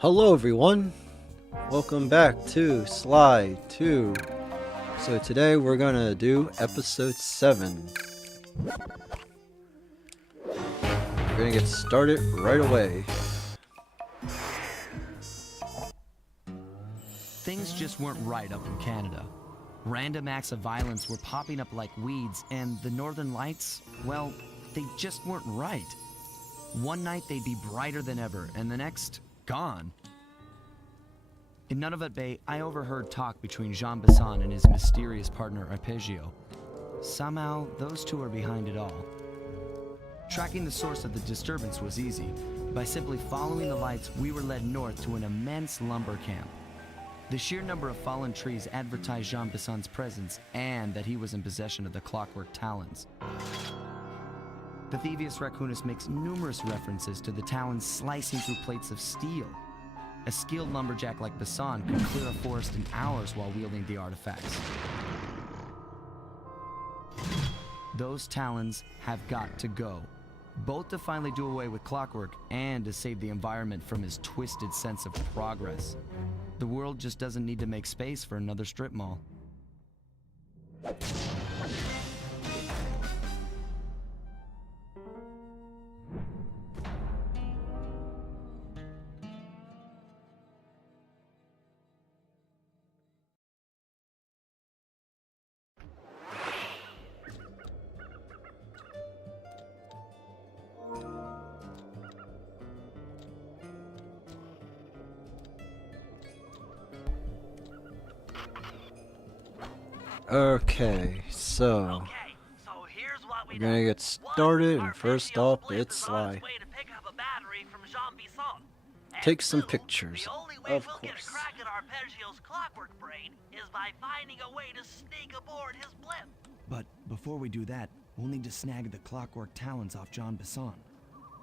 Hello everyone, welcome back to Sly 2. So today we're gonna do episode 7. We're gonna get started right away. Things just weren't right up in Canada. Random acts of violence were popping up like weeds, and the Northern Lights, well, they just weren't right. One night they'd be brighter than ever, and the next, gone. In Nunavut Bay, I overheard talk between Jean Besson and his mysterious partner Arpeggio. Somehow, those two are behind it all. Tracking the source of the disturbance was easy. By simply following the lights, we were led north to an immense lumber camp. The sheer number of fallen trees advertised Jean Besson's presence and that he was in possession of the clockwork talons. Bathybius Raccoonus makes numerous references to the talons slicing through plates of steel. A skilled lumberjack like Besson could clear a forest in hours while wielding the artifacts. Those talons have got to go, both to finally do away with clockwork and to save the environment from his twisted sense of progress. The world just doesn't need to make space for another strip mall. Okay, so Here's what we're we gonna do. get started, and first Arpeggio up, Bliss it's is on Sly. his way to pick up a battery from Jean Bisson. And Take some two, pictures, the only way of we'll get a course. crack at Arpeggio's clockwork brain is by finding a way to sneak aboard his blimp. But before we do that, we'll need to snag the clockwork talons off Jean Besson.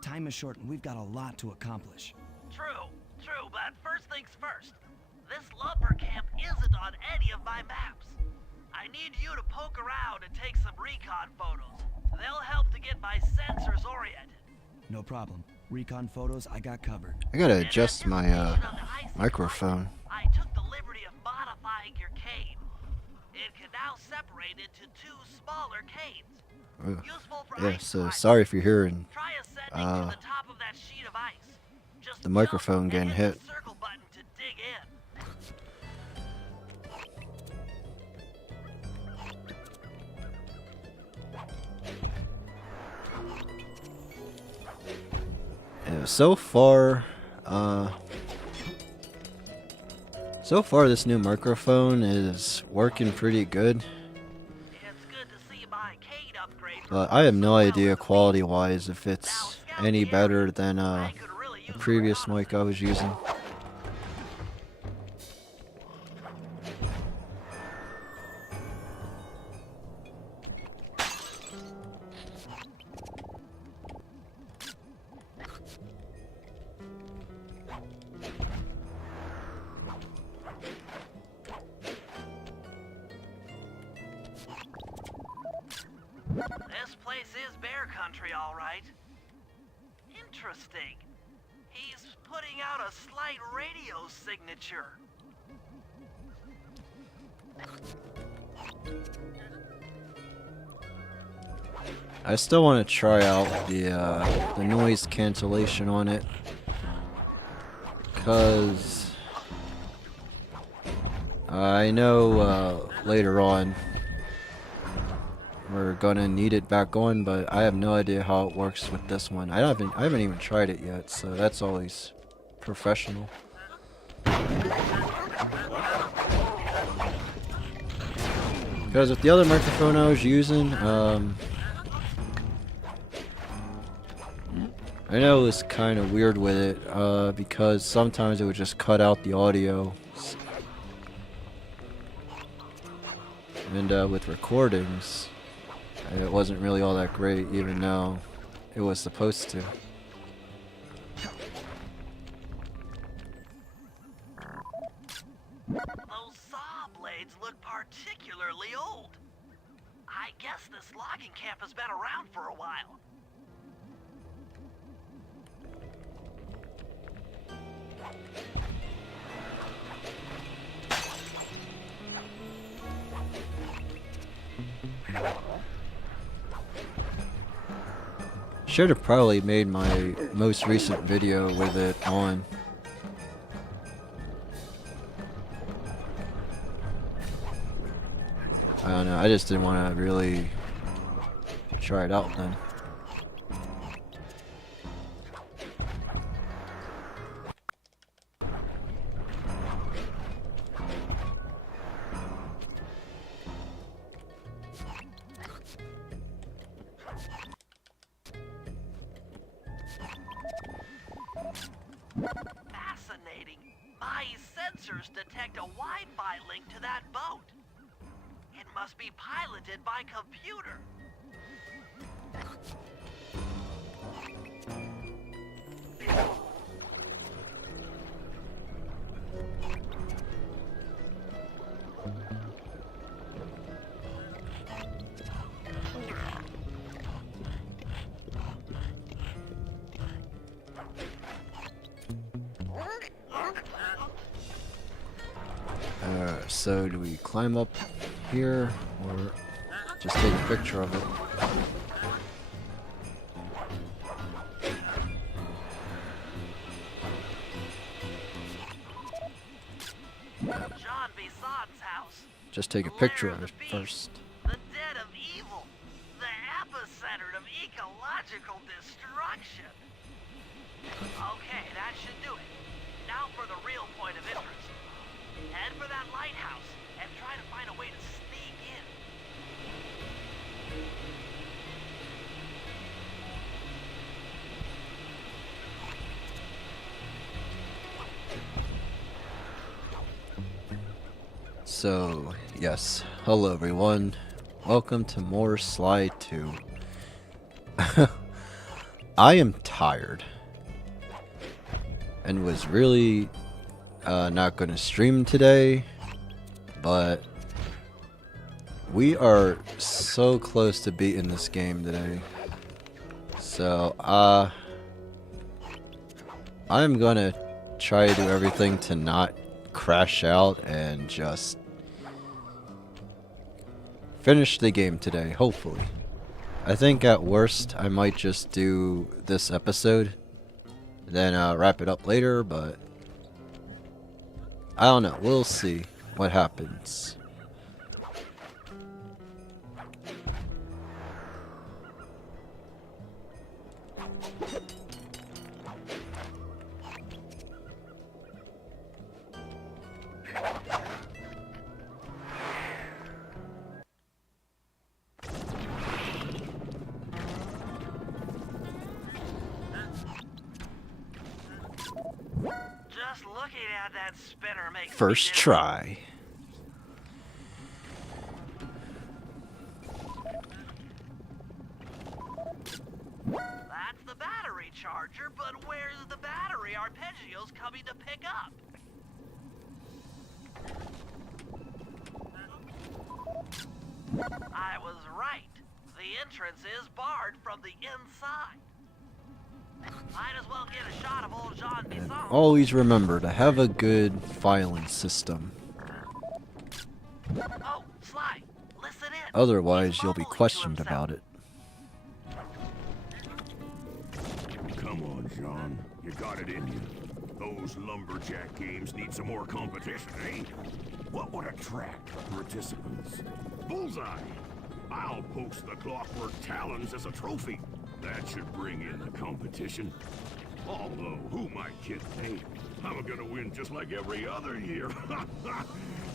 Time is short and we've got a lot to accomplish. True, but first things first. This lumber camp isn't on any of my maps. I need you to poke around and take some recon photos. They'll help to get my sensors oriented. No problem. Recon photos, I got covered. I gotta In adjust my anticipation of the icy microphone. climate, I took the liberty of modifying your cane. It can now separate into two smaller canes. Ugh. Useful for Yeah, ice so climbing. sorry if you're hearing Try ascending to the top of that sheet of ice. Just the jump microphone and getting hit hit. the circle button to dig in. Yeah, so far this new microphone is working pretty good, It's good to see my cane upgrade. but I have no idea quality-wise if it's any better than I could really the use previous some mic I was using. This place is bear country, all right. Interesting. He's putting out a slight radio signature. I still want to try out the noise cancellation on it, cause I know later on we're gonna need it back on, but I have no idea how it works with this one. I haven't even tried it yet, so that's always professional. Because with the other microphone I was using, I know it was kind of weird with it, because sometimes it would just cut out the audio. And with recordings, it wasn't really all that great, even though it was supposed to. Those saw blades look particularly old. I guess this logging camp has been around for a while. Should have probably made my most recent video with it on. I don't know, I just didn't want to really try it out then. Fascinating. My sensors detect a Wi-Fi link to that boat. It must be piloted by computer. So do we climb up here or just take a picture of it? John Bison's house. Just take a picture of it first. The den of evil. The epicenter of ecological destruction. Okay, that should do it. Now for the real point of interest. Head for that lighthouse and try to find a way to sneak in. So, yes. Hello everyone. Welcome to more Sly 2. I am tired. And was really not going to stream today. But we are so close to beating this game today. So, I'm going to try to do everything to not crash out and just finish the game today, hopefully. I think at worst I might just do this episode, then wrap it up later, but I don't know, we'll see what happens. Just looking at that spinner makes First me try. That's the battery charger, but where's the battery arpeggios coming to pick up? I was right. The entrance is barred from the inside. Might as well get a shot of old John Bison. Always remember to have a good filing system. Oh, Sly, listen in. Otherwise, He's you'll be mumbling to questioned himself. about it. Come on, John. You got it in you. Those lumberjack games need some more competition, eh? What would attract participants? Bullseye! I'll post the Clockwork Talons as a trophy. That should bring in the competition. Although, who might kid me? I'm gonna win just like every other year.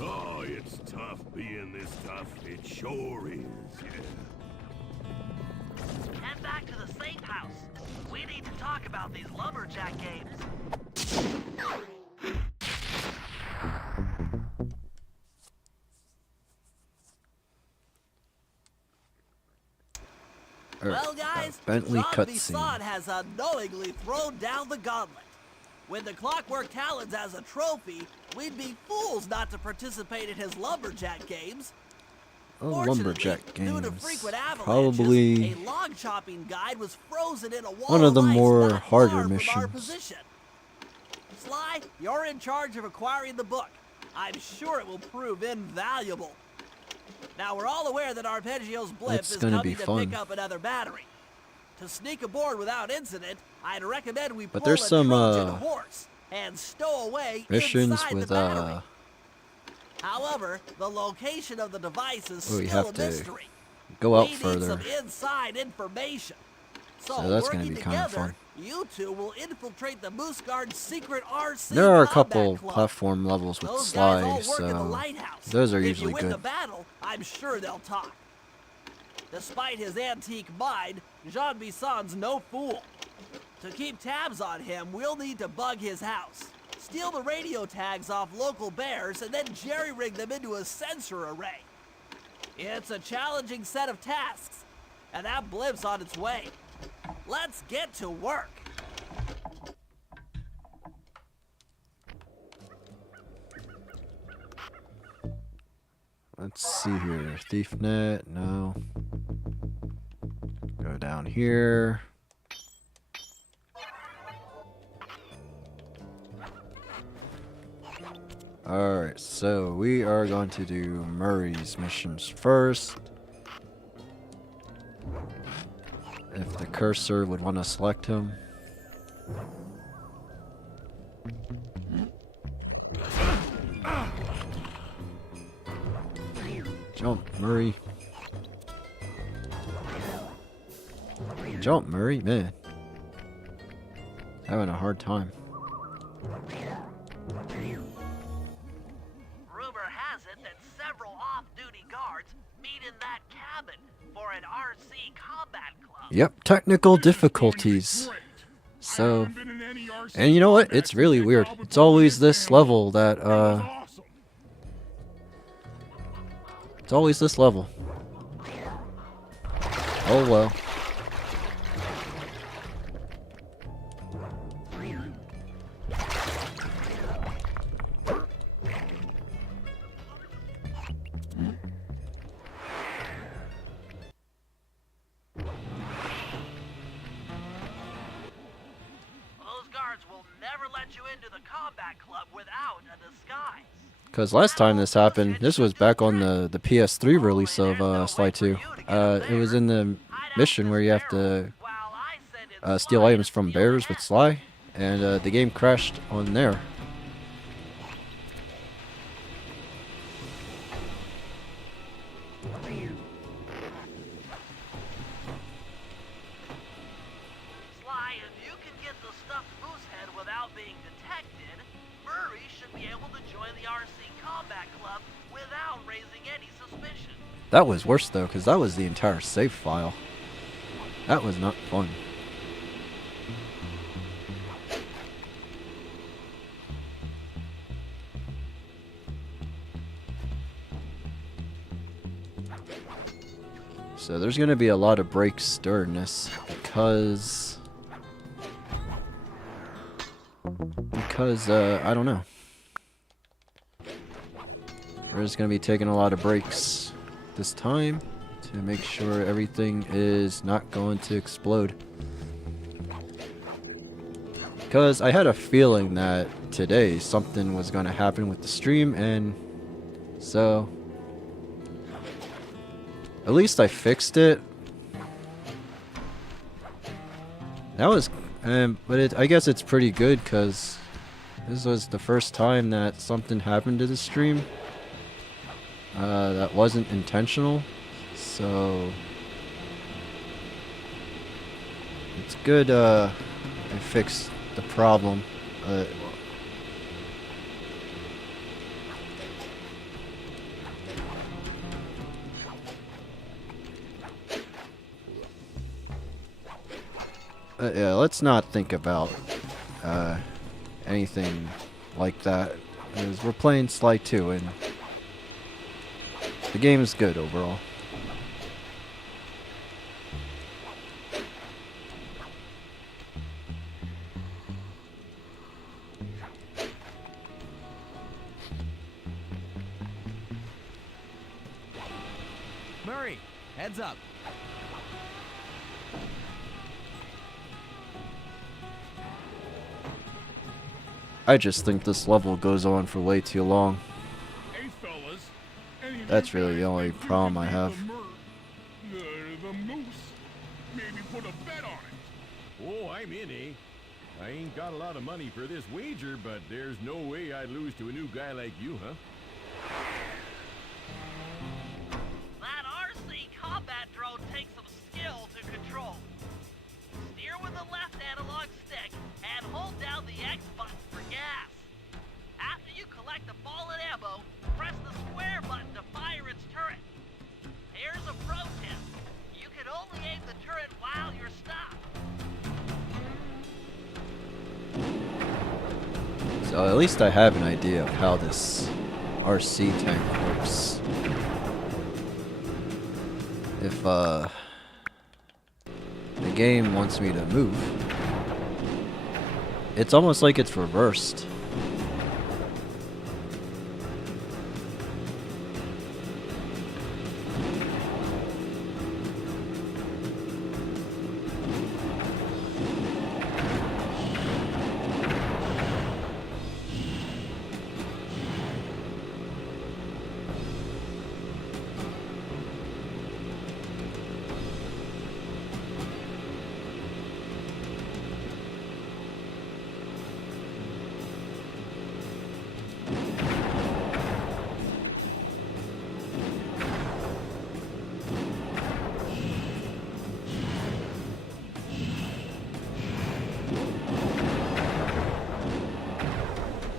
Oh, it's tough being this tough. It sure is, yeah. Head back to the safe house. We need to talk about these lumberjack games. Well, guys, Bentley John cutscene. Bison has unknowingly thrown down the gauntlet. With the Clockwork Talons as a trophy, we'd be fools not to participate in his lumberjack games. Oh, Fortunately, lumberjack due to games. frequent avalanches, Probably a log chopping guide was frozen in a wall one of the ice more not harder far from our missions. position. Sly, you're in charge of acquiring the book. I'm sure it will prove invaluable. Now, we're all aware that Arpeggio's blimp It's is gonna coming be to fun. pick up another battery. To sneak aboard without incident, I'd recommend we But pull there's a some, Trojan horse and stow away missions inside with the battery. However, the location of the device is we still have a to mystery. go out We need further. some inside information. So that's gonna working be kinda together, fun. you two will infiltrate the Moose Guard's secret RC There are a combat couple club. platform levels with Those guys all Sly, work in the so lighthouse. those are If usually you win the good. battle, I'm sure they'll talk. Despite his antique mind, Jean Bisson's no fool. To keep tabs on him, we'll need to bug his house, steal the radio tags off local bears, and then jerry-rig them into a sensor array. It's a challenging set of tasks, and that blimp's on its way. Let's get to work. Let's see here. ThiefNet, no. Go down here. Alright, so we are going to do Murray's missions first. If the cursor would want to select him. Jump, Murray. Jump, Murray, man. Having a hard time. Rumor has it that several off-duty guards meet in that cabin for an RC combat club. Yep, technical difficulties. So, and you know what? It's really weird. It's always this level that, it's always this level. Oh well. Those guards will never let you into the combat club without a disguise. Because last time this happened, this was back on the PS3 release of Sly 2. It was in the mission where you have to While I send in steal items from bears with Sly, and the game crashed on there. Sly, if you can get the stuffed Moosehead without being detected, Murray should be able to join the RC Combat Club without raising any suspicion. That was worse though, because that was the entire save file. That was not fun. So there's going to be a lot of breaks during this because I don't know. We're just going to be taking a lot of breaks this time to make sure everything is not going to explode. Because I had a feeling that today something was going to happen with the stream, and so at least I fixed it. That was, but I guess it's pretty good because this was the first time that something happened to the stream that wasn't intentional. So it's good I fixed the problem. Yeah, let's not think about anything like that, because we're playing Sly 2 and the game is good overall. Murray, heads up. I just think this level goes on for way too long. Hey, fellas. Any of That's you really the guys only think you problem could I beat have. The moose? Maybe put a bet on it. Oh, I'm in, eh? I ain't got a lot of money for this wager, but there's no way I'd lose to a new guy like you, huh? That RC combat drone takes some skill to control. Steer with the left analog stick and hold down the X button for gas. After you collect the fallen ammo, press the square button to fire its turret. Here's a pro tip. You can only aim the turret while you're stopped. So at least I have an idea of how this RC tank works. If the game wants me to move, it's almost like it's reversed.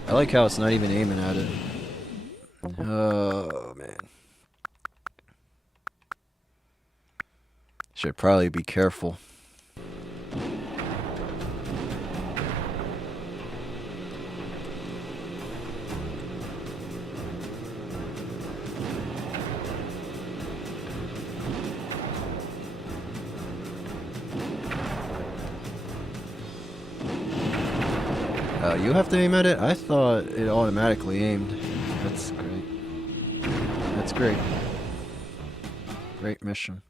I like how it's not even aiming at it. Oh, man. Should probably be careful. You have to aim at it? I thought it automatically aimed. That's great. That's great. Great mission.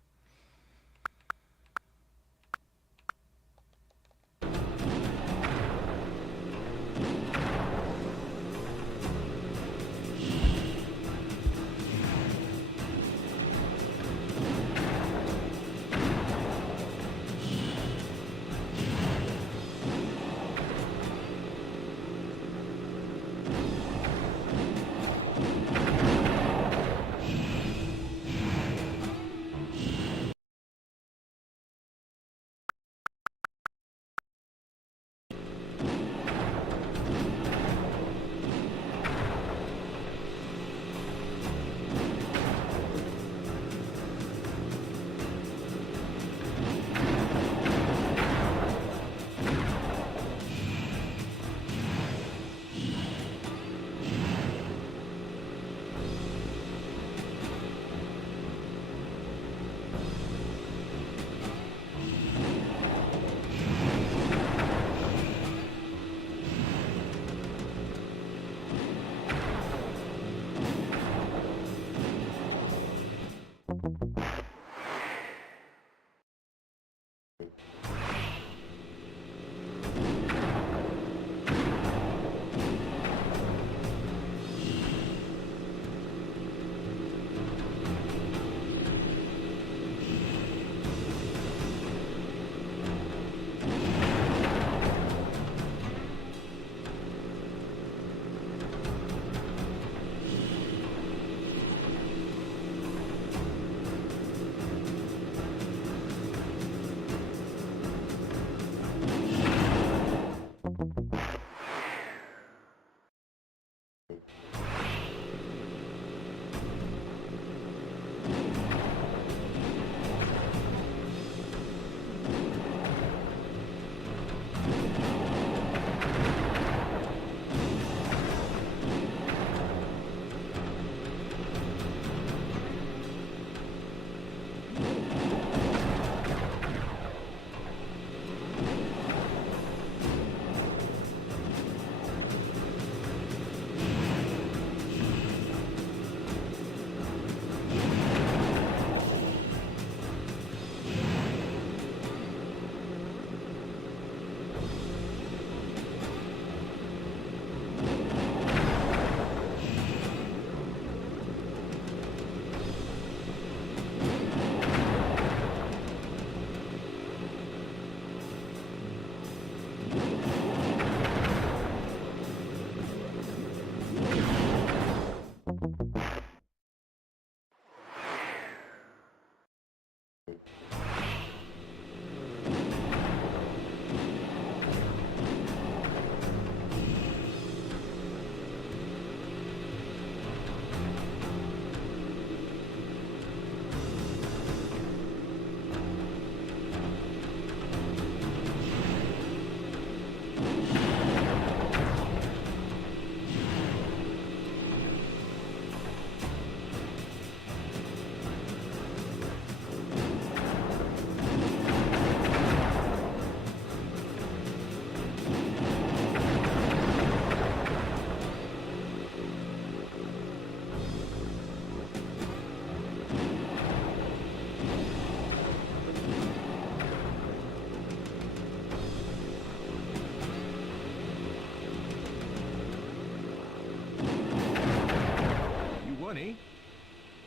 fun, eh?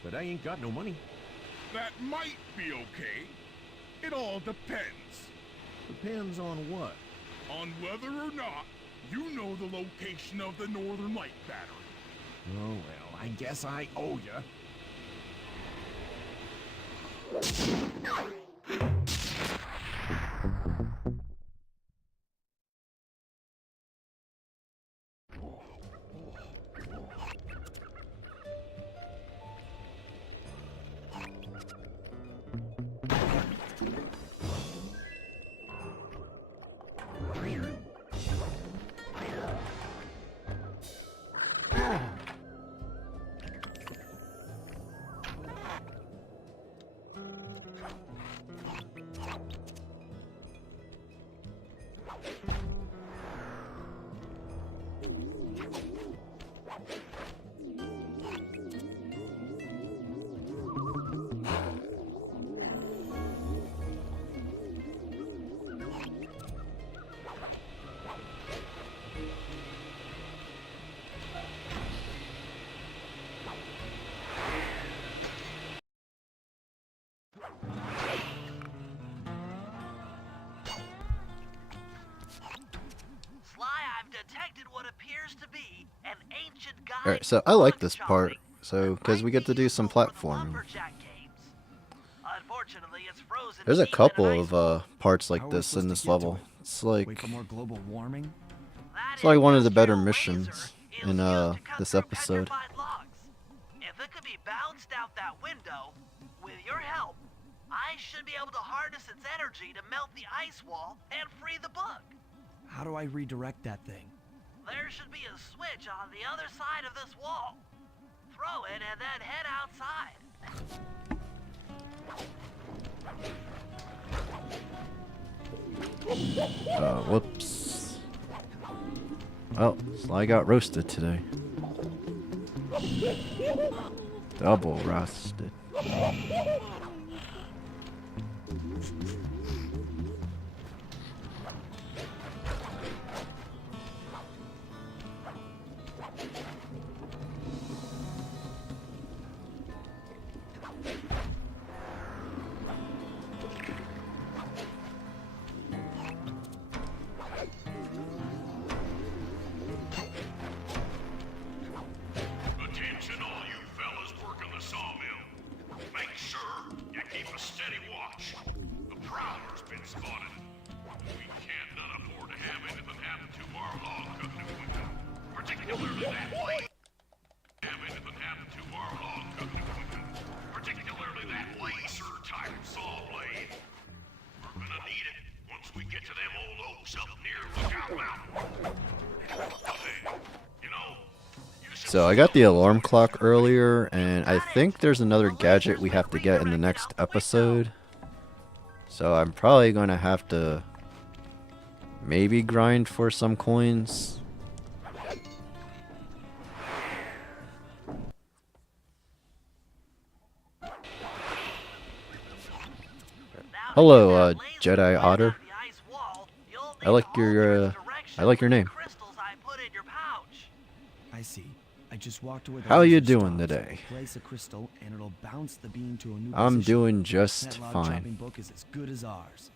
But I ain't got no money. That might be okay. It all depends. Depends on what? On whether or not you know the location of the Northern Light Battery. Oh, well, I guess I owe ya. Sly, I've detected what appears to be an ancient guide. Alright, so I like this part. So, because we get to do some platforming. Unfortunately, it's frozen There's a deep in couple ice. of parts like How are we this in supposed to this get to level. it? It's like Wait for more global warming? That it's like one of the better industrial missions laser in is used to cut this through episode. petrified logs. If it could be bounced out that window, with your help, I should be able to harness its energy to melt the ice wall and free the bug. How do I redirect that thing? There should be a switch on the other side of this wall. Throw it and then head outside. Whoops. Well, Sly got roasted today. Double roasted. Attention all you fellas working the sawmill. Make sure you keep a steady watch. The prowler's been spotted. We can't none afford to have anything happen to our log cutting equipment. Particularly that blade. Have anything happen to our log cutting equipment. Particularly that laser type saw blade. We're gonna need it once we get to them old oaks up near Lookout Mountain. Okay, you know. So I got the alarm clock earlier, and I think there's another gadget we have to get in the next episode. So I'm probably going to have to maybe grind for some coins. Hello, Jedi Otter. I like your name. I see. I just walked away. How you doing today? Place a crystal and it'll bounce the beam to a new I'm position. doing just That log fine. chopping book is as good as ours.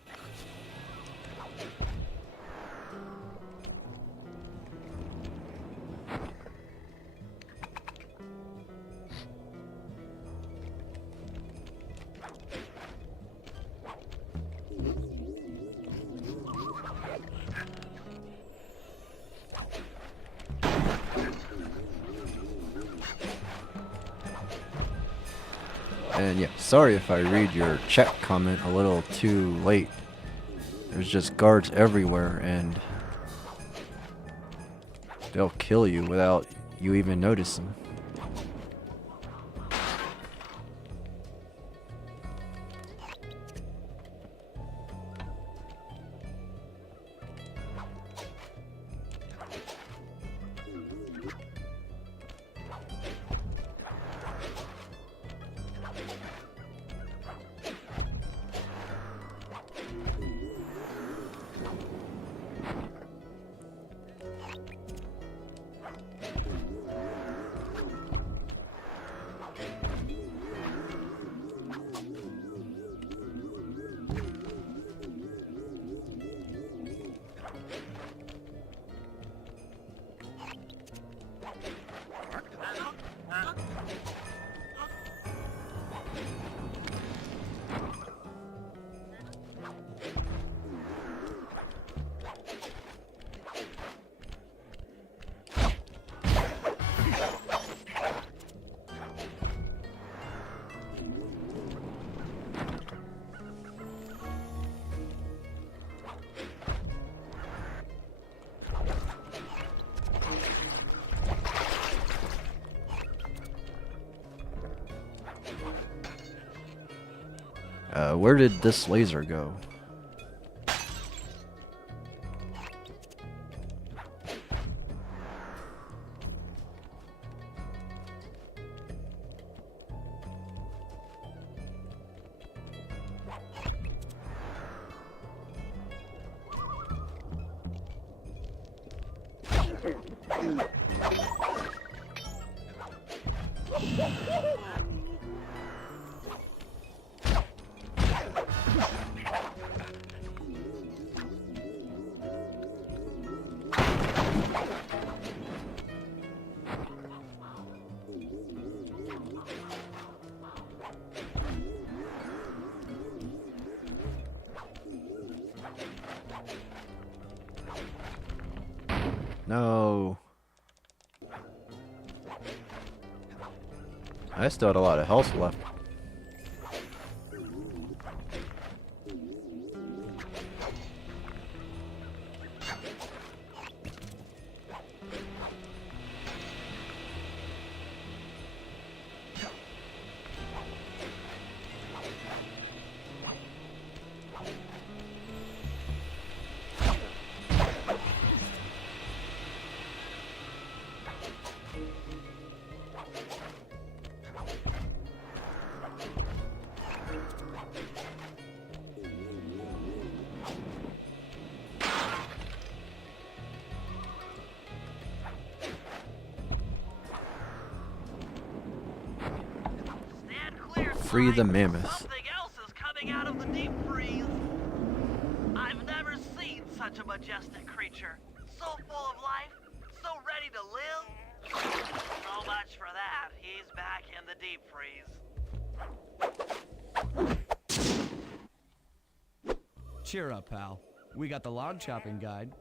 And yeah, sorry if I read your chat comment a little too late. There's just guards everywhere, and they'll kill you without you even noticing. Where did this laser go? No. I still had a lot of health left. Stand clear, Free the Spike. mammoth. Something else is coming out of the deep freeze. I've never seen such a majestic creature. So full of life, so ready to live. So much for that. He's back in the deep freeze. Cheer up, pal. We got the log chopping guide.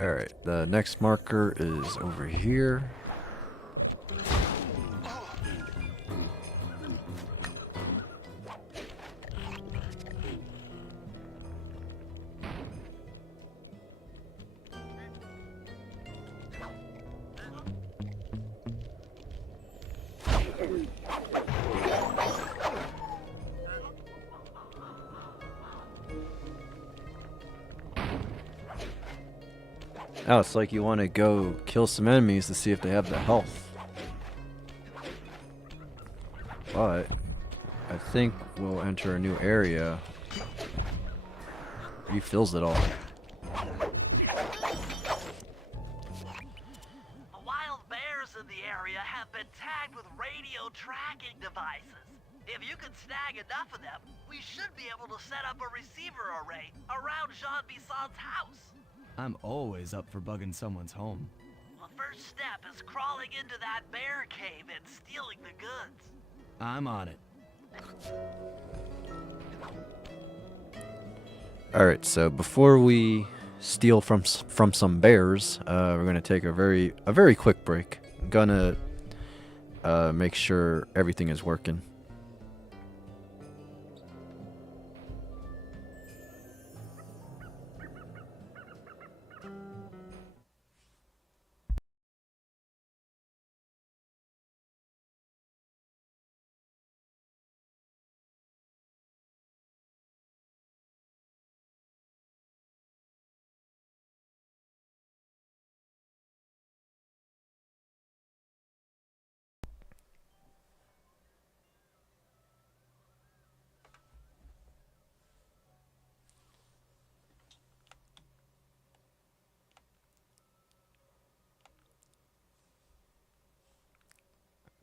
Alright, the next marker is over here. Oh, it's like you want to go kill some enemies to see if they have the health. But I think we'll enter a new area. Refills it all. Wild bears in the area have been tagged with radio tracking devices. If you can snag enough of them, we should be able to set up a receiver array around Jean Bisson's house. I'm always up for bugging someone's home. The first step is crawling into that bear cave and stealing the goods. I'm on it. Alright, so before we steal from some bears, we're gonna take a very quick break. I'm gonna make sure everything is working.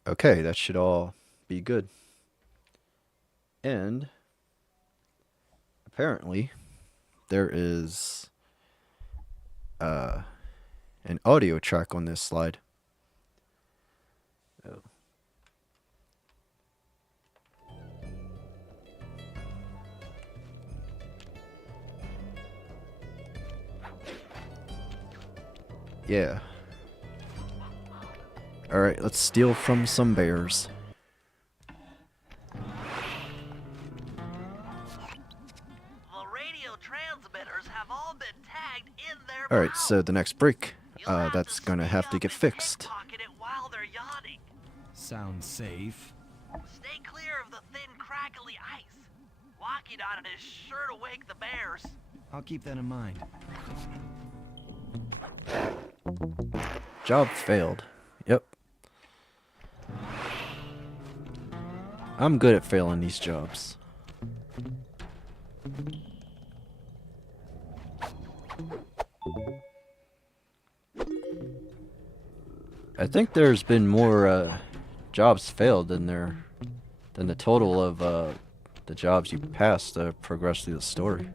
Okay, that should all be good. And apparently there is an audio track on this slide. Oh. Yeah, Alright, let's steal from some bears. The radio transmitters have all been tagged in their Alright, mouths. so the next break, You'll have that's gonna sneak have to up get and fixed. pickpocket it while they're yawning. Sounds safe. Stay clear of the thin, crackly ice. Walking on it is sure to wake the bears. I'll keep that in mind. Job failed. Yep. I'm good at failing these jobs. I think there's been more jobs failed than the total of the jobs you passed to progress through the story.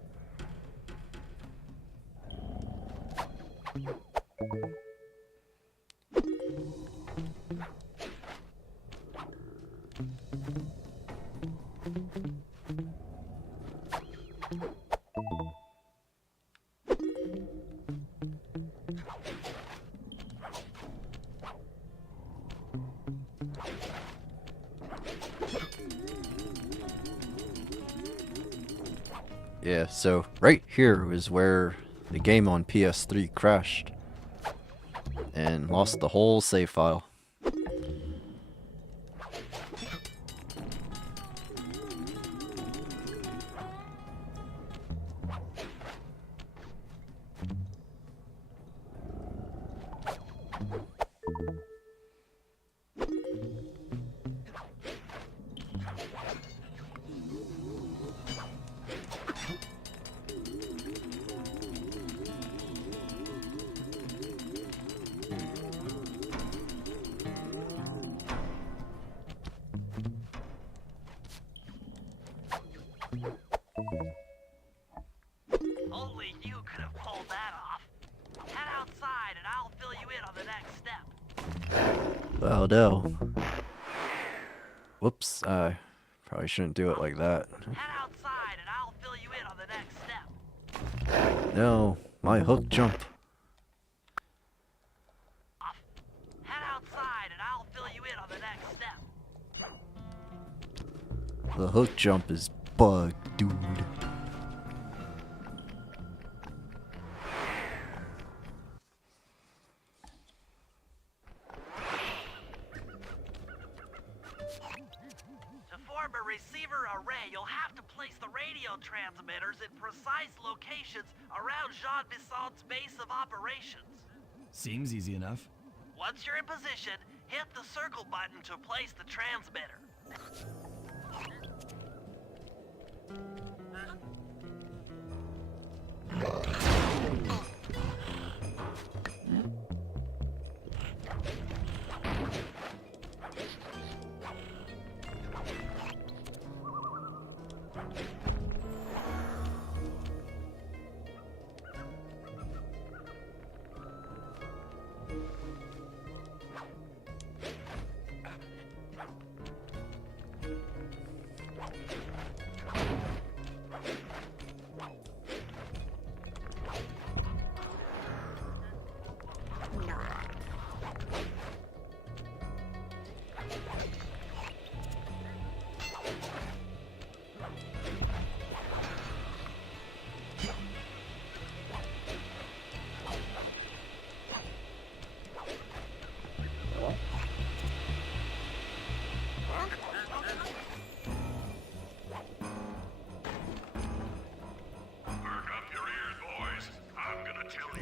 Yeah, so right here is where the game on PS3 crashed and lost the whole save file. Only you could have pulled that off. Head outside and I'll fill you in on the next step. Oh no. Whoops, I probably shouldn't do it like that. Head outside and I'll fill you in on the next step. No, my hook jump. Head outside and I'll fill you in on the next step. The hook jump is bugged, dude. To form a receiver array, you'll have to place the radio transmitters in precise locations around Jean Bissant's base of operations. Seems easy enough. Once you're in position, hit the circle button to place the transmitter.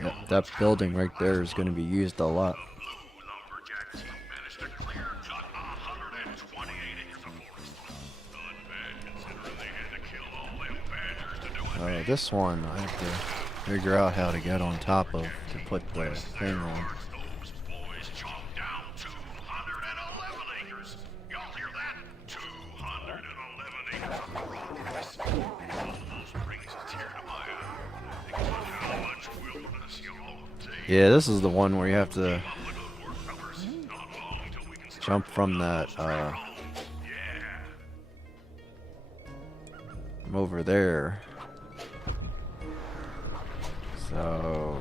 Yep, that building right there is going to be used a lot. Blue lumberjack team managed to clear cut 128 acres of forest. Not bad considering they had to kill all them badgers to do it. This one I have to figure out how to get on top of to put the thing on. Those boys chopped down 211 acres. Y'all hear that? 211 acres of progress. Those brings a tear to my eye. Think about how much wilderness y'all take. Yeah, this is the one where you have to All the good work, fellas. Not long till we can start jump from that Yeah. from over there. So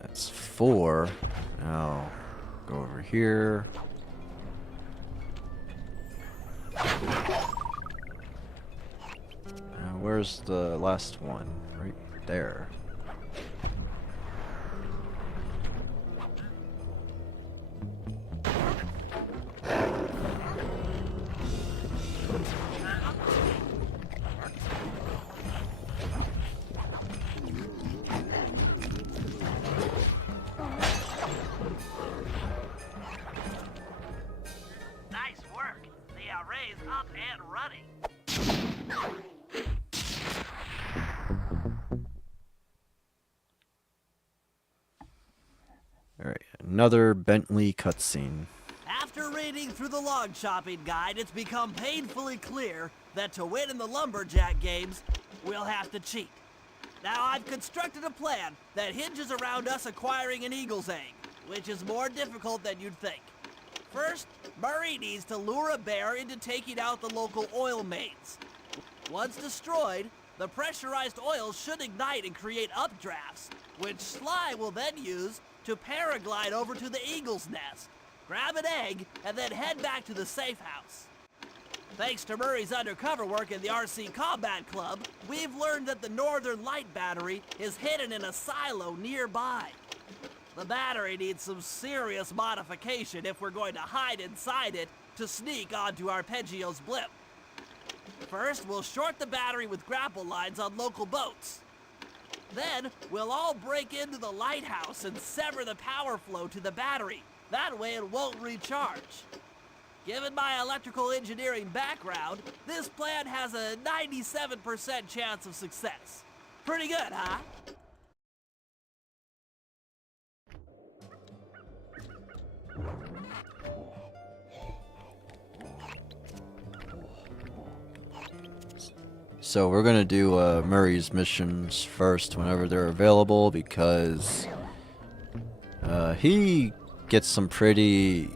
That's 4. Now go over here. Now where's the last one? Right there. Nice work. The array's up and running. Alright, another Bentley cutscene. After reading through the log chopping guide, it's become painfully clear that to win in the lumberjack games, we'll have to cheat. Now, I've constructed a plan that hinges around us acquiring an eagle's egg, which is more difficult than you'd think. First, Murray needs to lure a bear into taking out the local oil mains. Once destroyed, the pressurized oil should ignite and create updrafts, which Sly will then use to paraglide over to the eagle's nest, grab an egg, and then head back to the safe house. Thanks to Murray's undercover work in the RC Combat Club, we've learned that the Northern Light Battery is hidden in a silo nearby. The battery needs some serious modification if we're going to hide inside it to sneak onto Arpeggio's blimp. First, we'll short the battery with grapple lines on local boats. Then, we'll all break into the lighthouse and sever the power flow to the battery. That way it won't recharge. Given my electrical engineering background, this plan has a 97% chance of success. Pretty good, huh? So we're gonna do Murray's missions first whenever they're available because he gets some pretty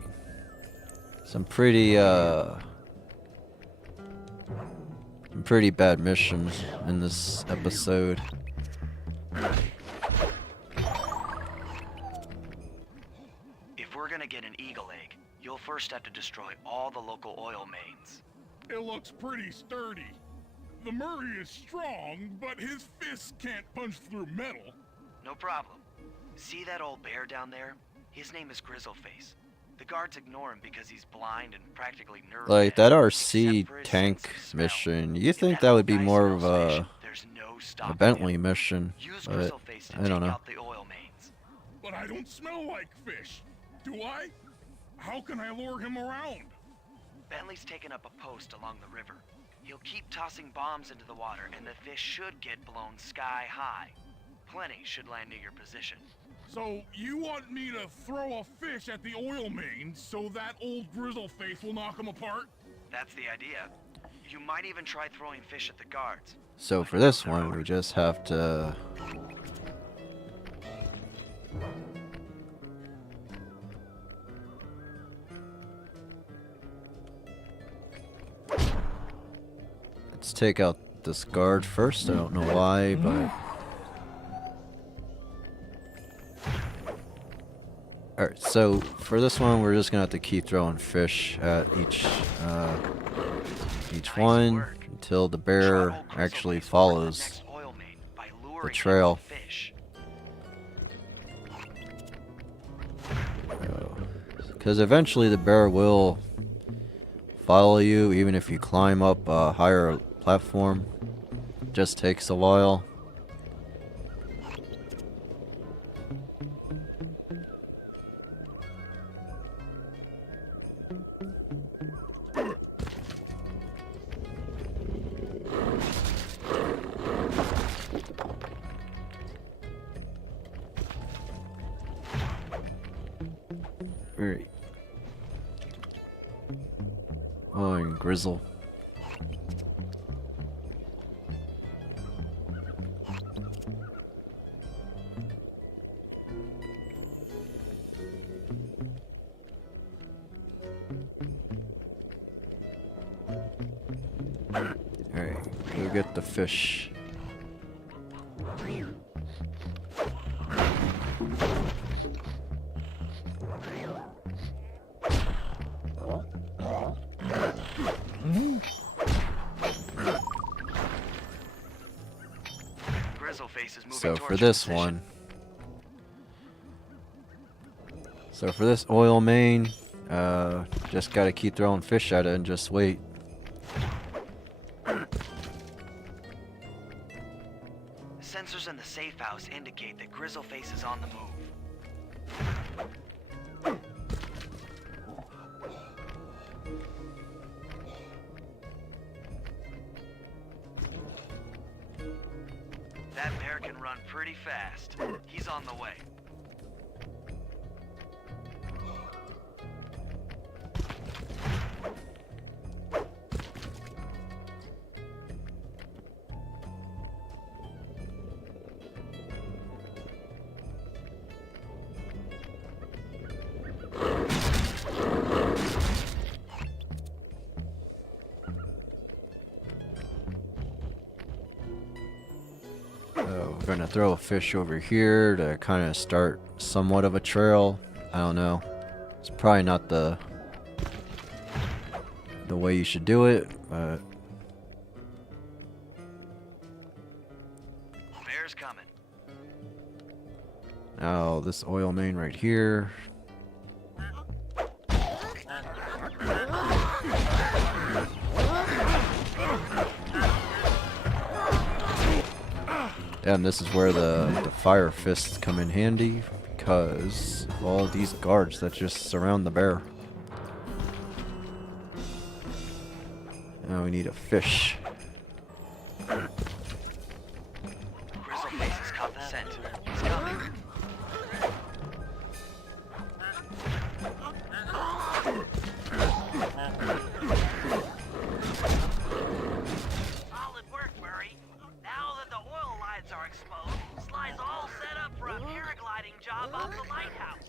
bad missions in this episode. If we're gonna get an eagle egg, you'll first have to destroy all the local oil mains. It looks pretty sturdy. The Murray is strong, but his fists can't punch through metal. No problem. See that old bear down there? His name is Grizzleface. The guards ignore him because he's blind and practically nervous. Like that RC tank mission, you think that would be more of a Bentley mission, but I don't know. The oil mains. But I don't smell like fish. Do I? How can I lure him around? Bentley's taken up a post along the river. He'll keep tossing bombs into the water, and the fish should get blown sky high. Plenty should land near your position. So you want me to throw a fish at the oil mains so that old Grizzleface will knock him apart? That's the idea. You might even try throwing fish at the guards. So for this one, we just have to let's take out this guard first. I don't know why, but alright, so for this one we're just gonna have to keep throwing fish at each one until the bear actually follows the trail. Because eventually the bear will follow you even if you climb up a higher platform. It just takes a while. Alright. Oh, and Grizzle. go get the fish. Grizzleface is moving So towards for your this position. one, so for this oil main, just gotta keep throwing fish at it and just wait. Sensors in the safe house indicate that Grizzleface is on the move. That bear can run pretty fast. He's on the way. We're gonna throw a fish over here to kind of start somewhat of a trail. I don't know. It's probably not the way you should do it, but Bear's coming. now this oil main right here. And this is where the fire fists come in handy, because of all these guards that just surround the bear. Now we need a fish. Grizzleface has caught the scent. He's coming. Solid work, Murray. Now that the oil lines are exposed, Sly's all set up for a paragliding job off the lighthouse.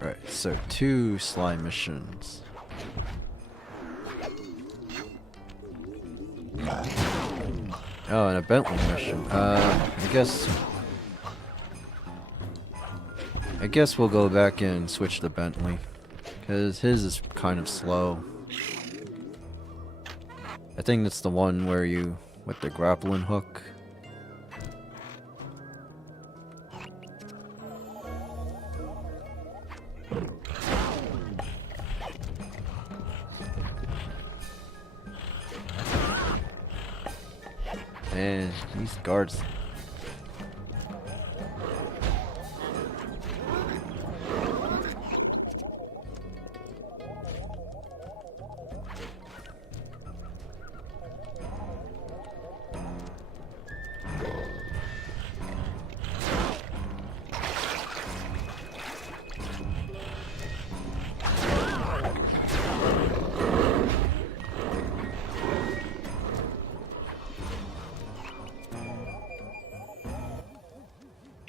Right, so 2 slime missions. Oh, and a Bentley mission. I guess we'll go back and switch to Bentley, because his is kind of slow. I think that's the one where you, with the grappling hook. And these guards.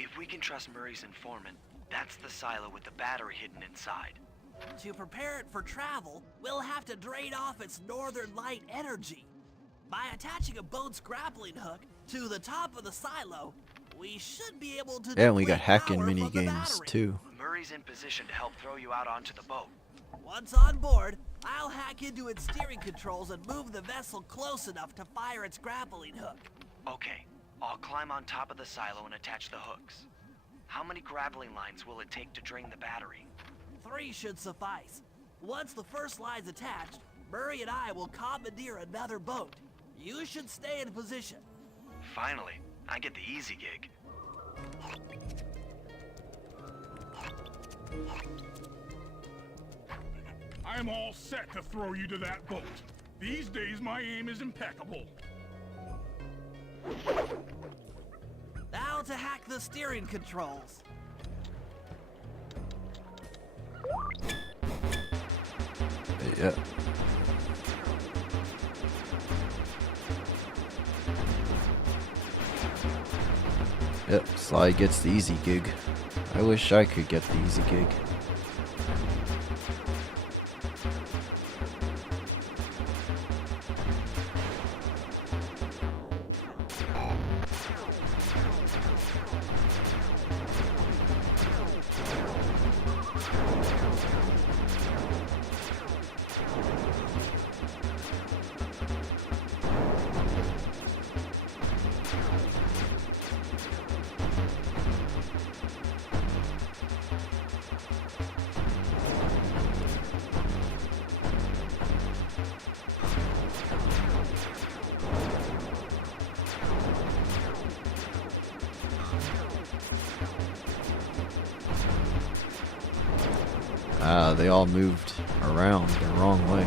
If we can trust Murray's informant, that's the silo with the battery hidden inside. To prepare it for travel, we'll have to drain off its northern light energy. By attaching a boat's grappling hook to the top of the silo, we should be able to Yeah, and we got deflect hacking power from mini the games battery. too. Murray's in position to help throw you out onto the boat. Once on board, I'll hack into its steering controls and move the vessel close enough to fire its grappling hook. Okay, I'll climb on top of the silo and attach the hooks. How many grappling lines will it take to drain the battery? 3 should suffice. Once the first line's attached, Murray and I will commandeer another boat. You should stay in position. Finally, I get the easy gig. I am all set to throw you to that boat. These days, my aim is impeccable. Now to hack the steering controls. Yeah. Yep, Sly gets the easy gig. I wish I could get the easy gig. They all moved around the wrong way.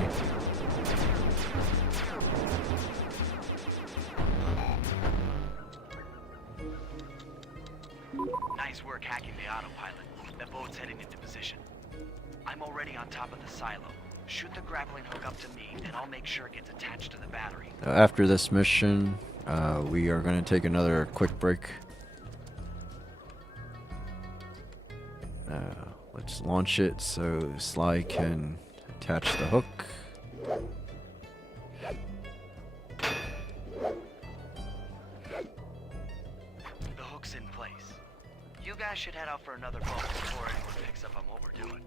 Nice work hacking the autopilot. The boat's heading into position. I'm already on top of the silo. Shoot the grappling hook up to me, and I'll make sure it gets attached to the battery. After this mission, we are going to take another quick break. Let's launch it so Sly can attach the hook. The hook's in place. You guys should head out for another boat before anyone picks up on what we're doing.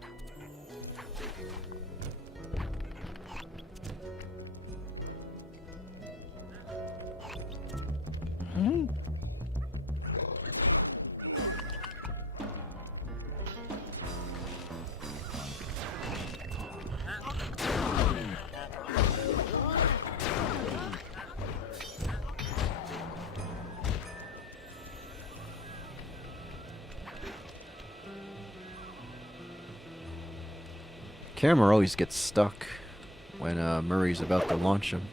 Camera always gets stuck when Murray's about to launch him.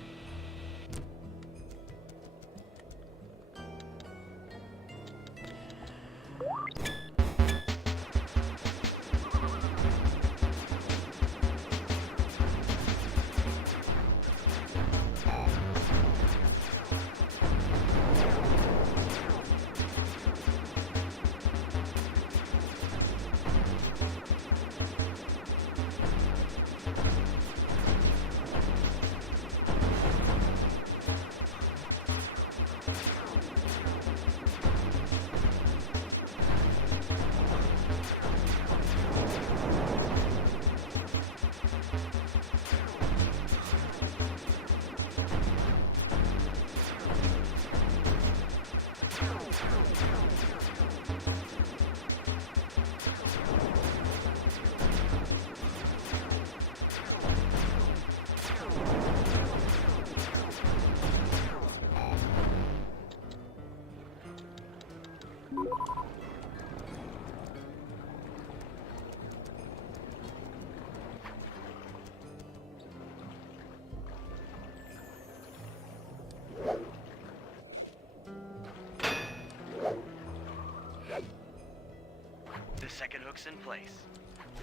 The second hook's in place.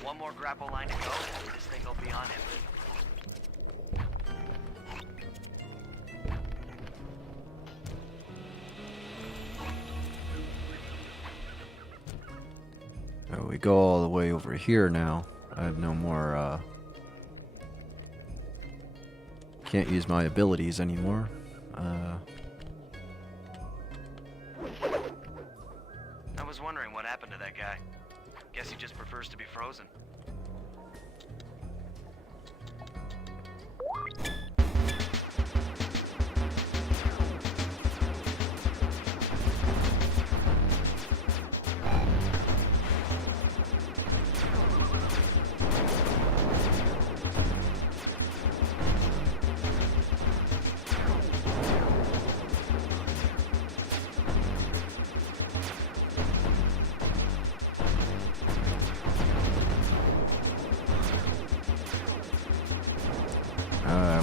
One more grapple line to go, and this thing will be on empty. Oh, we go all the way over here now. I have no more, can't use my abilities anymore. I was wondering what happened to that guy. Guess he just prefers to be frozen.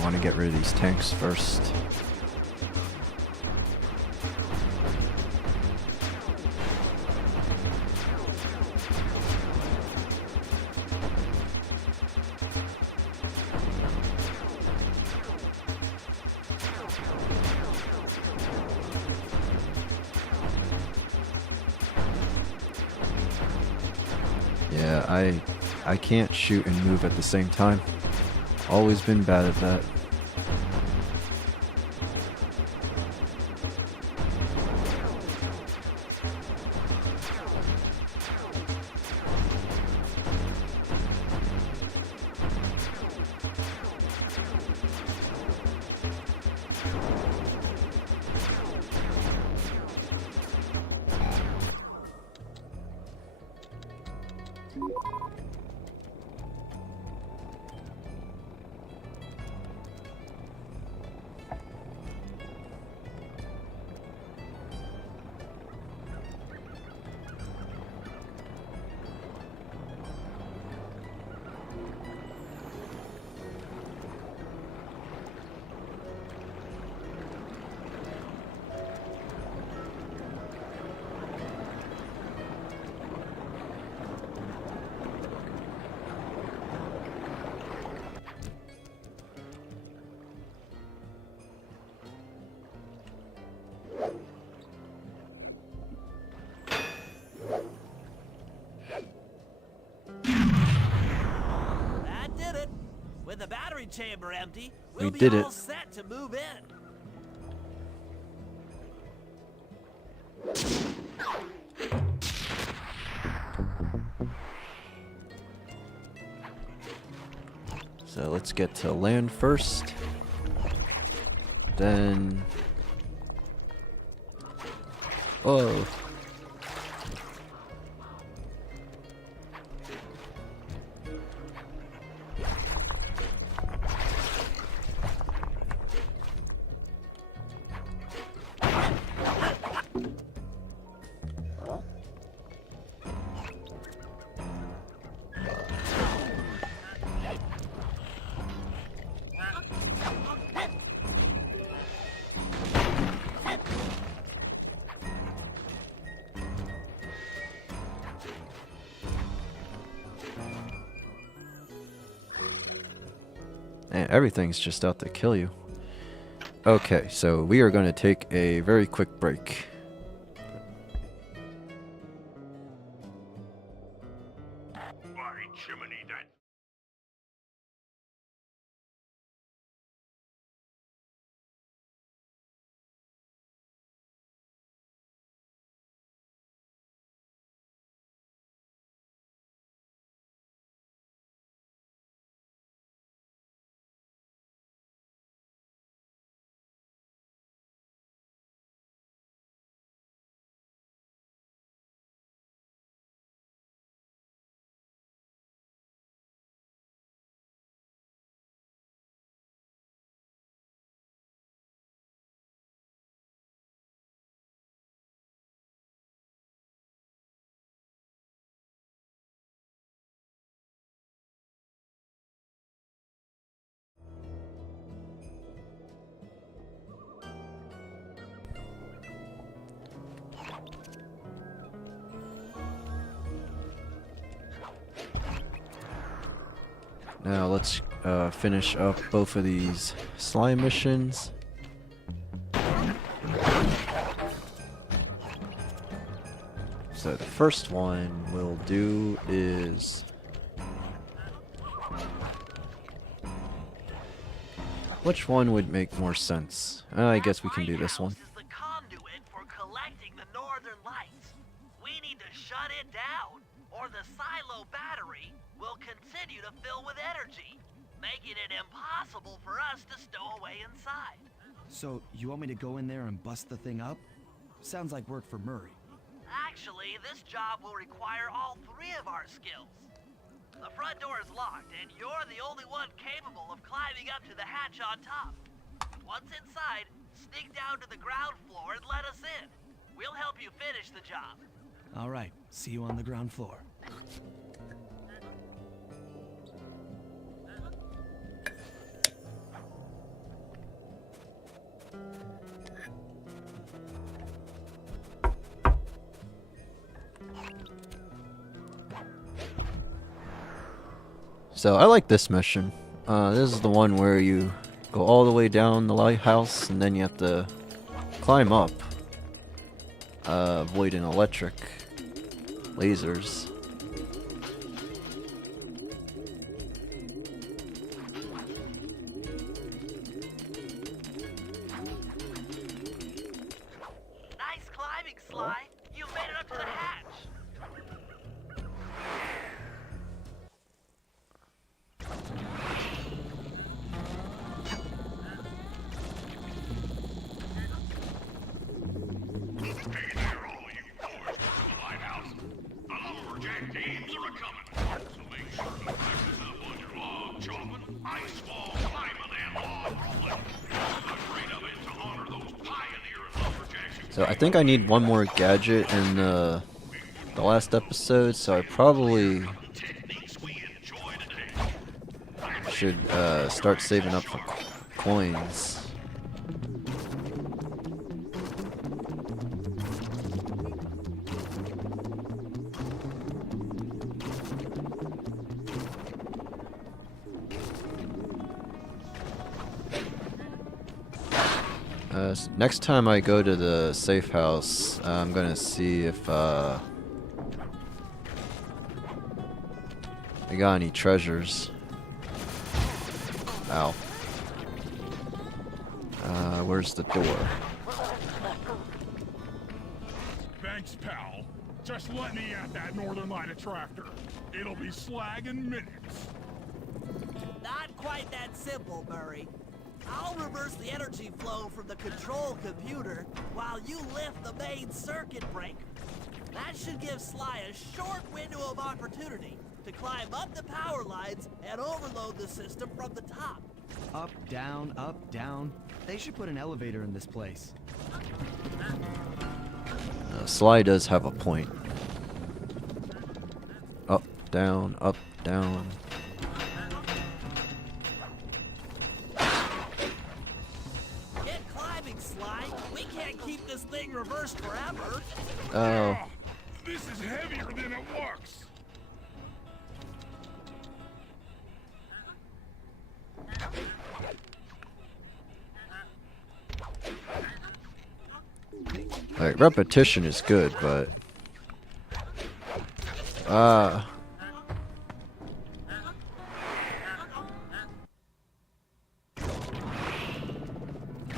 want to get rid of these tanks first. Yeah, I can't shoot and move at the same time. Always been bad at that. That did it. With the battery chamber empty, We we'll be did all it. set to move in. So let's get to land first. Then... Oh. And everything's just out to kill you. Okay, so we are going to take a very quick break. By Jiminy, that Now let's finish up both of these slime missions. So the first one we'll do is... Which one would make more sense? I guess we can do this one. This is the conduit for collecting the northern lights. We need to shut it down, or the silo battery will continue to fill with energy, making it impossible for us to stow away inside. So, you want me to go in there and bust the thing up? Sounds like work for Murray. Actually, this job will require all three of our skills. The front door is locked, and you're the only one capable of climbing up to the hatch on top. Once inside, sneak down to the ground floor and let us in. We'll help you finish the job. All right, see you on the ground floor. So I like this mission. This is the one where you go all the way down the lighthouse and then you have to climb up, avoiding electric lasers. Nice climbing, Sly. You made it up to the hatch. So I think I need one more gadget in the last episode, so I probably should start saving up for coins. Next time I go to the safe house, I'm gonna see if I got any treasures. Ow. Where's the door? Thanks, pal. Just let me at that Northern Light attractor. It'll be slag in minutes. Not quite that simple, Murray. I'll reverse the energy flow from the control computer while you lift the main circuit breaker. That should give Sly a short window of opportunity to climb up the power lines and overload the system from the top. Up, down, up, down. They should put an elevator in this place. Sly does have a point. Up, down, up, down. Get climbing, Sly. We can't keep this thing reversed forever. Oh. This is heavier than it looks. Like, repetition is good, but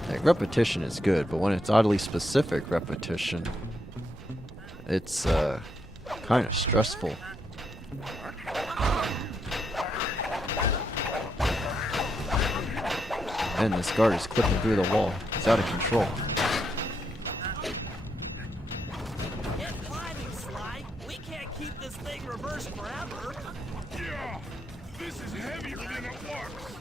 like, repetition is good, but when it's oddly specific repetition, it's kind of stressful. And this guard is clipping through the wall. He's out of control. Get climbing, Sly. We can't keep this thing reversed forever. Yeah, this is heavier than it looks.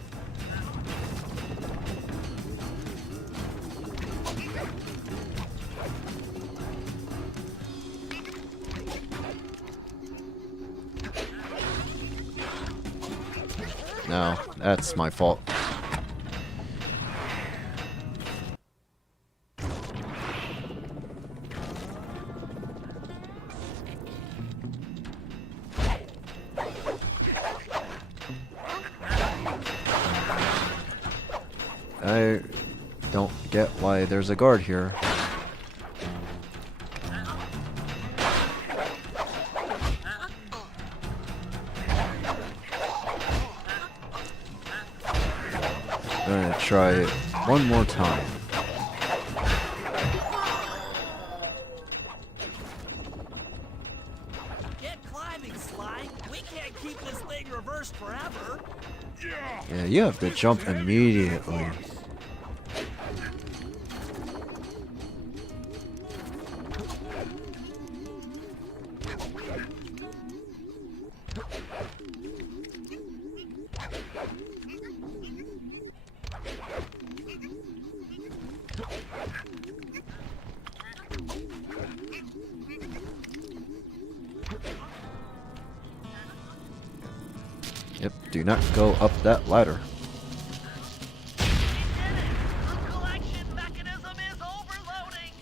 No, that's my fault. I don't get why there's a guard here. I'm gonna try it one more time. Get climbing, Sly. We can't keep this thing reversed forever. Yeah, you have to jump immediately. Yep, do not go up that ladder. We did it! The collection mechanism is overloading!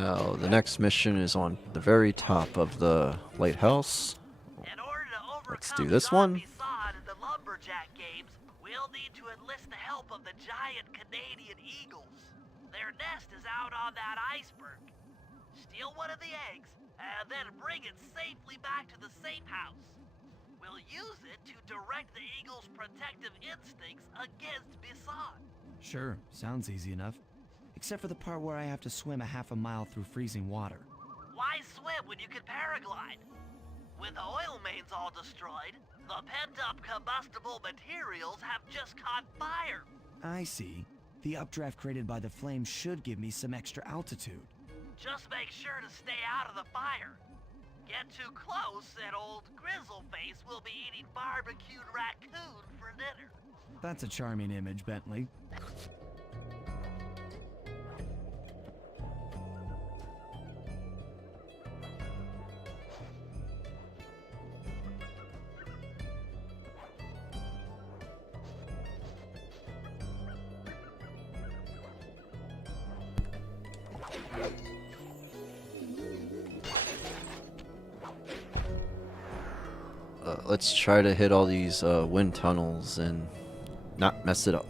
Now, the next mission is on the very top of the lighthouse. In order to overcome Let's do this one. Bisson in the Lumberjack games, we'll need to enlist the help of the giant Canadian eagles. Their nest is out on that iceberg. Steal one of the eggs, and then bring it safely back to the safe house. We'll use it to direct the eagle's protective instincts against Bisson. Sure, sounds easy enough. Except for the part where I have to swim a half a mile through freezing water. Why swim when you can paraglide? With the oil mains all destroyed, the pent-up combustible materials have just caught fire. I see. The updraft created by the flame should give me some extra altitude. Just make sure to stay out of the fire. Get too close and old Grizzleface will be eating barbecued raccoon for dinner. That's a charming image, Bentley. Let's try to hit all these wind tunnels and not mess it up.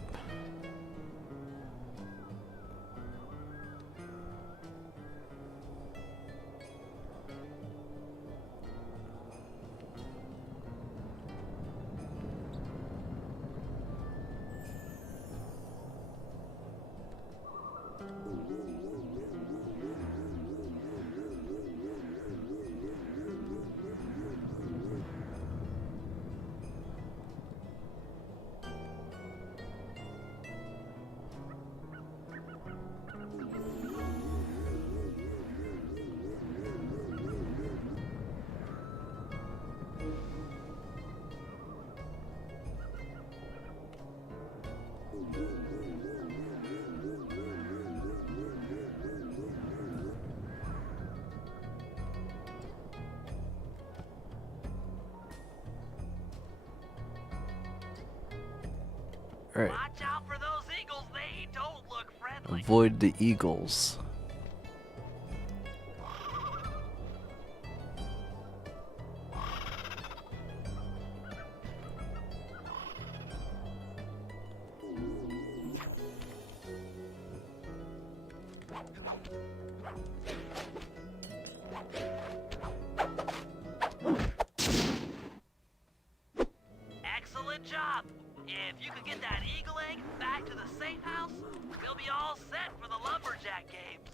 Alright, Watch out for those eagles, they don't look friendly. avoid the eagles. Excellent job. If you could get that eagle egg back to the safe house, we'll be all set for the Lumberjack games.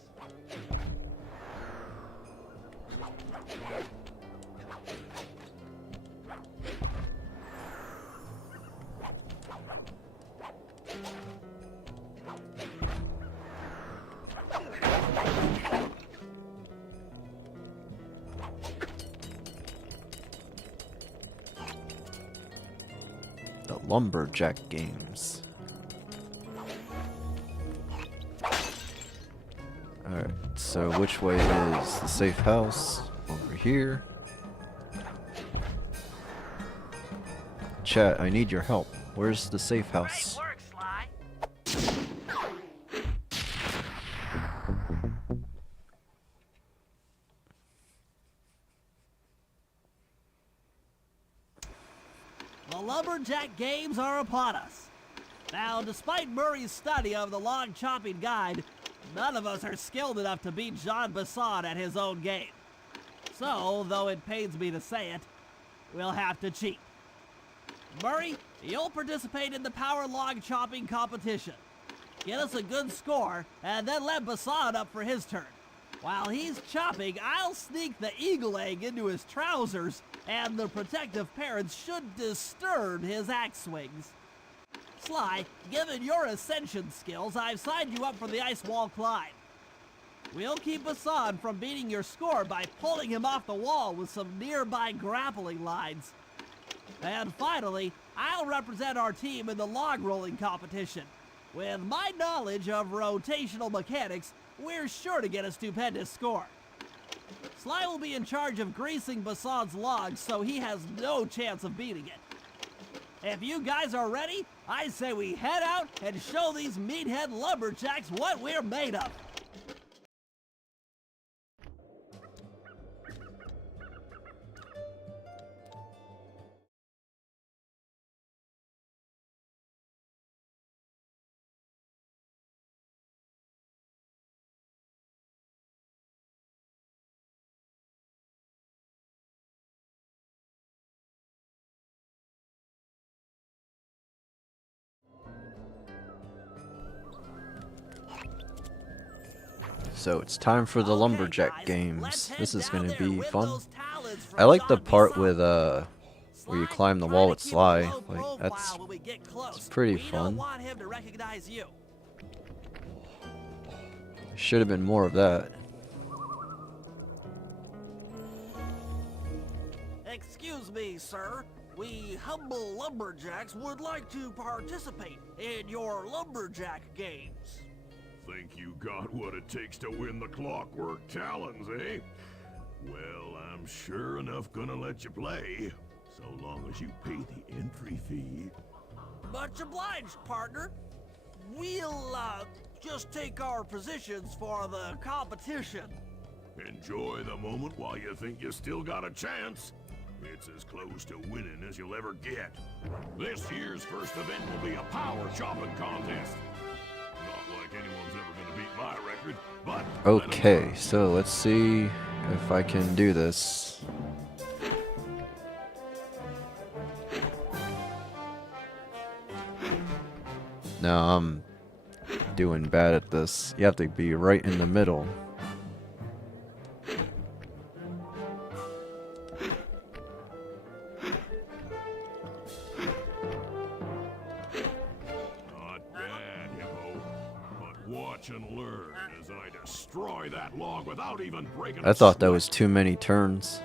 The Lumberjack games. Alright, so which way is the safe house? Over here. Chat, I need your help. Where's the safe Great house? work, Sly. The Lumberjack games are upon us. Now, despite Murray's study of the log chopping guide, none of us are skilled enough to beat Jean Bisson at his own game. So, though it pains me to say it, we'll have to cheat. Murray, you'll participate in the power log chopping competition. Get us a good score, and then let Bisson up for his turn. While he's chopping, I'll sneak the eagle egg into his trousers, and the protective parents should disturb his axe swings. Sly, given your ascension skills, I've signed you up for the ice wall climb. We'll keep Bisson from beating your score by pulling him off the wall with some nearby grappling lines. And finally, I'll represent our team in the log rolling competition. With my knowledge of rotational mechanics, we're sure to get a stupendous score. Sly will be in charge of greasing Bisson's logs, so he has no chance of beating it. If you guys are ready, I say we head out and show these meathead lumberjacks what we're made of. So it's time for the Okay, lumberjack guys, games. let's head This is down gonna there be with fun. those talons from I like the Sean B. part Sun. with where you Sly, climb the try wall to with keep a Sly. low Like profile that's when we get close. pretty we fun. don't want him to recognize you. should have been more of that. Excuse me, sir. We humble lumberjacks would like to participate in your lumberjack games. Think you got what it takes to win the Clockwork Talons, eh? Well, I'm sure enough gonna let you play, so long as you pay the entry fee. Much obliged, partner. We'll, just take our positions for the competition. Enjoy the moment while you think you still got a chance. It's as close to winning as you'll ever get. This year's first event will be a power chopping contest. Not like anyone's ever gonna beat my record, but... Okay, so let's see if I can do this. No, I'm doing bad at this. You have to be right in the middle. Not bad, Hippo. But watch and learn as I destroy that log without even breaking I thought that was too many turns.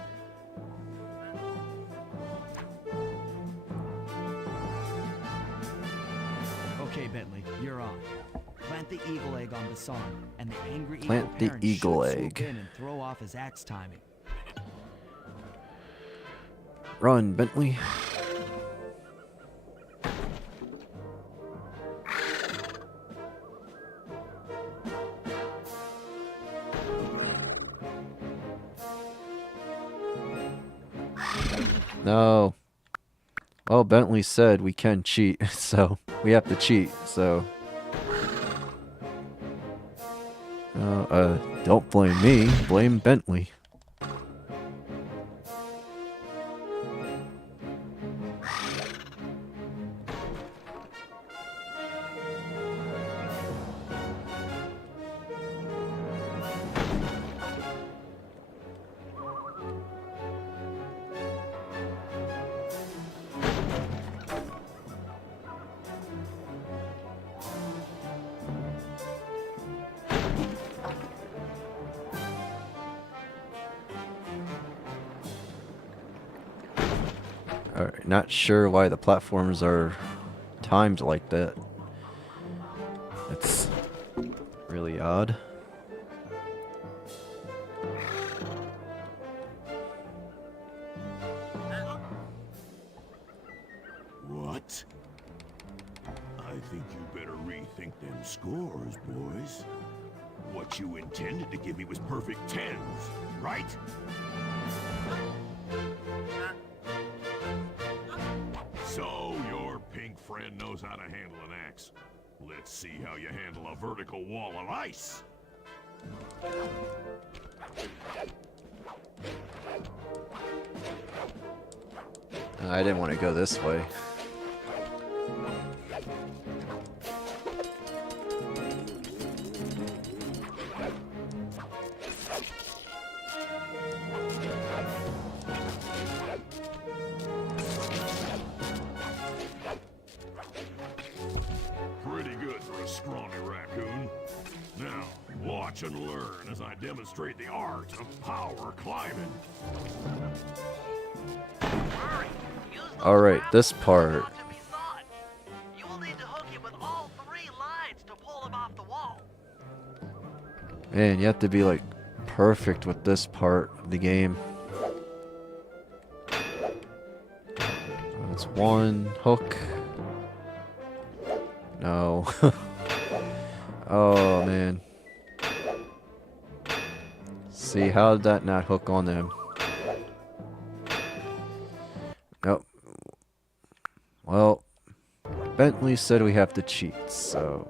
Okay, Bentley, you're on. Plant the eagle egg on Basan, and the angry Plant eagle the parent eagle should swoop egg. in and throw off his axe timing. Run, Bentley. No. Well, Bentley said we can cheat, so we have to cheat, so. Don't blame me, blame Bentley. Alright, not sure why the platforms are timed like that. It's really odd. What? I think you better rethink them scores, boys. What you intended to give me was perfect tens, right? So your pink friend knows how to handle an axe. Let's see how you handle a vertical wall of ice. I didn't want to go this way. Pretty good for a scrawny raccoon. Now, watch and learn as I demonstrate the art of power climbing. Hurry! Use those Alright, grab this hooks part. onto Basan. You will need to hook him with all 3 lines to pull him off the wall. Man, you have to be like perfect with this part of the game. That's one hook. No. Oh man. See, how did that not hook on them? Nope. Well, Bentley said we have to cheat, so.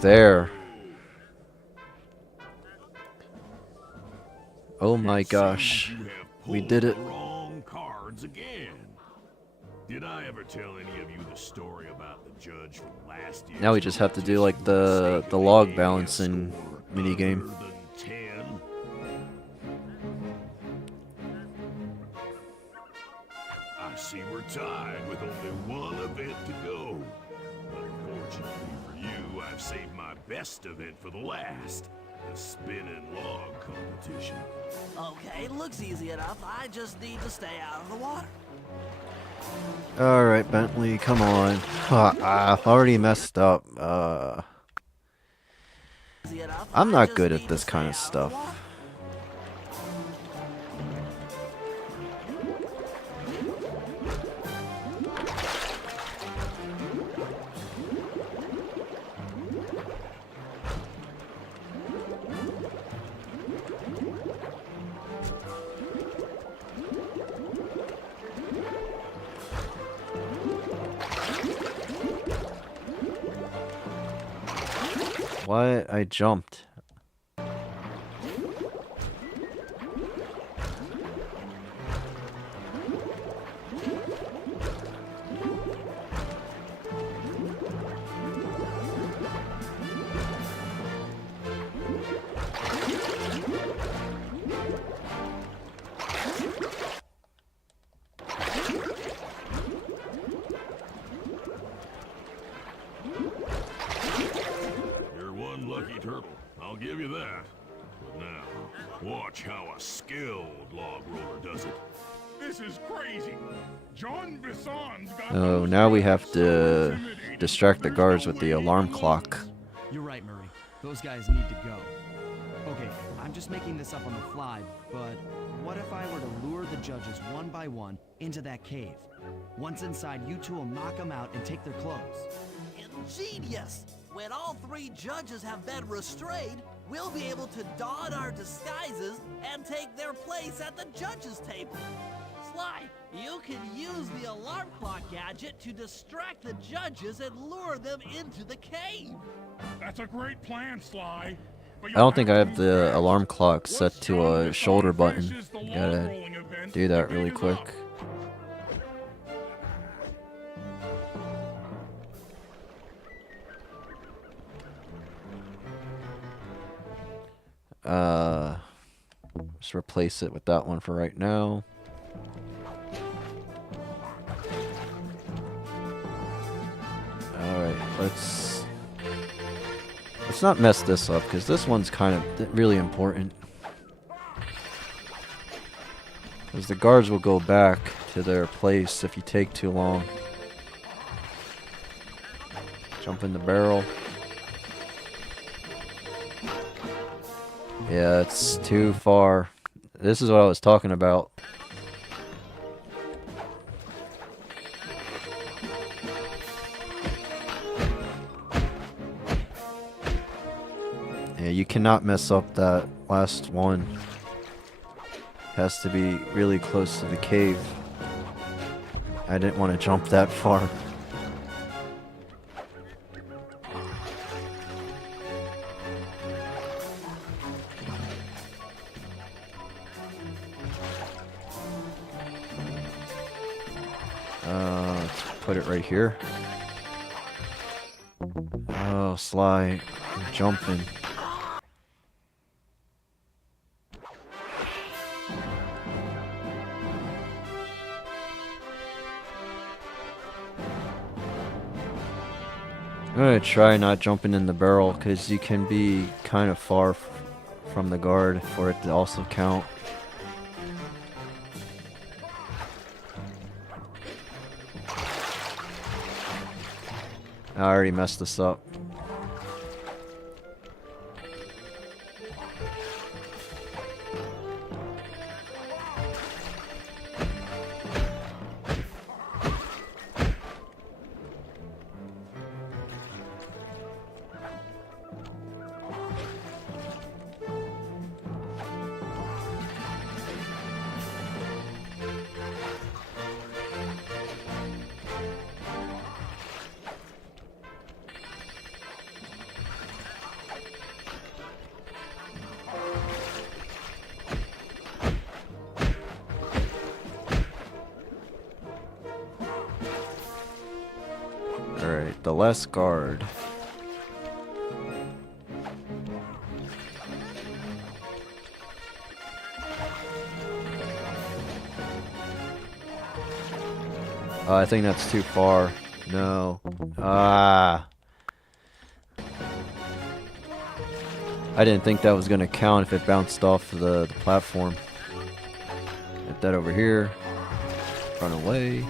there. Oh my gosh. Seems you have We pulled did it. the wrong cards again. Did I ever tell any of you the story about the judge from last year? Now we just have to do like the log balancing mini game. 10? I see we're tied with only one event to go. Unfortunately for you, I've saved my best event for the last. The spinning log competition. Okay, looks easy enough. I just need to stay out of the water. Alright, Bentley, come on. Already messed up. Easy enough. I'm I not just good need at to this stay kind out of the stuff. water. What? I jumped. You're one lucky turtle, I'll give you that. But now, watch how a skilled log roller does it. This is crazy. John Bisson's got Oh, those now we guys have so to intimidating, distract the there's guards no with the way alarm he clock. loses. You're right, Murray. Those guys need to go. Okay, I'm just making this up on the fly, but what if I were to lure the judges one by one into that cave? Once inside, you two will knock them out and take their clothes. Ingenious! When all three judges have been restrained, we'll be able to don our disguises and take their place at the judges' table. Sly, you can use the alarm clock gadget to distract the judges and lure them into the cave. That's a great plan, Sly. But I don't think I you'll have to move the fast. alarm clock Once set to John a Bisson shoulder button. finishes the log Gotta rolling event, do that the really game is quick. up. Just replace it with that one for right now. Alright, let's not mess this up, because this one's kind of really important. Because the guards will go back to their place if you take too long. Jump in the barrel. Yeah, it's too far. This is what I was talking about. Yeah, you cannot mess up that last one. Has to be really close to the cave. I didn't want to jump that far. Let's put it right here. Oh, Sly, I'm jumping. I'm gonna try not jumping in the barrel because you can be kind of far from the guard for it to also count. I already messed this up. last guard. I think that's too far. No. Ah. I didn't think that was gonna count if it bounced off the platform. Get that over here. Run away.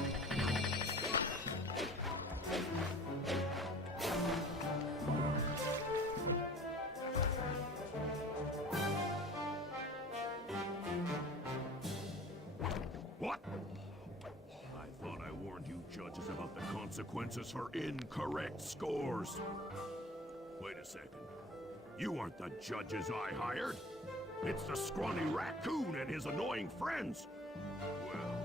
What? I thought I warned you judges about the consequences for incorrect scores. Wait a second. You aren't the judges I hired. It's the scrawny raccoon and his annoying friends. Well,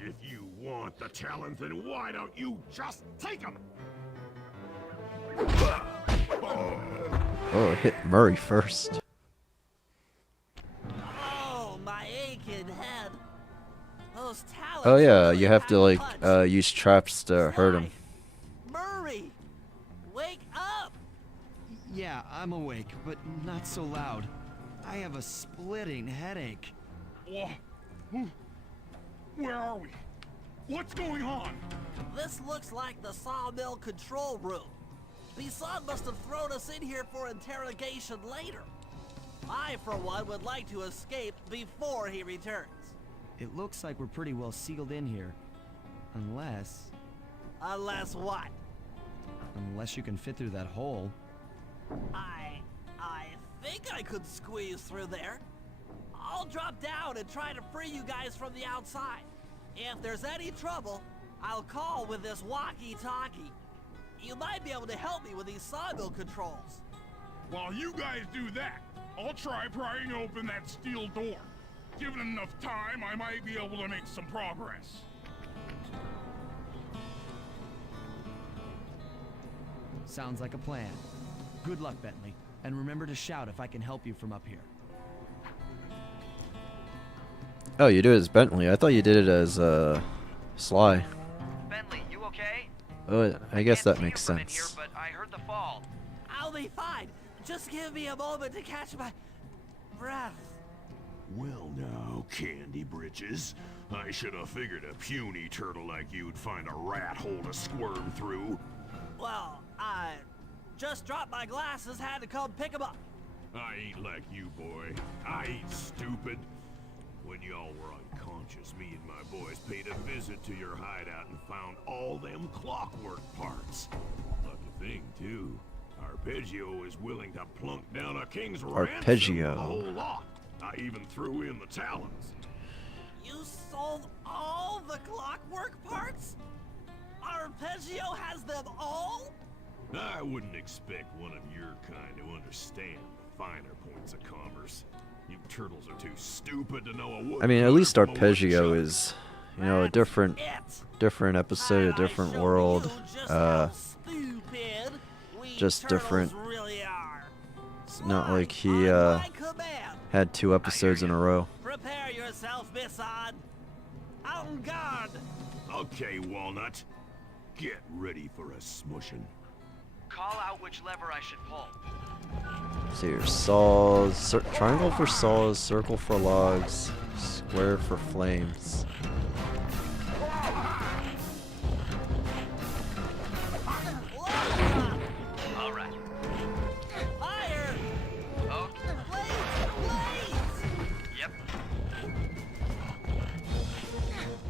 if you want the talent, then why don't you just take them? Oh, it hit Murray first. Oh, my aching head. Those talents Oh yeah, really you have to pack like punch. use traps to hurt him. Murray, wake up! Yeah, I'm awake, but not so loud. I have a splitting headache. Where are we? What's going on? This looks like the sawmill control room. Bisan must have thrown us in here for interrogation later. I, for one, would like to escape before he returns. It looks like we're pretty well sealed in here. Unless Unless what? you can fit through that hole. I think I could squeeze through there. I'll drop down and try to free you guys from the outside. If there's any trouble, I'll call with this walkie-talkie. You might be able to help me with these sawmill controls. While you guys do that, I'll try prying open that steel door. Given enough time, I might be able to make some progress. Sounds like a plan. Good luck, Bentley. And remember to shout if I can help you from up here. Oh, you do it as Bentley. I thought you did it as Sly. Bentley, you okay? Oh, I guess Can't that see makes you from in here, sense. but I heard the fall. I'll be fine. Just give me a moment to catch my breath. Well now, Candy Britches. I should have figured a puny turtle like you'd find a rat hole to squirm through. Well, I just dropped my glasses, had to come pick them up. I ain't like you, boy. I ain't stupid. When y'all were unconscious, me and my boys paid a visit to your hideout and found all them clockwork parts. Lucky thing, too. Arpeggio is willing to plunk down a king's ransom. Arpeggio. A whole lot. I even threw in the talons. You sold all the clockwork parts? Arpeggio has them all? I wouldn't expect one of your kind to understand the finer points of commerce. You turtles are too stupid to know a wood. I mean, at least from a Arpeggio woodchuck. is, you know, a different episode, a different I show world. you just how stupid we just turtles different. Really are. Not like Slide he on my command. had 2 episodes in a row. Prepare yourself, Bisan. En garde. Okay, Walnut. Get ready for a smushing. Call out which lever I should pull. So your saws, triangle for saws, circle for logs, square for flames. All right. Fire. Oh, Blades. yep.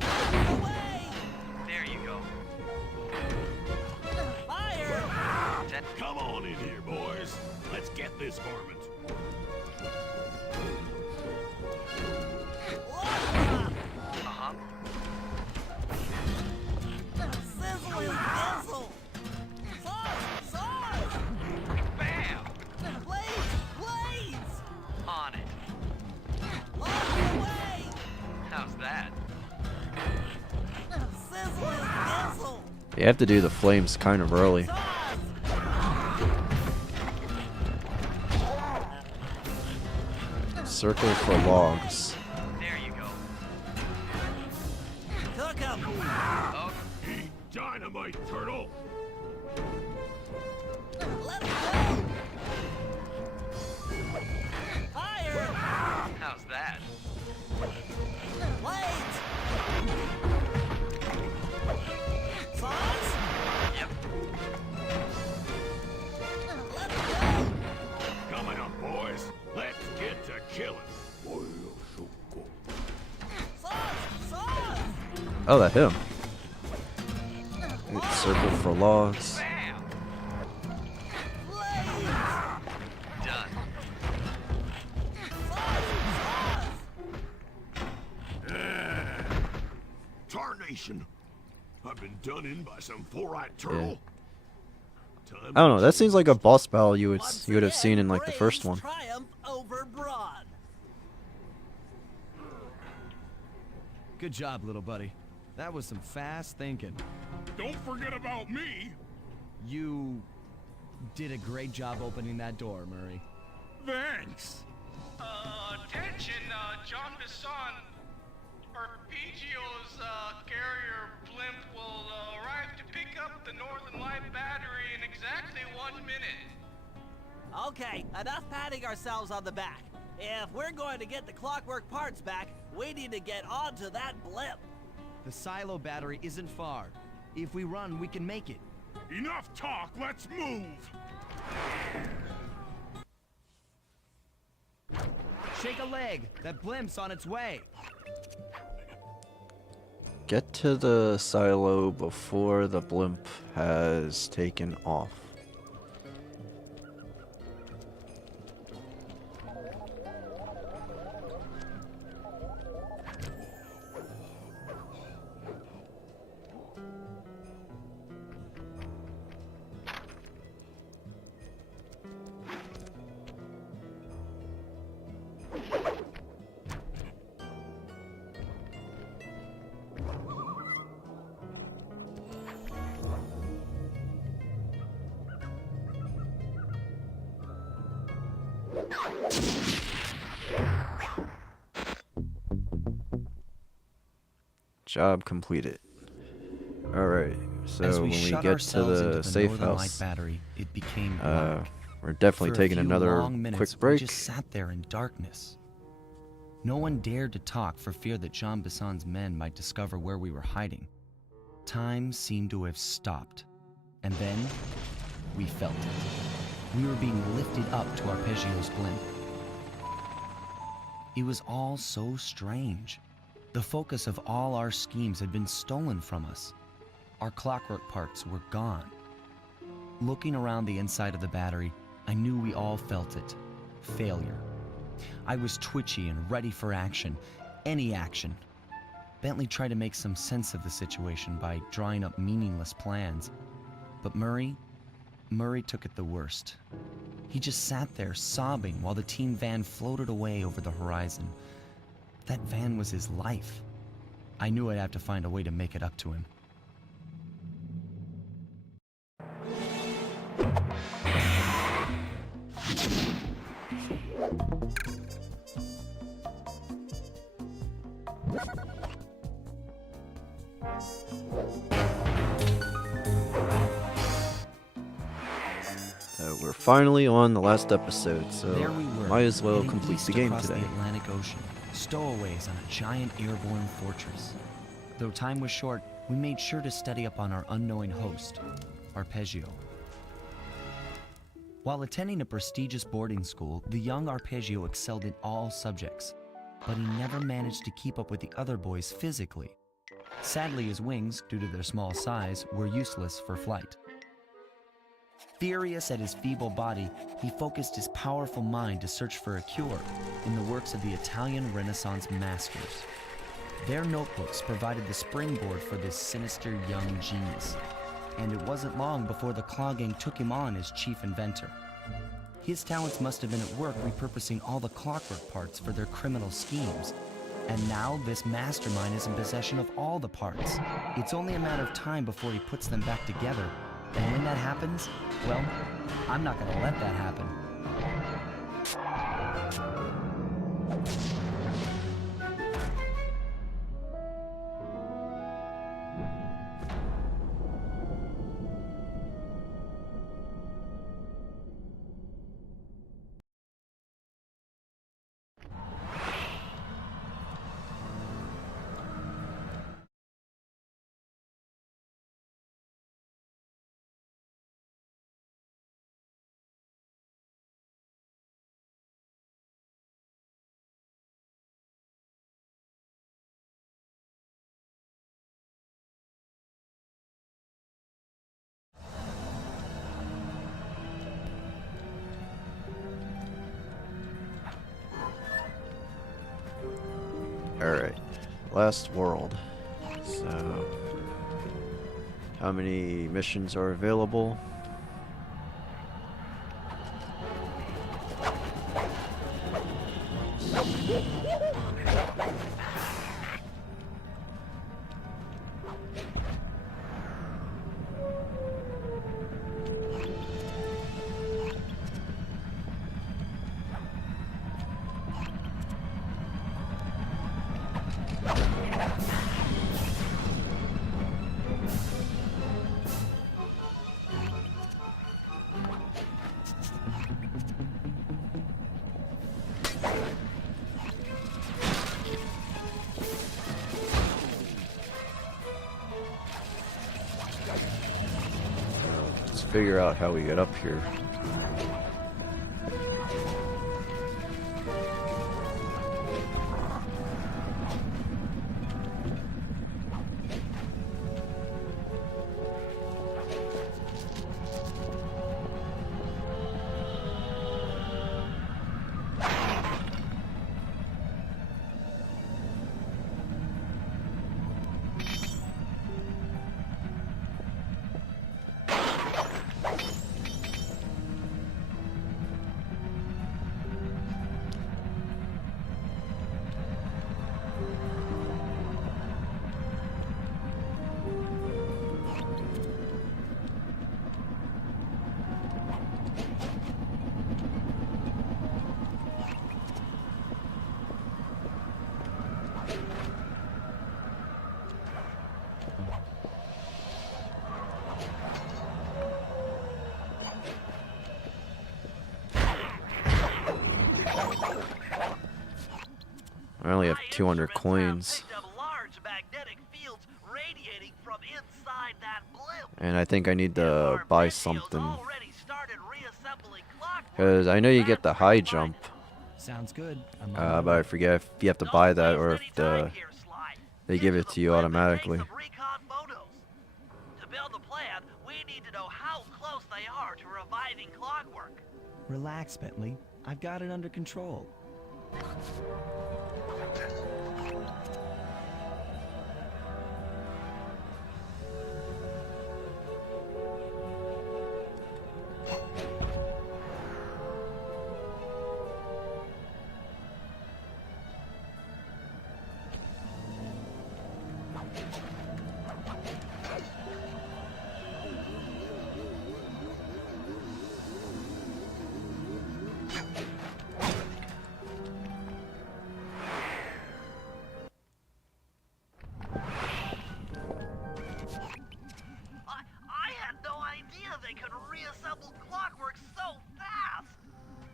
Away. There you go. Fire. Come on in here, boys. Let's get this varmint. Uh-huh. Sizzle is bizzle. Saws. Bam! Blades. On it. Logs away. How's that? Sizzle is bizzle. You have to do the flames kind of early. Saws. Circle for logs. There you go. Cook 'em. Oh, Eat dynamite, turtle. Oh, that hit him. Good circle for logs. Done. Tarnation! I've been done in by some four-eyed turtle. Time I don't know. That seems like a boss battle you would Once have again, seen in like the first Braves one. Triumph over Braun. Good job, little buddy. That was some fast thinking. Don't forget about me. You did a great job opening that door, Murray. Thanks. Attention, John Bisson. Arpeggio's carrier blimp will arrive to pick up the Northern Light battery in exactly 1 minute. Okay, enough patting ourselves on the back. If we're going to get the Clockwork parts back, we need to get onto that blimp. The silo battery isn't far. If we run, we can make it. Enough talk, let's move. Shake a leg. That blimp's on its way. Get to the silo before the blimp has taken off. Job completed. Alright, so As we when we shut get to ourselves into the the safe Northern Light house, battery, it became black. we're definitely For a taking few another long minutes, quick we break. just sat there in darkness. No one dared to talk for fear that Jean Besson's men might discover where we were hiding. Time seemed to have stopped. And then, we felt it. We were being lifted up to Arpeggio's blimp. It was all so strange. The focus of all our schemes had been stolen from us. Our clockwork parts were gone. Looking around the inside of the battery, I knew we all felt it. Failure. I was twitchy and ready for action. Any action. Bentley tried to make some sense of the situation by drawing up meaningless plans. But Murray took it the worst. He just sat there sobbing while the team van floated away over the horizon. That van was his life. I knew I'd have to find a way to make it up to him. We're finally on the last episode, so There we were, might as well heading complete east the game across today. the Atlantic Ocean, stowaways on a giant airborne fortress. Though time was short, we made sure to study up on our unknowing host, Arpeggio. While attending a prestigious boarding school, the young Arpeggio excelled in all subjects, but he never managed to keep up with the other boys physically. Sadly, his wings, due to their small size, were useless for flight. Furious at his feeble body, he focused his powerful mind to search for a cure in the works of the Italian Renaissance masters. Their notebooks provided the springboard for this sinister young genius, and it wasn't long before the Claw Gang took him on as chief inventor. His talents must have been at work repurposing all the clockwork parts for their criminal schemes, and now this mastermind is in possession of all the parts. It's only a matter of time before he puts them back together. And when that happens, well, I'm not gonna let that happen. Alright. Last world. So, how many missions are available? Let's figure out how we get up here. I only have 200 coins. And I think I need to buy something. Because I know you get the high jump. Sounds good. But I forget if you have to buy that or if they give it to you automatically. To build the plan, we need to know how close they are to reviving Clockwork. Relax, Bentley. I've got it under control.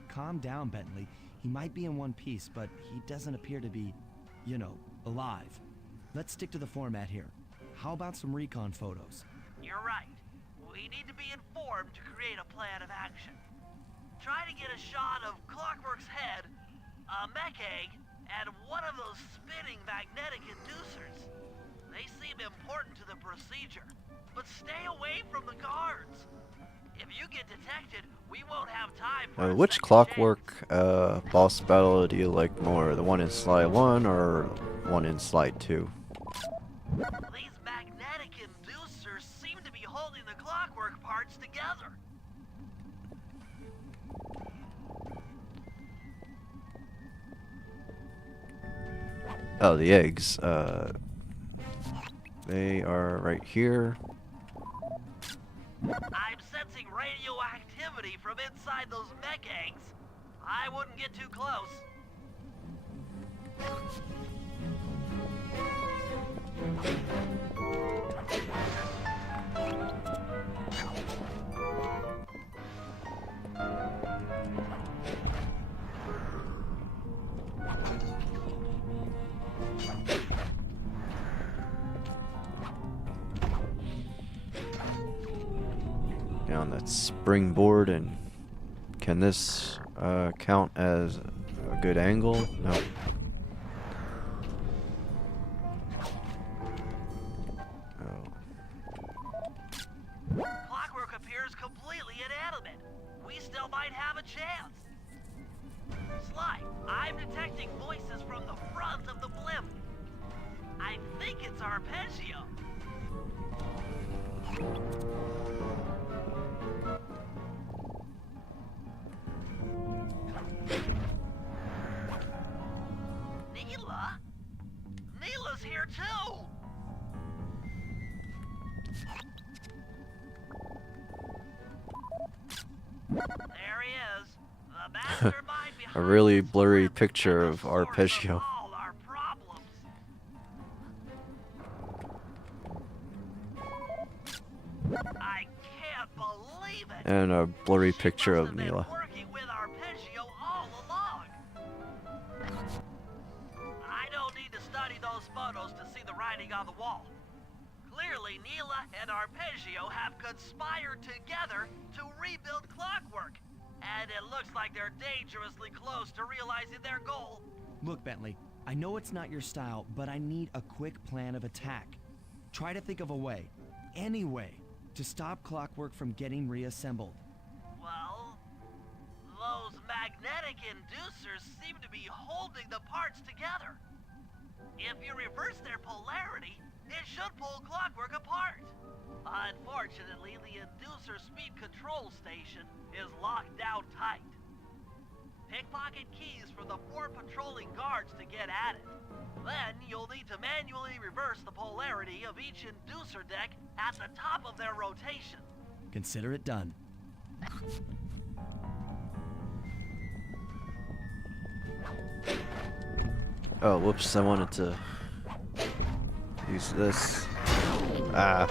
Calm down, Bentley. He might be in one piece, but he doesn't appear to be, you know, alive. Let's stick to the format here. How about some recon photos? You're right. We need to be informed to create a plan of action. Try to get a shot of Clockwork's head, a mech egg, and one of those spinning magnetic inducers. They seem important to the procedure, but stay away from the guards. If you get detected, we won't have time for Which Clockwork boss battle do you like more? The one in Slide 1 or one in Slide 2? These magnetic inducers seem to be holding the Clockwork parts together. Oh, the eggs. They are right here. I'm sensing radioactivity from inside those mech eggs. I wouldn't get too close. On that springboard, and can this count as a good angle? No. Clockwork appears completely inanimate. We still might have a chance. Sly, I'm detecting voices from the front of the blimp. I think it's Arpeggio. Neela? Neela's here too! There he is. The mastermind behind A really this blurry flip picture and the of source Arpeggio. all our problems. I can't believe it. And a blurry She picture must of have been Neela. working with Arpeggio all along. I don't need to study those photos to see the writing on the wall. Clearly, Neela and Arpeggio have conspired together to rebuild Clockwork. And it looks like they're dangerously close to realizing their goal. Look, Bentley, I know it's not your style, but I need a quick plan of attack. Try to think of a way, any way, to stop Clockwork from getting reassembled. Well, those magnetic inducers seem to be holding the parts together. If you reverse their polarity, it should pull Clockwork apart. Unfortunately, the inducer speed control station is locked down tight. Pickpocket keys from the 4 patrolling guards to get at it. Then you'll need to manually reverse the polarity of each inducer deck at the top of their rotation. Consider it done. Oh, whoops, I wanted to use this. Ah,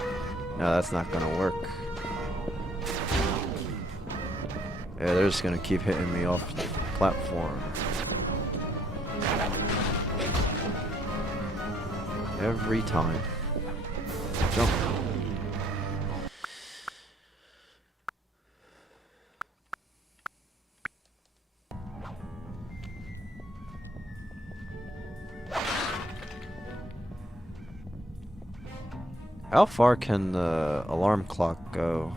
no, that's not gonna work. Yeah, they're just gonna keep hitting me off the platform. Every time. Jump. How far can the alarm clock go?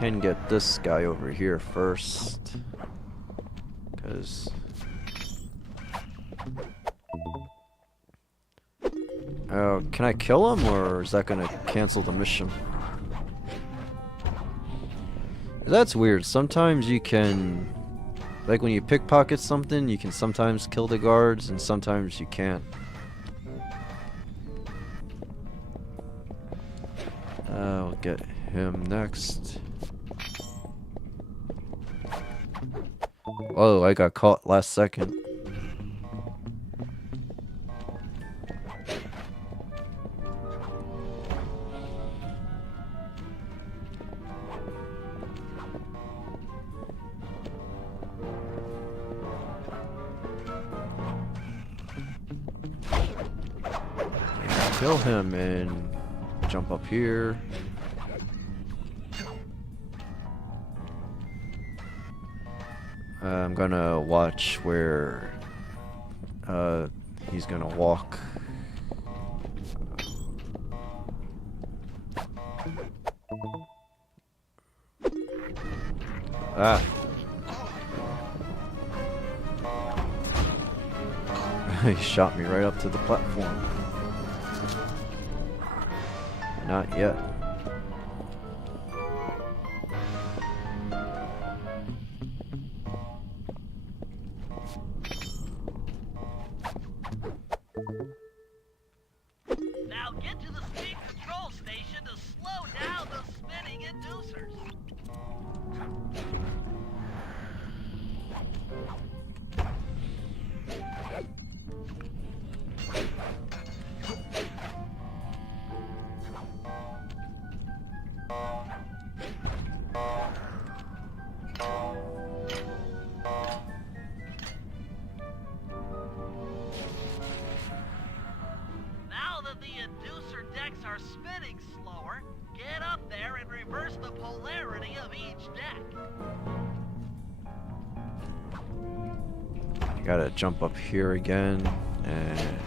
Can get this guy over here first, because oh, can I kill him, or is that gonna cancel the mission? That's weird. Sometimes you can, like when you pickpocket something, you can sometimes kill the guards, and sometimes you can't. I'll get him next. Oh, I got caught last second. Kill him and jump up here. I'm gonna watch where he's gonna walk. Ah. He shot me right up to the platform. Not yet. Now get to the speed control station to slow down the spinning inducers. Now that the inducer decks are spinning slower, get up there and reverse the polarity of each deck. You gotta jump up here again and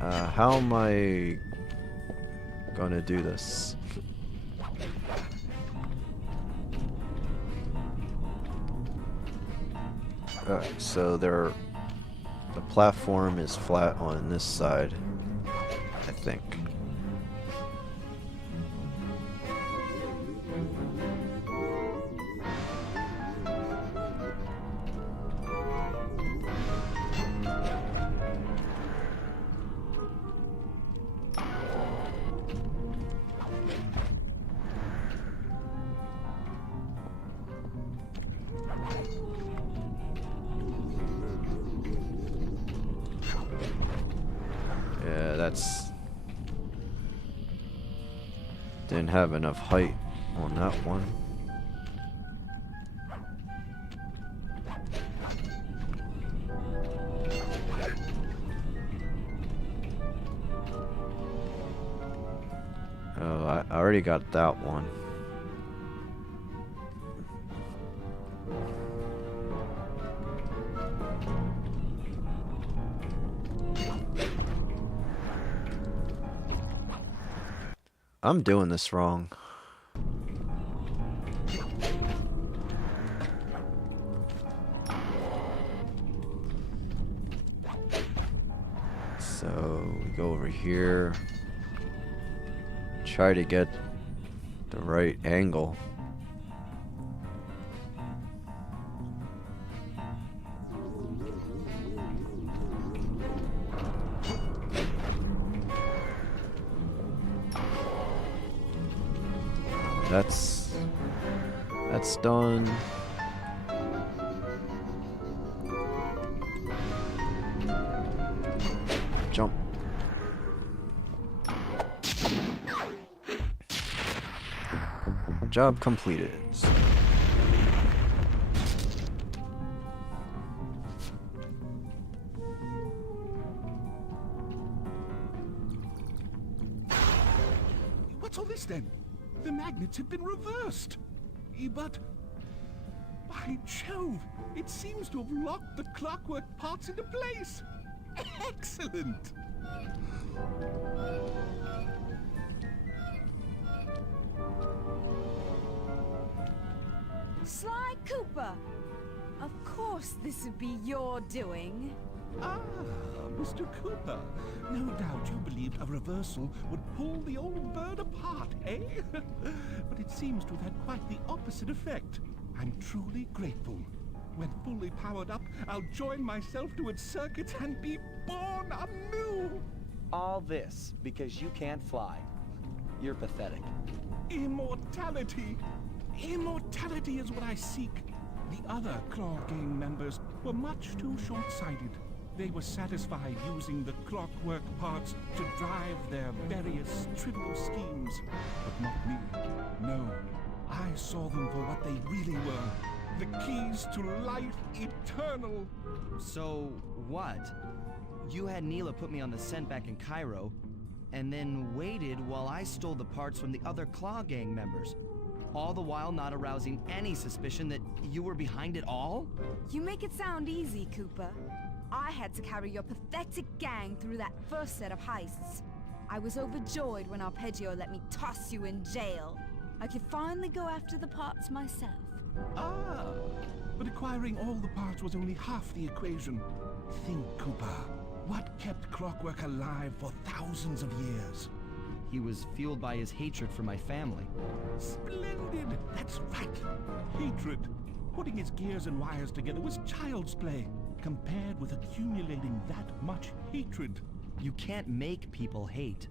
How am I gonna do this? So the platform is flat on this side, I think. Yeah, that's... Didn't have enough height on that one. Oh, I already got that one. I'm doing this wrong. So we go over here. Try to get the right angle. That's done. Jump. Job completed. What's all this then? The magnets have been reversed. But... by Jove, it seems to have locked the clockwork parts into place. Excellent! Sly Cooper! Of course this would be your doing. Ah, Mr. Cooper. No doubt you believed a reversal would pull the old bird apart, eh? But it seems to have had quite the opposite effect. I'm truly grateful. When fully powered up, I'll join myself to its circuits and be born anew! All this because you can't fly. You're pathetic. Immortality! Immortality is what I seek. The other Claw Gang members were much too short-sighted. They were satisfied using the clockwork parts to drive their various trivial schemes. But not me. No. I saw them for what they really were. The keys to life eternal. So, what? You had Neela put me on the scent back in Cairo, and then waited while I stole the parts from the other Claw Gang members. All the while not arousing any suspicion that you were behind it all? You make it sound easy, Cooper. I had to carry your pathetic gang through that first set of heists. I was overjoyed when Arpeggio let me toss you in jail. I could finally go after the parts myself. Ah, but acquiring all the parts was only half the equation. Think, Cooper. What kept Clockwork alive for thousands of years? He was fueled by his hatred for my family. Splendid! That's right. Hatred. Putting his gears and wires together was child's play, compared with accumulating that much hatred. You can't make people hate.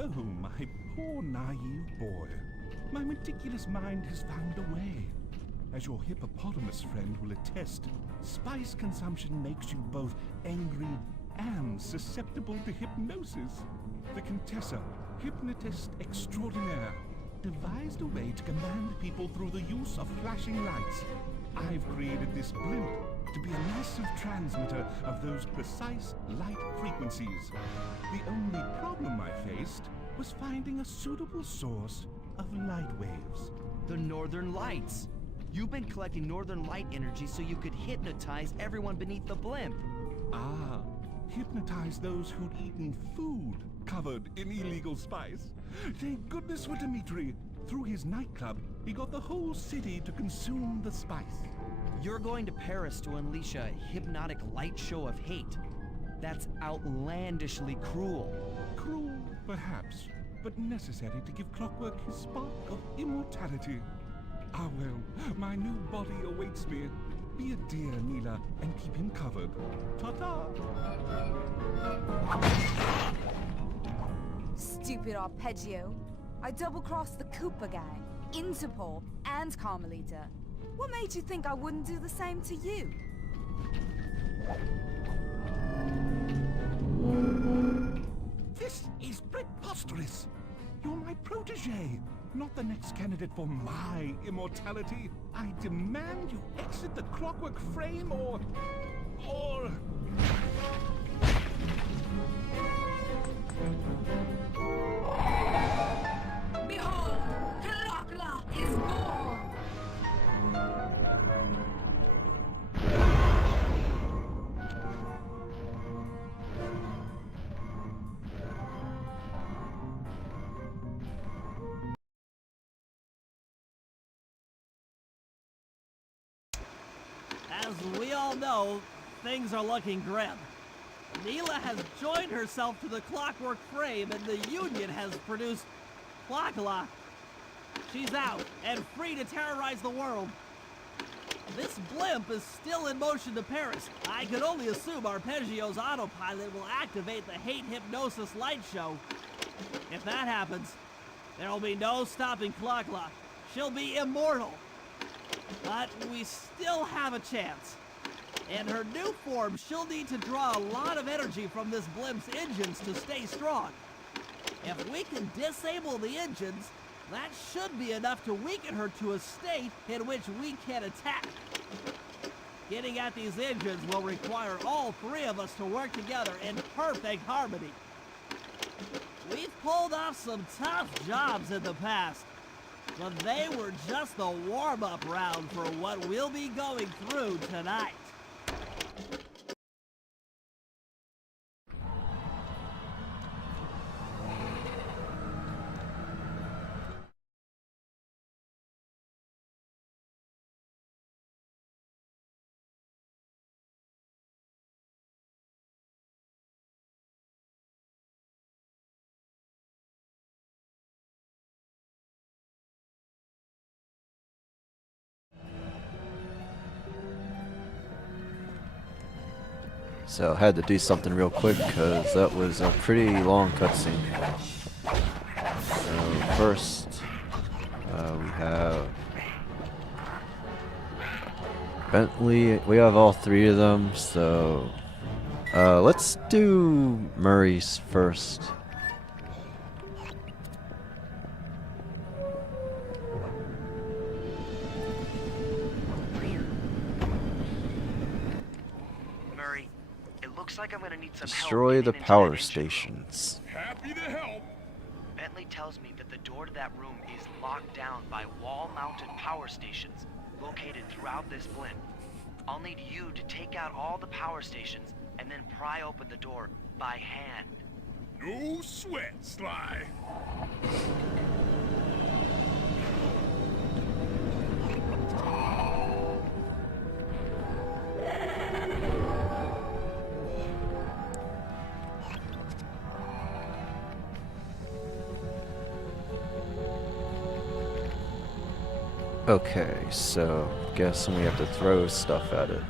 Oh, my poor naive boy. My meticulous mind has found a way. As your hippopotamus friend will attest, spice consumption makes you both angry and susceptible to hypnosis. The Contessa, hypnotist extraordinaire, devised a way to command people through the use of flashing lights. I've created this blimp to be a massive transmitter of those precise light frequencies. The only problem I faced was finding a suitable source of light waves. The Northern Lights. You've been collecting Northern Light energy so you could hypnotize everyone beneath the blimp. Ah, hypnotized those who'd eaten food covered in illegal spice. Thank goodness for Dmitri. Through his nightclub, he got the whole city to consume the spice. You're going to Paris to unleash a hypnotic light show of hate. That's outlandishly cruel. Cruel, perhaps, but necessary to give Clockwork his spark of immortality. Ah well, my new body awaits me. Be a dear, Mila, and keep him covered. Ta-ta! Stupid Arpeggio. I double-crossed the Cooper gang, Interpol, and Carmelita. What made you think I wouldn't do the same to you? This is preposterous! You're my protege, not the next candidate for my immortality. I demand you exit the Clockwork frame or... Behold, Clockla is born! As we all know, things are looking grim. Neela has joined herself to the Clockwork frame, and the Union has produced Clockla. She's out and free to terrorize the world. This blimp is still in motion to Paris. I could only assume Arpeggio's autopilot will activate the hate hypnosis light show. If that happens, there'll be no stopping Clockla. She'll be immortal. But we still have a chance. In her new form, she'll need to draw a lot of energy from this blimp's engines to stay strong. If we can disable the engines, that should be enough to weaken her to a state in which we can attack. Getting at these engines will require all three of us to work together in perfect harmony. We've pulled off some tough jobs in the past, but they were just the warm-up round for what we'll be going through tonight. So I had to do something real quick because that was a pretty long cutscene. So first, we have Bentley. We have all three of them. So let's do Murray's first. Looks like I'm gonna need some Destroy help the getting into power that engine room. stations. Happy to help. Bentley tells me that the door to that room is locked down by wall-mounted power stations located throughout this blimp. I'll need you to take out all the power stations and then pry open the door by hand. No sweat, Sly. Okay, so guessing we have to throw stuff at it.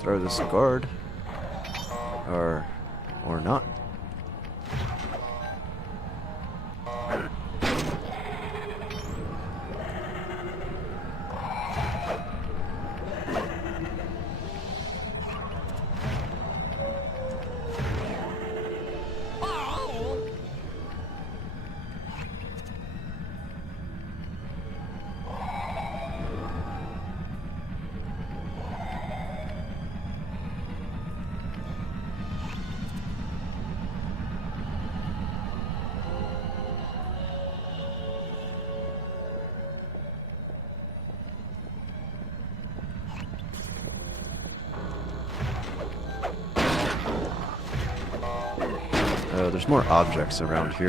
Throw this guard. Or not. there's more objects around here.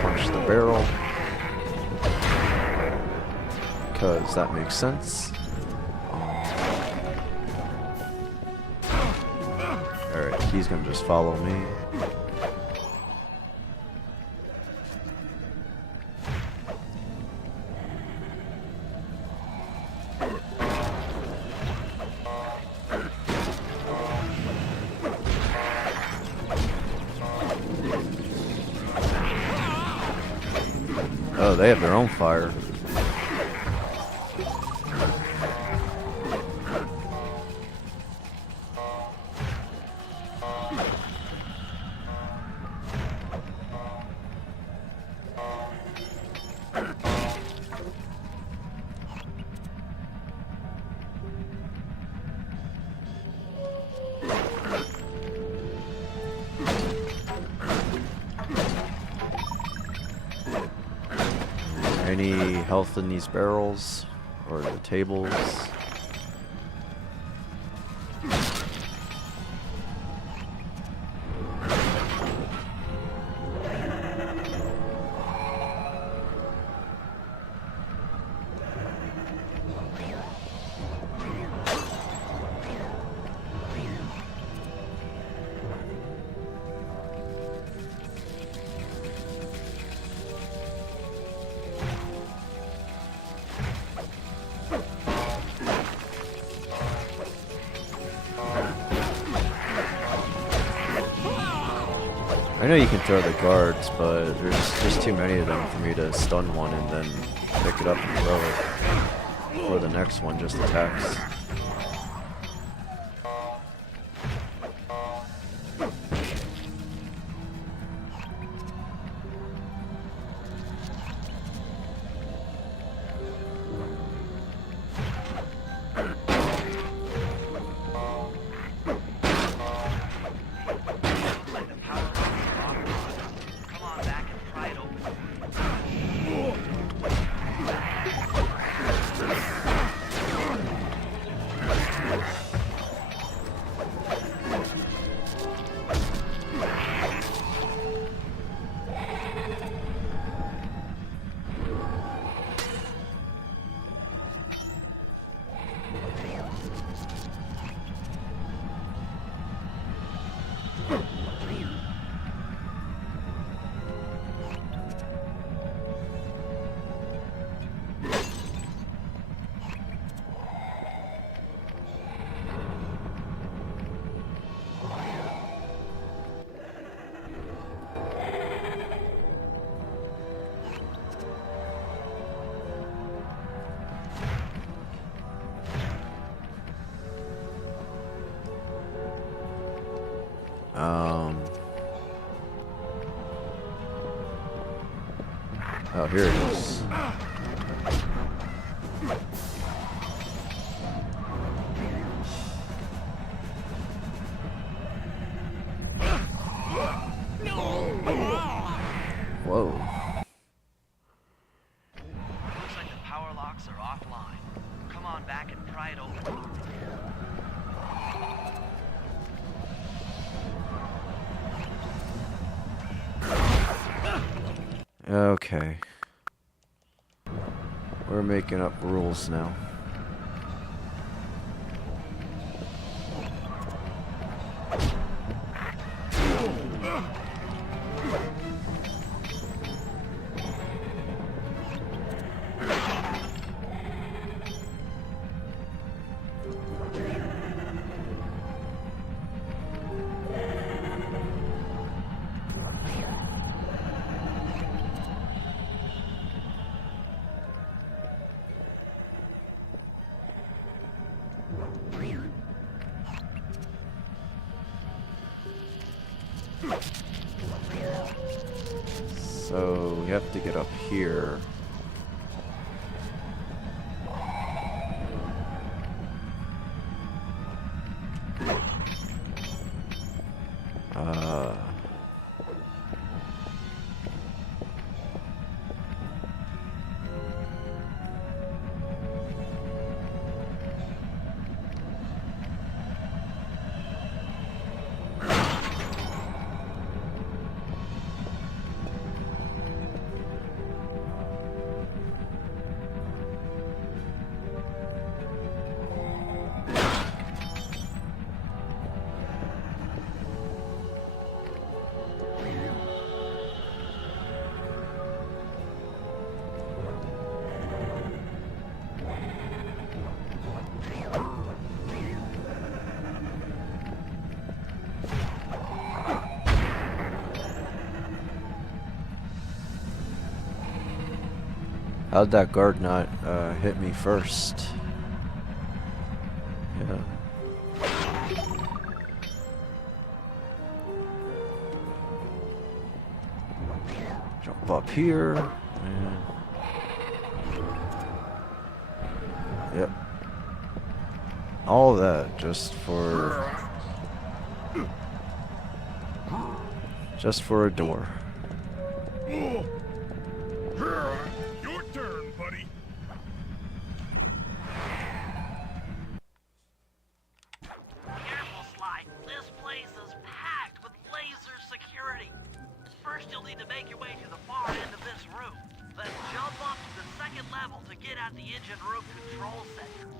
Punch the barrel. Because that makes sense. Alright, he's gonna just follow me. Oh, they have their own fire. Any health in these barrels or the tables? I know you can throw the guards, but there's just too many of them for me to stun one and then pick it up and throw it. Or the next one just attacks. Oh, here it is. Whoa. Looks like the power locks are offline. Come on back and pry it open. Okay. We're making up rules now. So we have to get up here. How'd that guard not hit me first? Yeah. Jump up here. And yep. All that just for a door. Your turn, buddy. Careful, Sly. This place is packed with laser security. First, you'll need to make your way to the far end of this room. Then jump up to the second level to get at the engine room control center.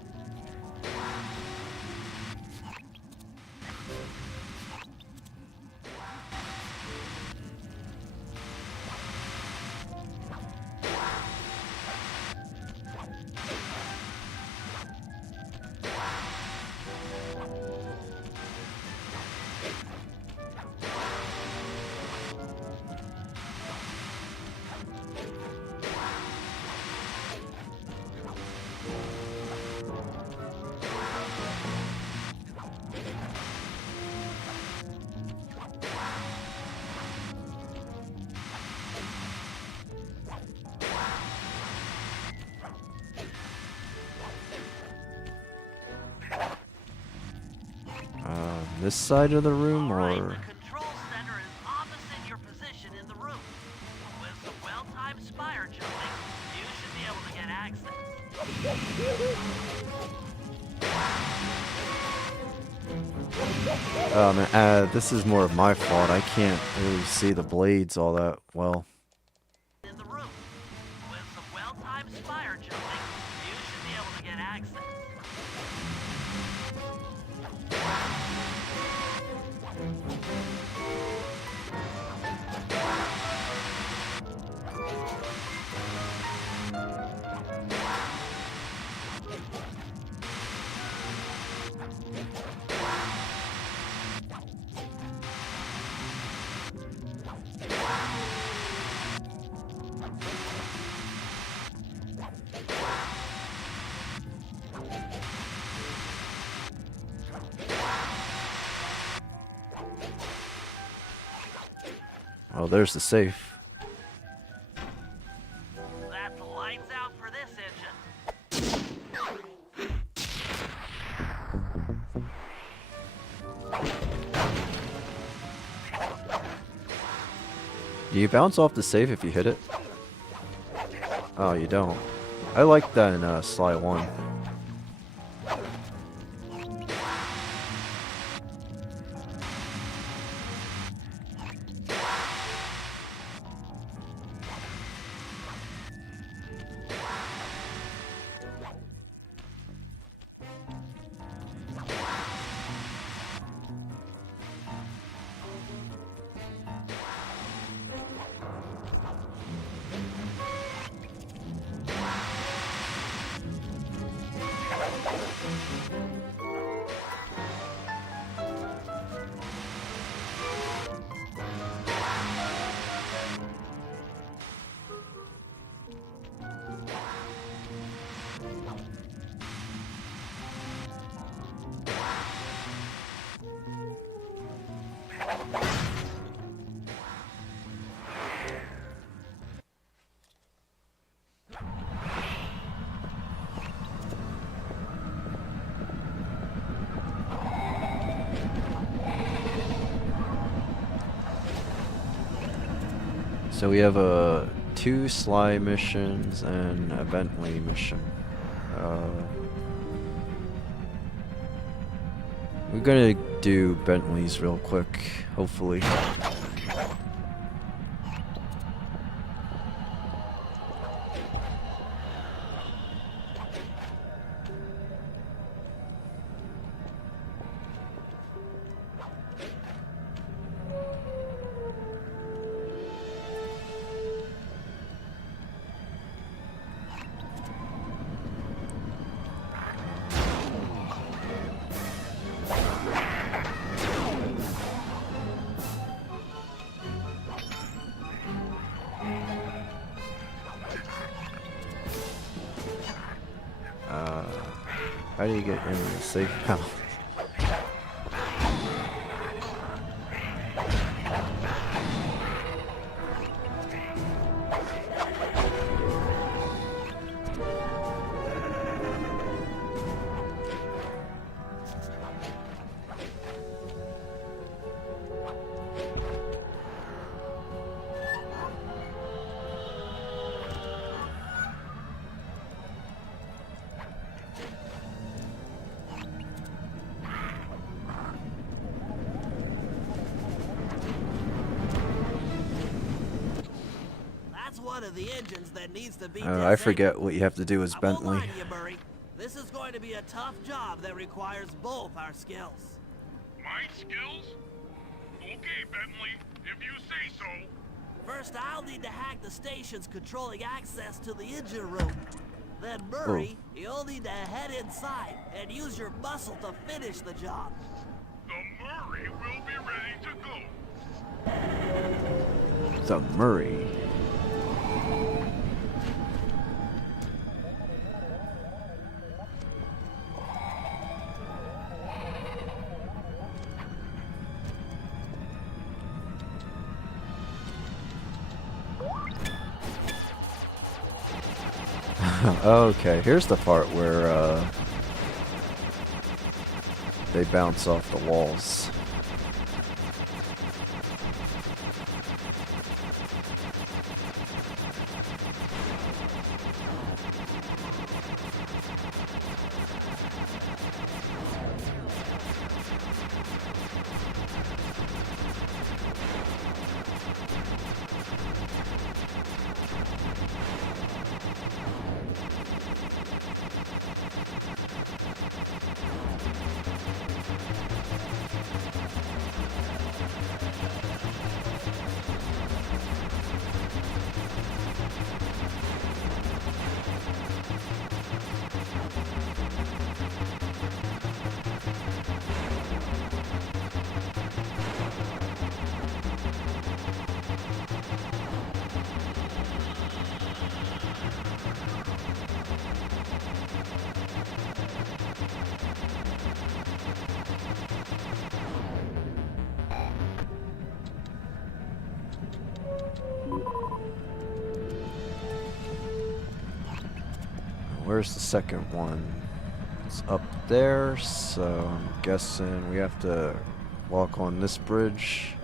This side of the room, All right, or the control center is opposite your position in the room. With some well-timed spire jumping, you should be able to get access. oh man, this is more of my fault. I can't really see the blades all that well. In the room. With some well-timed spire jumping, you should be able to get access. Oh, there's the safe. That's lights out for this engine. Do you bounce off the safe if you hit it? Oh, you don't. I like that in Sly 1. So we have 2 Sly missions and a Bentley mission. We're gonna do Bentley's real quick, hopefully. How do you get into the safe house? That's one of the engines that needs to be I forget what you have to do as I won't Bentley. lie to you, Murray. This is going to be a tough job that requires both our skills. My skills? Okay, Bentley, if you say so. First, I'll need to hack the stations controlling access to the engine room. Then, Murray, you'll need to head inside and use your muscle to finish the job. The Murray will be ready to go. The Murray. Okay, here's the part where they bounce off the walls. Where's the second one? It's up there, so I'm guessing we have to walk on this bridge.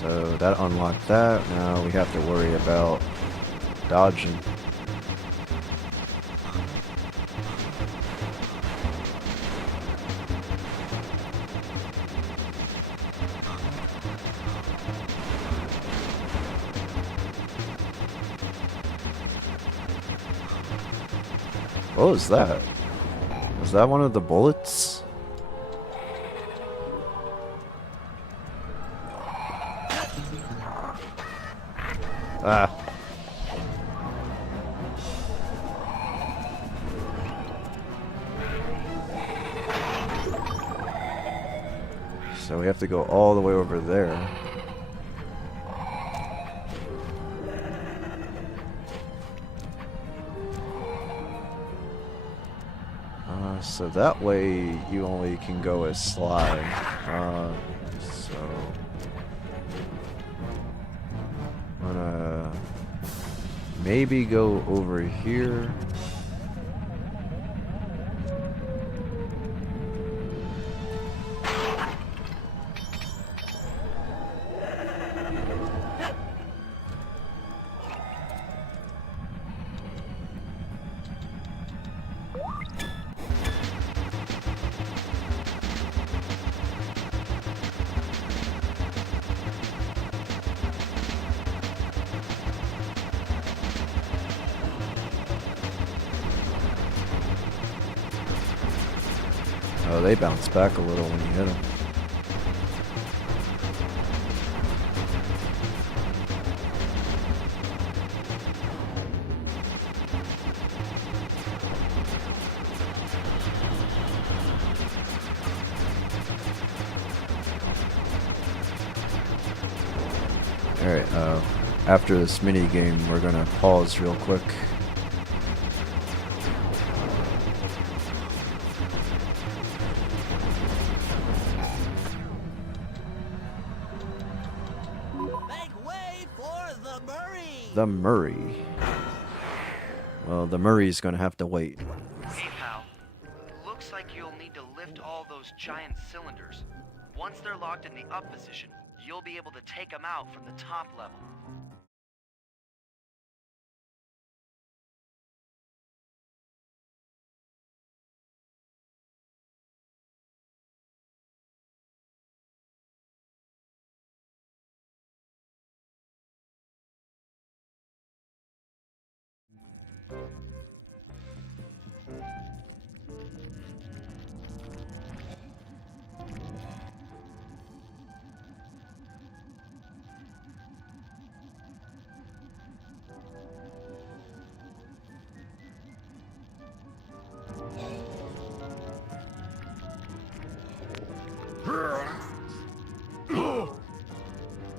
So that unlocked that. Now we have to worry about dodging. What was that? Was that one of the bullets? Ah. So we have to go all the way over there. So that way you only can go as slide. So I'm gonna maybe go over here. Oh, they bounce back a little when you hit them. Alright, after this mini game, we're gonna pause real quick. The Murray. Well, the Murray's gonna have to wait. Hey, pal. Looks like you'll need to lift all those giant cylinders. Once they're locked in the up position, you'll be able to take them out from the top level.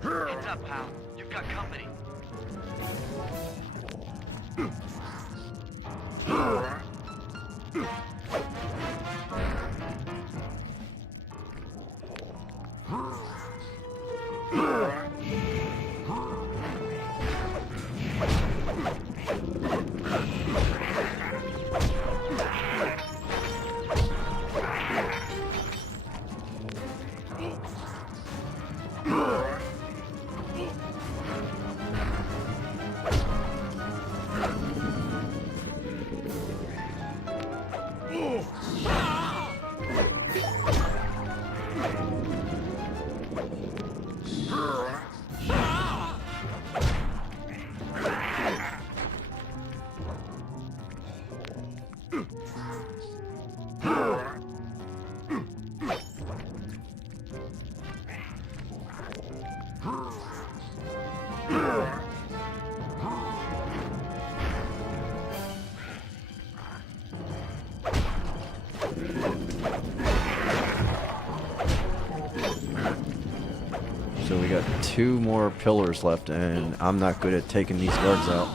Heads up, pal. You've got company. So we got 2 more pillars left, and I'm not good at taking these guards out.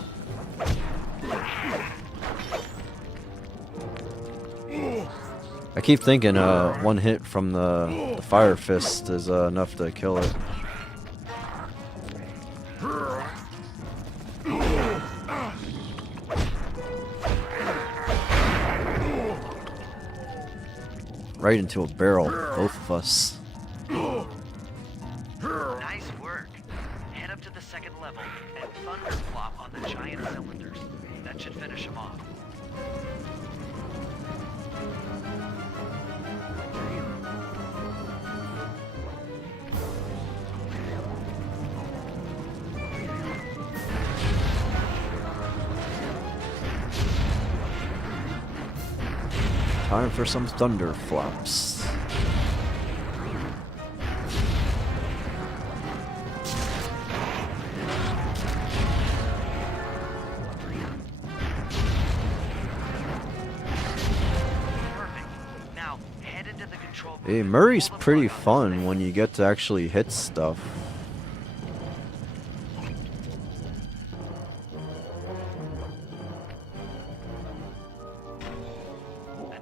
I keep thinking one hit from the fire fist is enough to kill it. Right into a barrel, both of us. Nice work. Head up to the second level and thunderflop on the giant cylinders. That should finish them off. Time for some thunder flops. Hey, Murray's pretty fun when you get to actually hit stuff.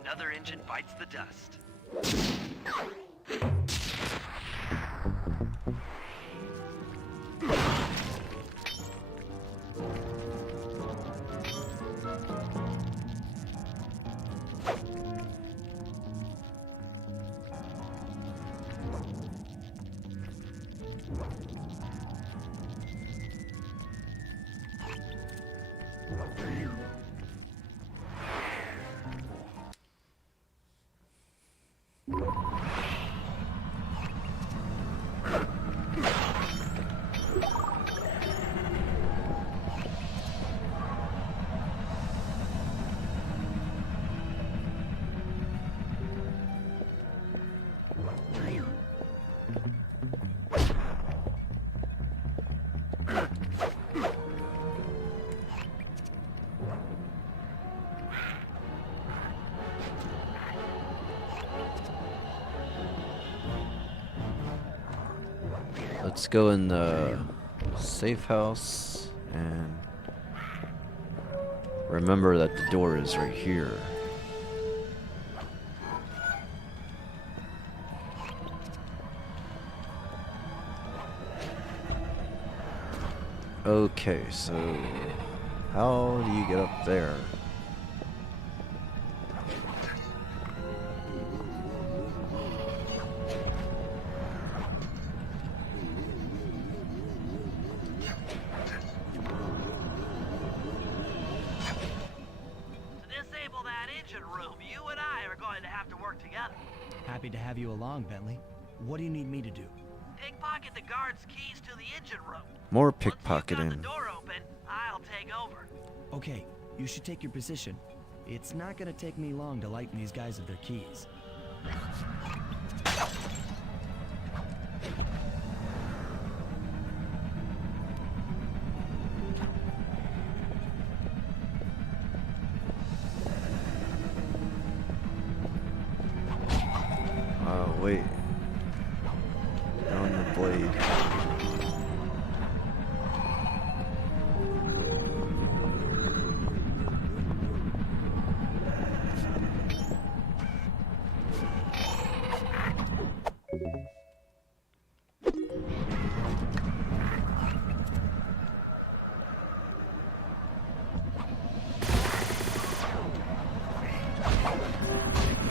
Another engine bites the dust. Let's go in the safe house and remember that the door is right here. Okay, so how do you get up there? Happy to have you along, Bentley. What do you need me to do? Pickpocket the guard's keys to the engine room. More Once you've got the pickpocketing. door open, I'll take over. Okay, you should take your position. It's not gonna take me long to lighten these guys of their keys. Wait. On the blade.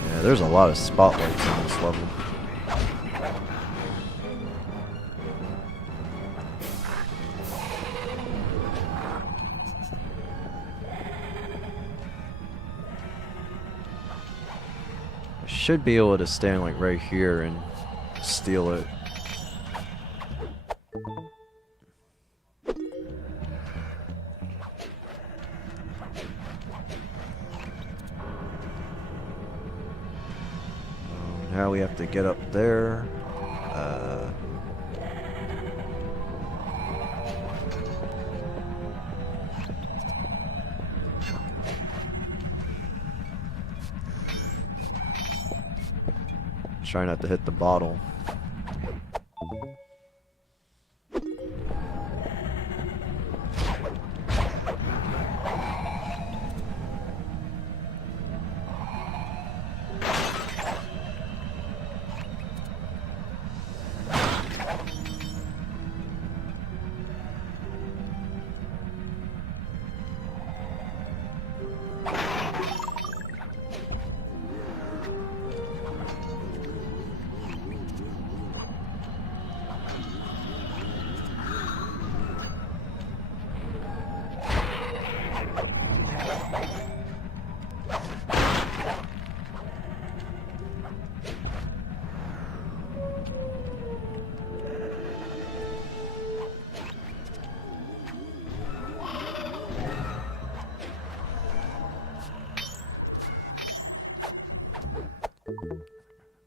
Yeah, there's a lot of spotlights on this level. Should be able to stand like right here and steal it. Now we have to get up there. Try not to hit the bottle.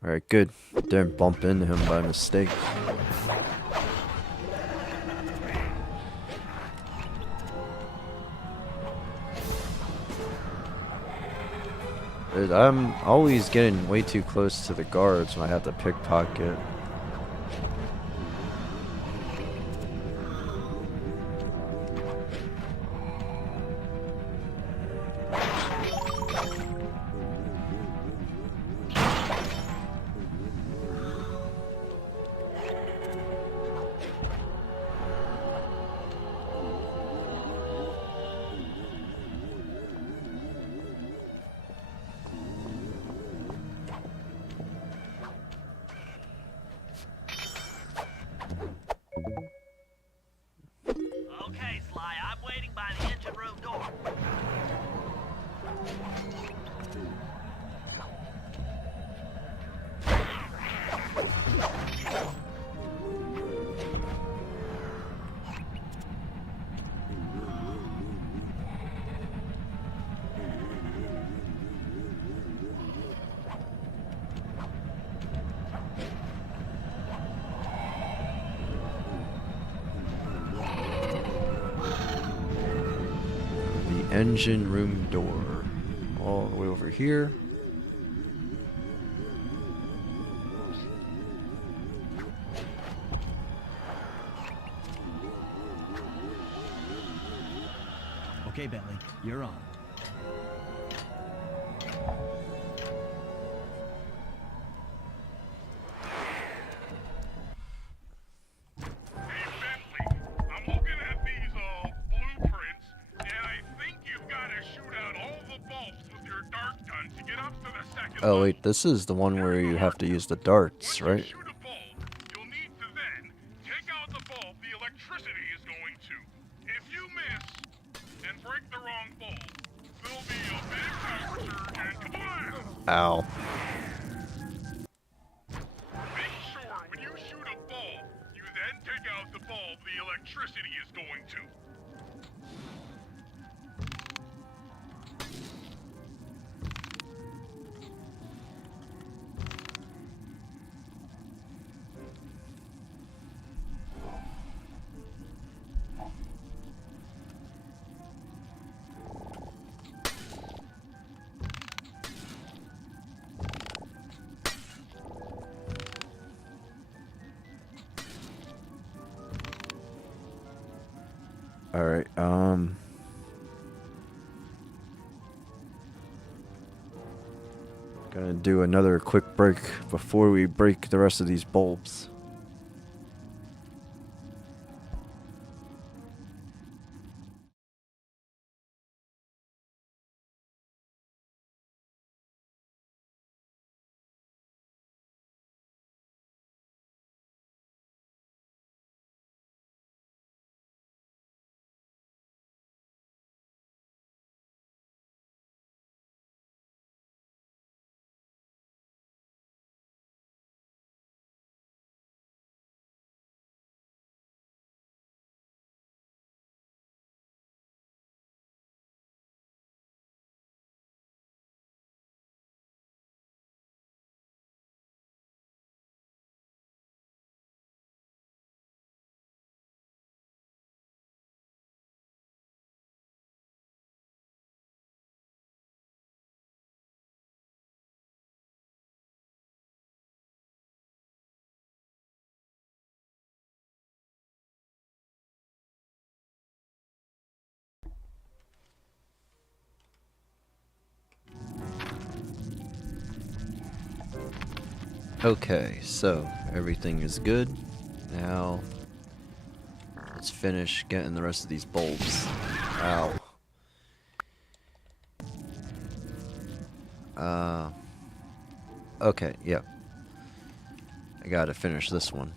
Alright, good. Didn't bump into him by mistake. I'm always getting way too close to the guards when I have to pickpocket. Okay, Sly, I'm waiting by the engine room door. Engine room door. All the way over here. Okay, Bentley, you're on. Oh wait, this is the one where you have to use the darts, right? Ow. Make sure when you shoot a bulb, you then take out the bulb the electricity is going to. Alright, gonna do another quick break before we break the rest of these bulbs. Okay, so everything is good. Now, let's finish getting the rest of these bulbs. Ow. Okay, yep. I gotta finish this one.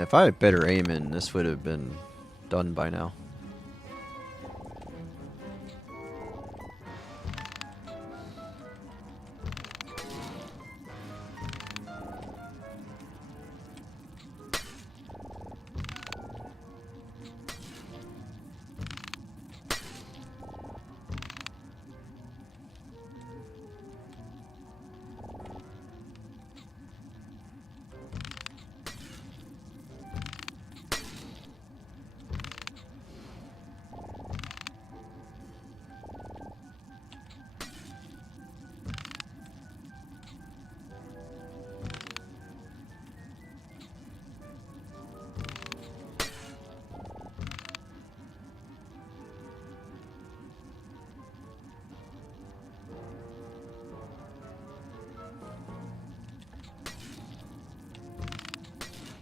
If I had better aiming, this would have been done by now.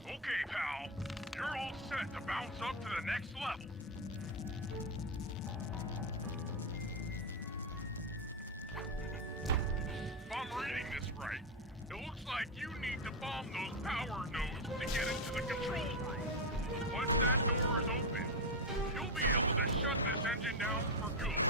Okay, pal. You're all set to bounce up to the next level. If I'm reading this right, it looks like you need to bomb those power nodes to get into the control room. Once that door is open, you'll be able to shut this engine down for good.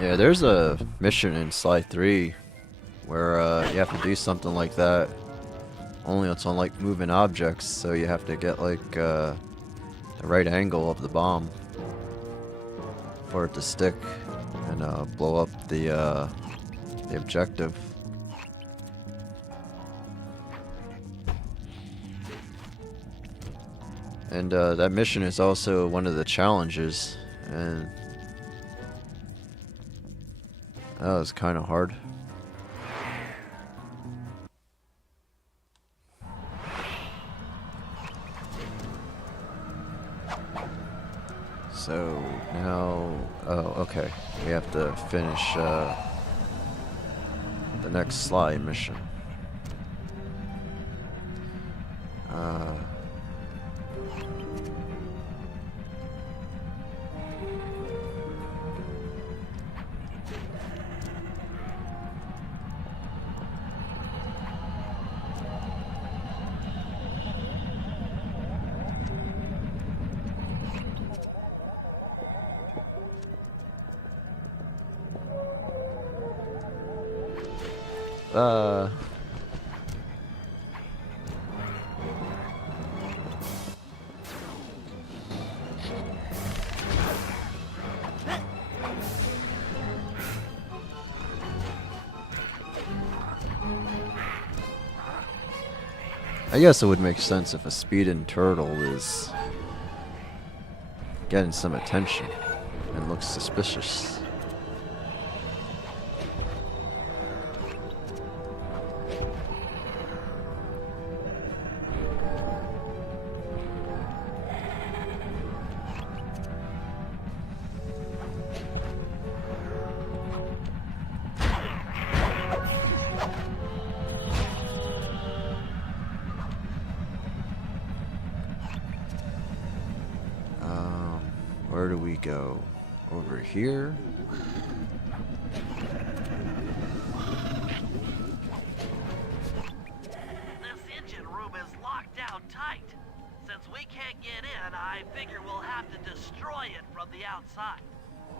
Yeah, there's a mission in Sly 3 where you have to do something like that. Only it's on like moving objects, so you have to get like the right angle of the bomb for it to stick and blow up the objective. And that mission is also one of the challenges, and that was kind of hard. So now, oh, okay, we have to finish the next Sly mission. I guess it would make sense if a speeding turtle is getting some attention and looks suspicious. Where do we go? Over here? This engine room is locked down tight. Since we can't get in, I figure we'll have to destroy it from the outside.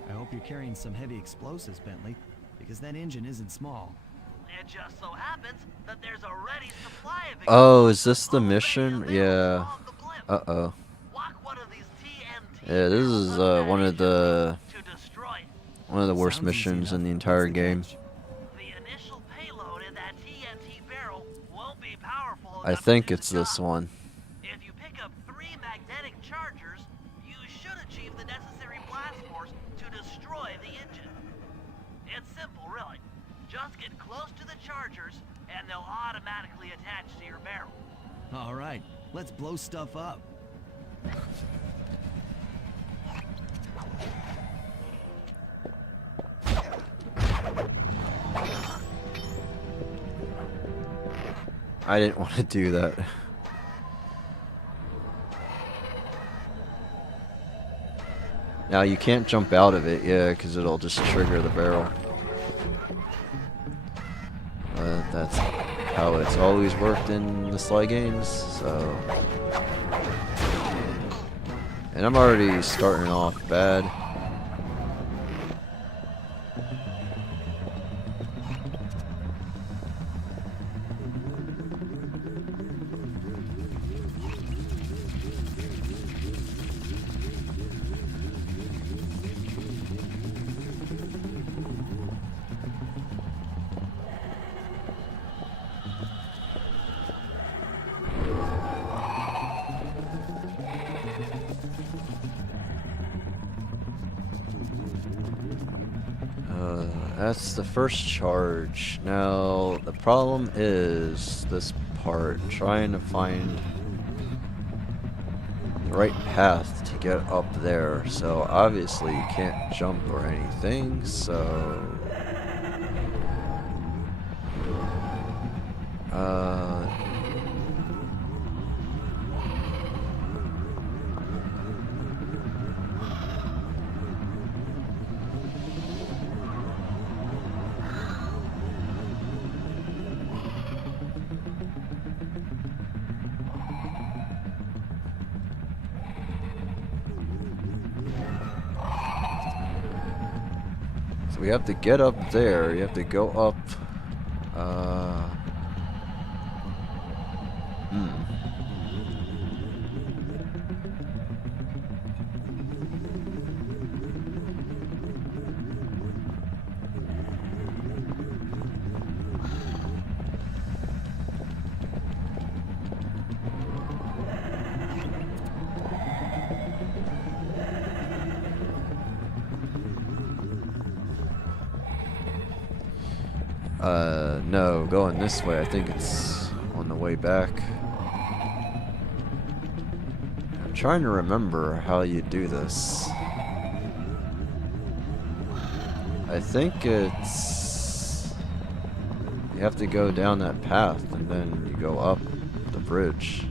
I hope you're carrying some heavy explosives, Bentley, because that engine isn't small. It just so happens that there's a ready supply of Oh, is this the mission? Yeah. Uh-oh. Yeah, this is one of the worst missions in the entire game. I think it's this one. If you get close to the chargers, and they'll automatically attach to your barrel. All right, let's blow stuff up. I didn't want to do that. Now you can't jump out of it, yeah, because it'll just trigger the barrel. That's how it's always worked in the Sly games, so... And I'm already starting off bad. That's the first charge. Now, the problem is this part, trying to find the right path to get up there. So, obviously, you can't jump or anything, so... So we have to get up there. You have to go up. No, going this way. I think it's on the way back. I'm trying to remember how you do this. I think it's... You have to go down that path and then you go up the bridge.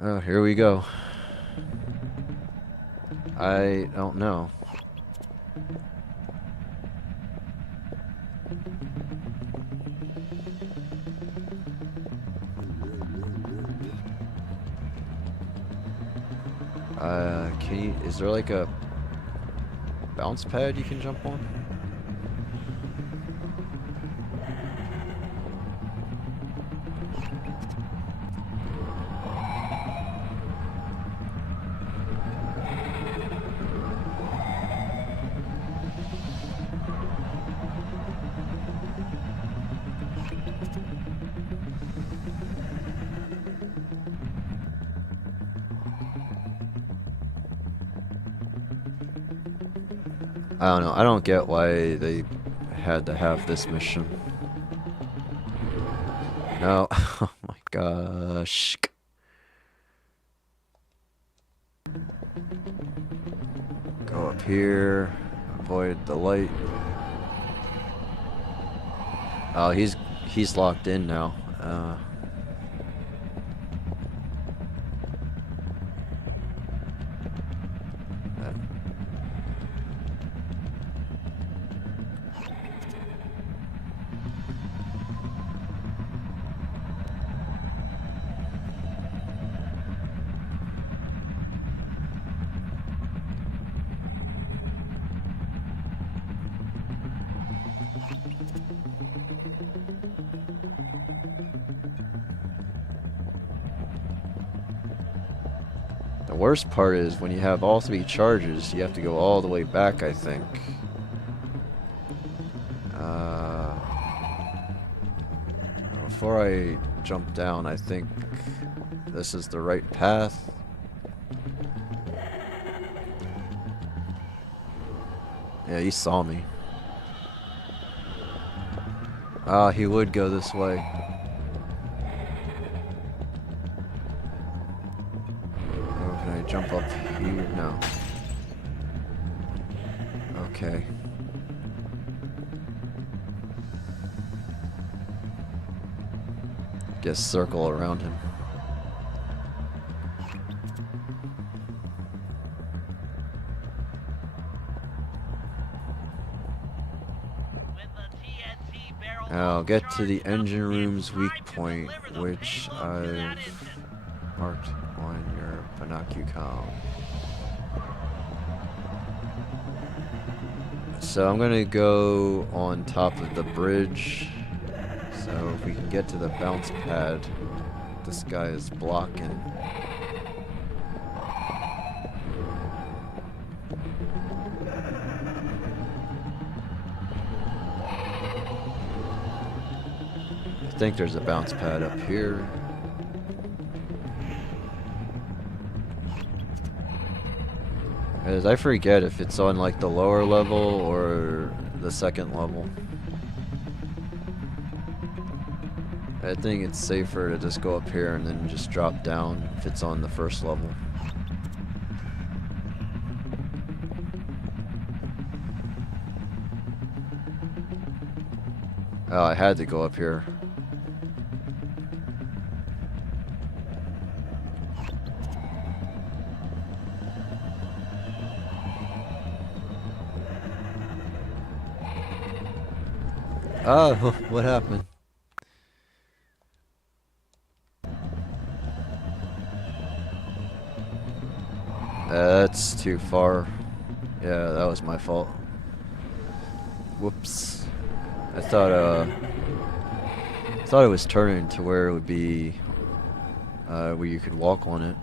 Oh, here we go. I don't know. Can you, is there like a bounce pad you can jump on? I don't know. I don't get why they had to have this mission. No. Oh my gosh. Go up here. Avoid the light. Oh, he's locked in now. worst part is when you have all 3 charges, you have to go all the way back, I think. Before I jump down, I think this is the right path. Yeah, he saw me. Ah, he would go this way. Oh, can I jump up here? No. Okay. Guess circle around him. I'll get to the engine room's weak point, which I've marked on your Binocucom. So I'm gonna go on top of the bridge. So if we can get to the bounce pad, this guy is blocking. I think there's a bounce pad up here. As I forget if it's on like the lower level or the second level. I think it's safer to just go up here and then just drop down if it's on the first level. Oh, I had to go up here. Oh, what happened? That's too far. Yeah, that was my fault. Whoops. I thought it was turning to where it would be where you could walk on it.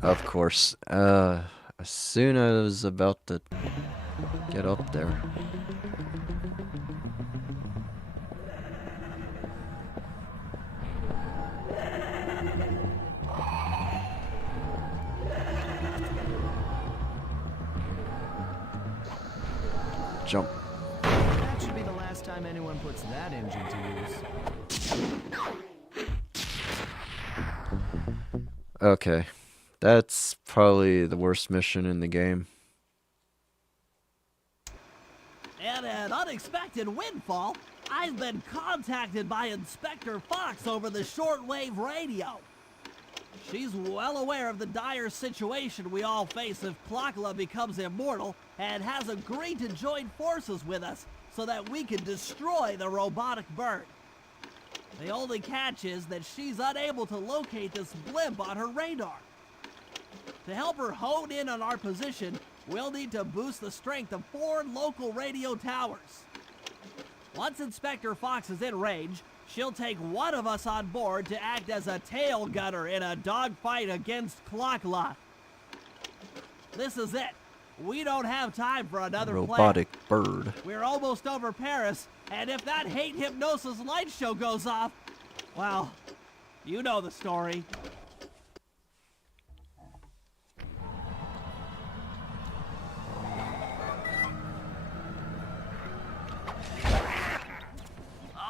Of course. As soon as I was about to get up there. Jump. That should be the last time anyone puts that engine to use. Okay. That's probably the worst mission in the game. And an unexpected windfall, I've been contacted by Inspector Fox over the shortwave radio. She's well aware of the dire situation we all face if Klakla becomes immortal and has agreed to join forces with us so that we can destroy the robotic bird. The only catch is that she's unable to locate this blimp on her radar. To help her hone in on our position, we'll need to boost the strength of 4 local radio towers. Once Inspector Fox is in range, she'll take one of us on board to act as a tail gunner in a dogfight against Klakla. This is it. We don't have time for another robotic plan. Bird. We're almost over Paris, and if that hate hypnosis light show goes off, well, you know the story.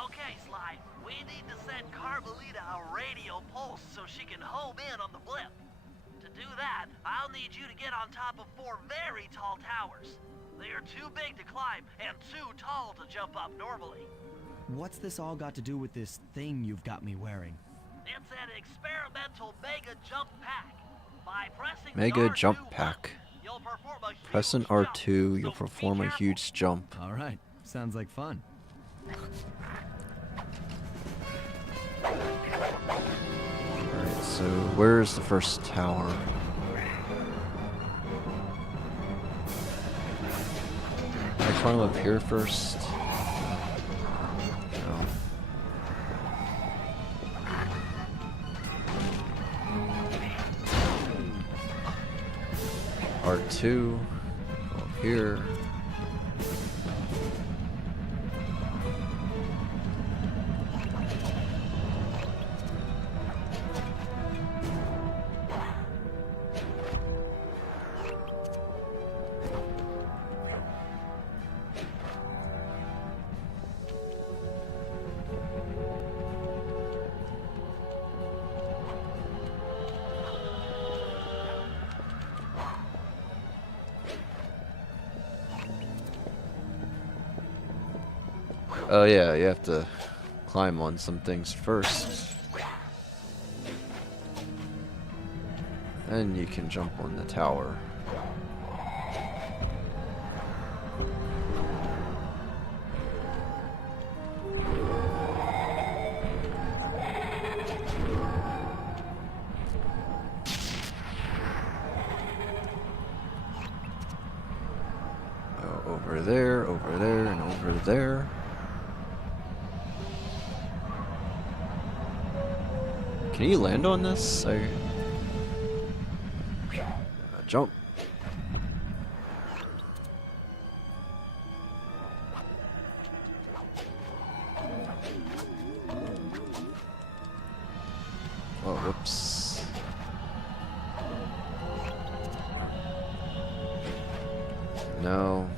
Okay, Sly, we need to send Carmelita a radio pulse so she can home in on the blimp. To do that, I'll need you to get on top of 4 very tall towers. They are too big to climb and too tall to jump up normally. What's this all got to do with this thing you've got me wearing? It's an experimental mega jump pack. By pressing the Mega R2 jump button, pack. you'll perform a Pressing huge jump, R2, you'll so perform be a careful. huge jump. All right, sounds like fun. Alright, so where's the first tower? Can I climb up here first? No. R2, go up here. Oh yeah, you have to climb on some things first. Then you can jump on the tower. Oh, over there, and over there. Can you land on this? Jump. Oh, whoops. No.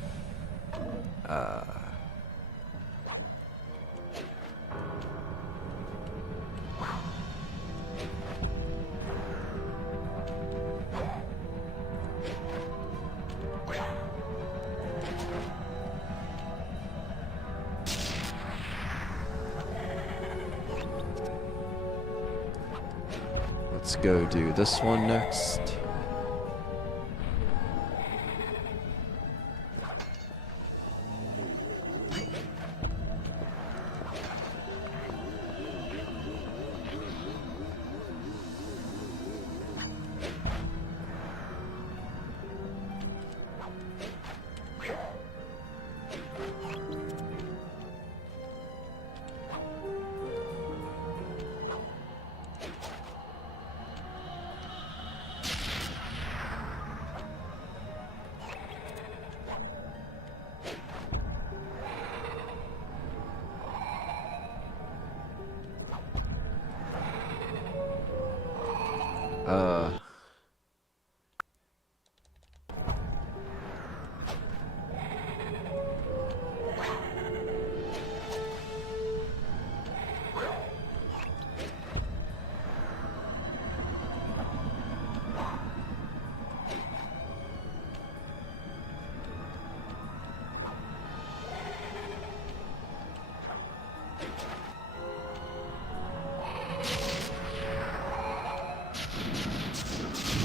Let's go do this one next.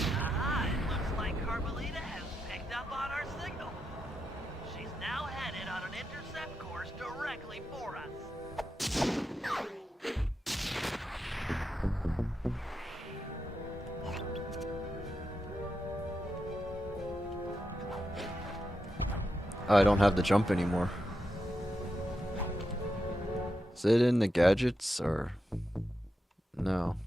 Aha, it looks like Carmelita has picked up on our signal. She's now headed on an intercept course directly for us. I don't have the jump anymore. Is it in the gadgets or no?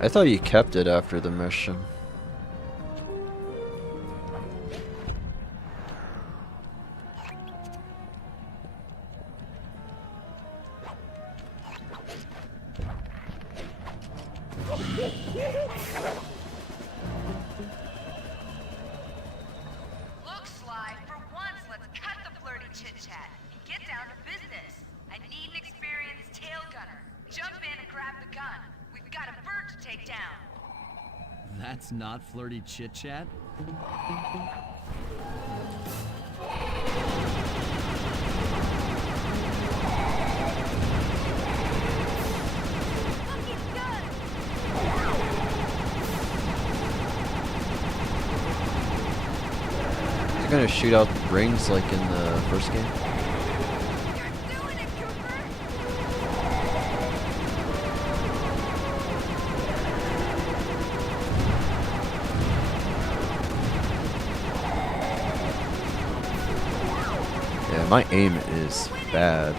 I thought you kept it after the mission. That's not flirty chit-chat? Is it gonna shoot out rings like in the first game? Yeah, my aim is bad.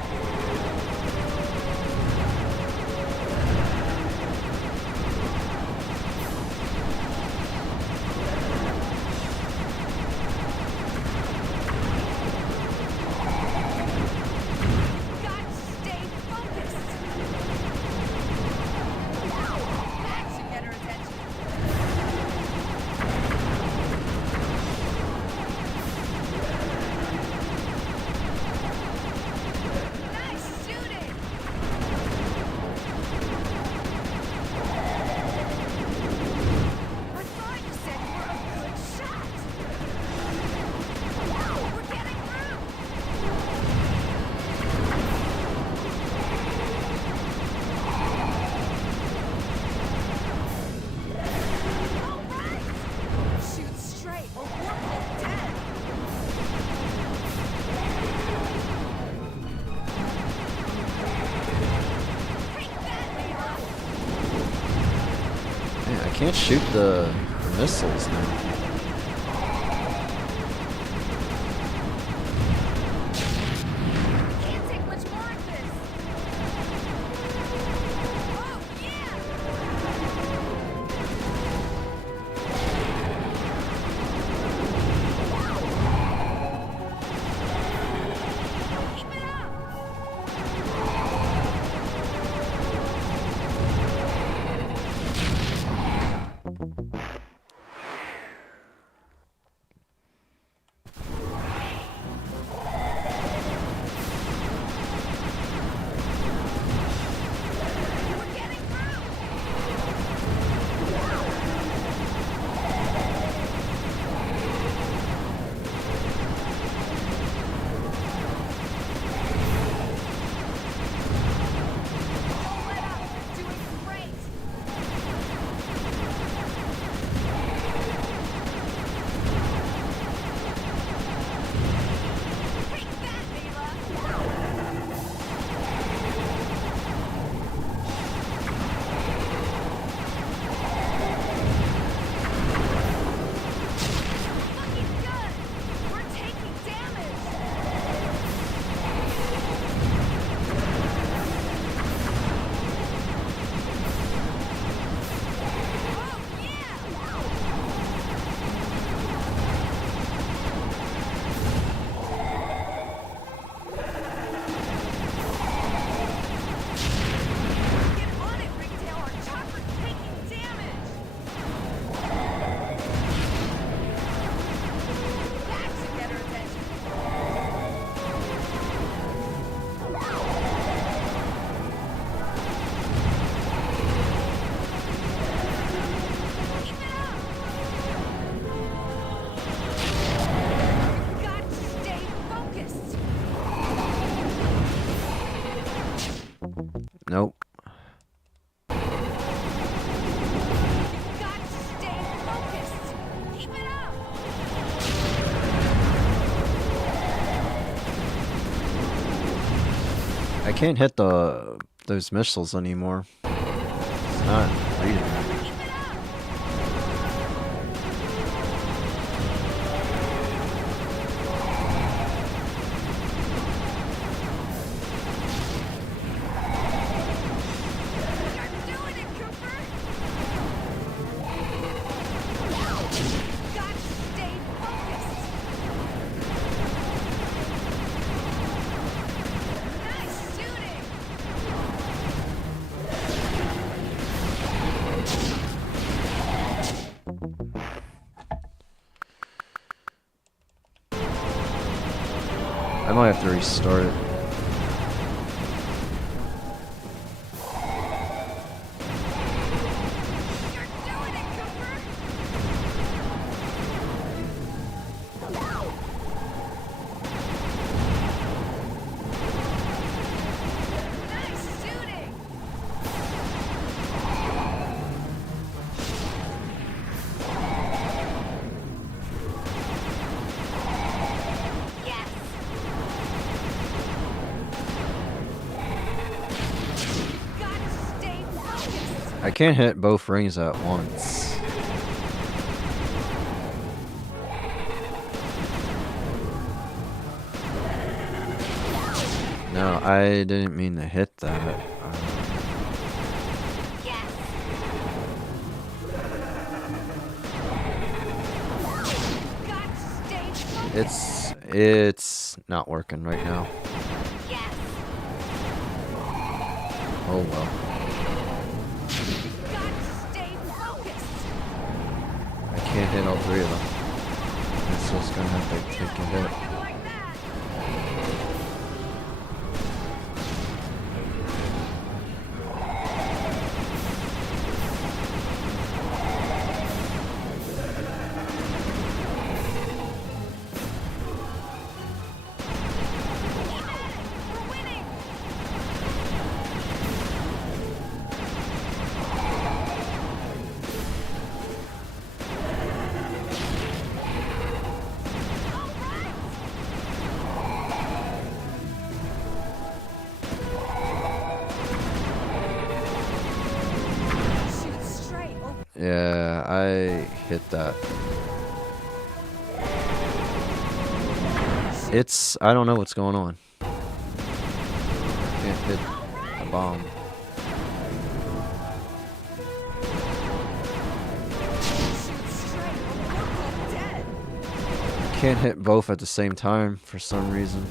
I can't shoot the missiles now. Nope. I can't hit those missiles anymore. It's not reading. I might have to restart it. I can't hit both rings at once. No, I didn't mean to hit that. It's not working right now. Oh well. I can't hit all three of them. It's just gonna have to take a hit. Yeah, I hit that. I don't know what's going on. Can't hit a bomb. Can't hit both at the same time for some reason.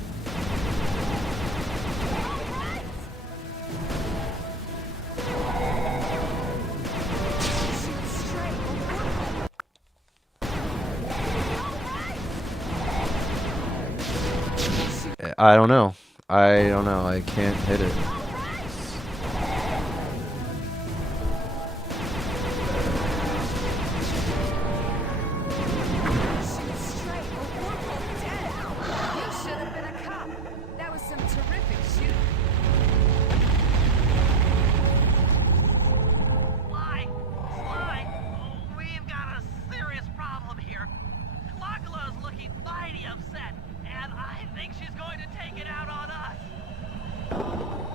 I don't know. I can't hit it.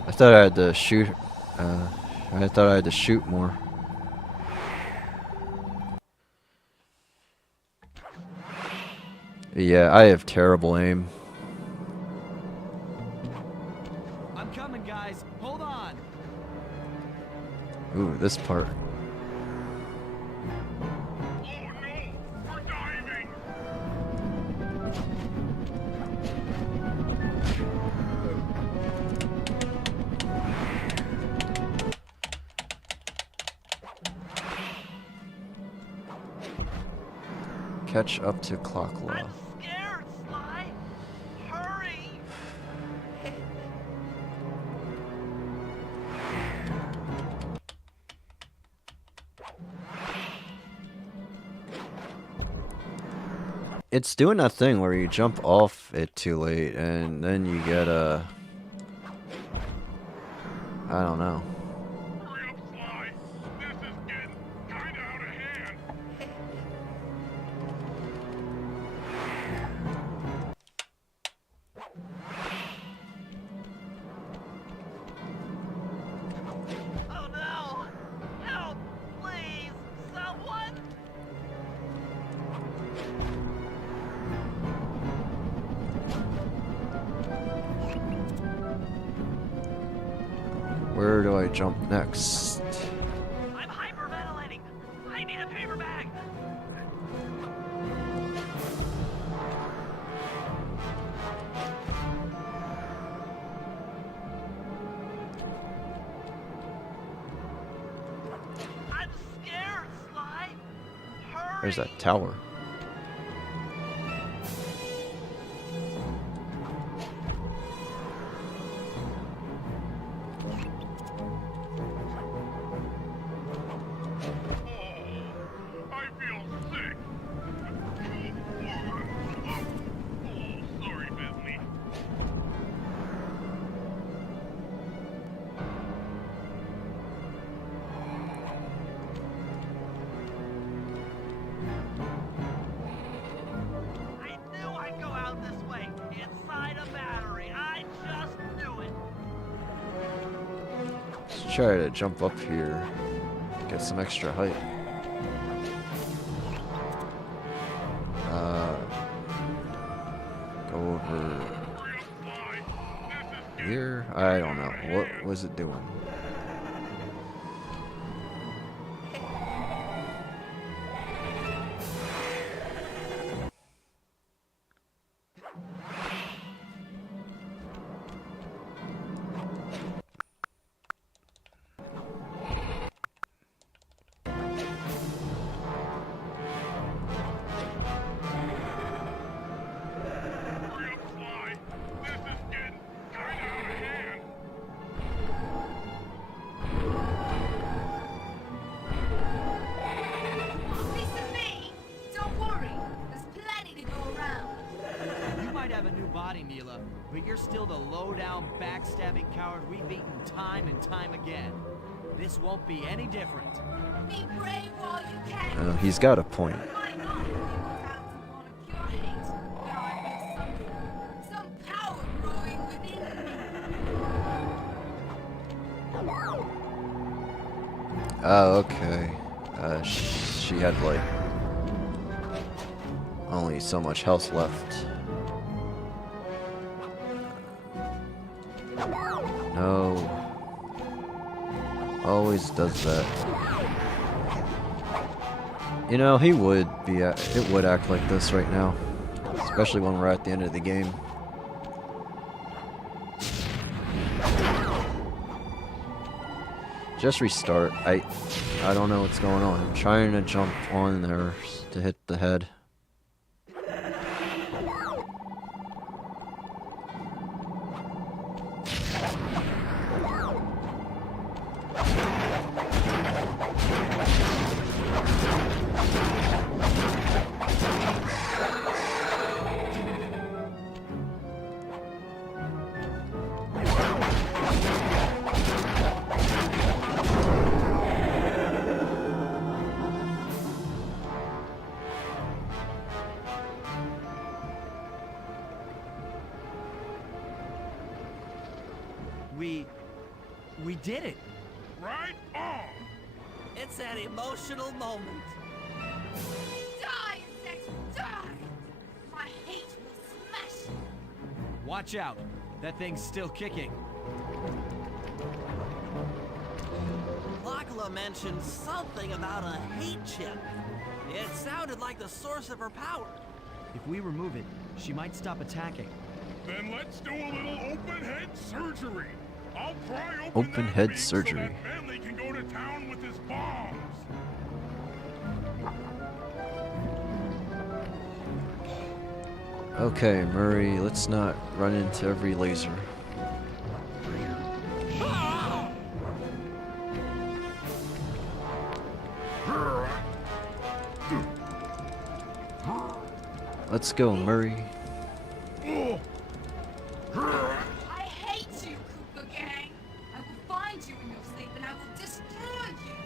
I thought I had to shoot. I thought I had to shoot more. Yeah, I have terrible aim. I'm coming, guys. Hold on. Ooh, this part. Catch up to clock law. I'm scared, Sly. Hurry. It's doing that thing where you jump off it too late and then you get a... I don't know. Where do I jump next? I'm hyperventilating. I need a paper bag. I'm scared, Sly. Hurry. There's that tower. Try to jump up here. Get some extra height. Go over here. I don't know. What was it doing? Listen me! Don't worry, there's plenty to go around. You might have a new body, Mila, but you're still the low-down, backstabbing coward we've beaten time and time again. This won't be any different. Be brave while you can. He's got a point. Might not be able to pure hate, but I feel some power growing within me. Oh, okay. She had like only so much health left. No. Always does that. You know, he would be. It would act like this right now, especially when we're at the end of the game. Just restart. I don't know what's going on. I'm trying to jump on there to hit the head. We did it. Right on! It's an emotional moment. Die, insects, die! My hate will smash you. Watch out. That thing's still kicking. Lachlan mentioned something about a hate chip. It sounded like the source of her power. If we remove it, she might stop attacking. Then let's do a little open head surgery. I'll pry Open that head beak surgery. So that Manley can go to town with his bombs. Okay, Murray, let's not run into every laser. Let's go, Murray. I hate you, Cooper Gang. I will find you in your sleep and I will destroy you.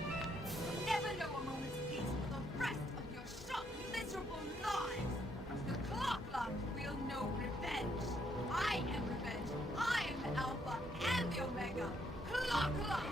You'll never know a moment's peace for the rest of your short, miserable lives. The Clocklock will know revenge. I am revenge. I am the Alpha and the Omega. Clocklock!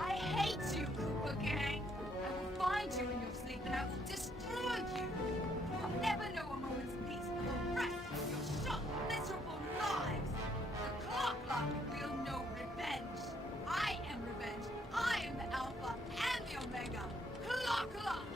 I hate you, Cooper Gang. I will find you in your sleep and I will destroy you. You'll never know a moment's peace for the rest of your short, miserable lives. The Clocklock will know revenge. I am revenge. I am the Alpha and the Omega. Clocklock!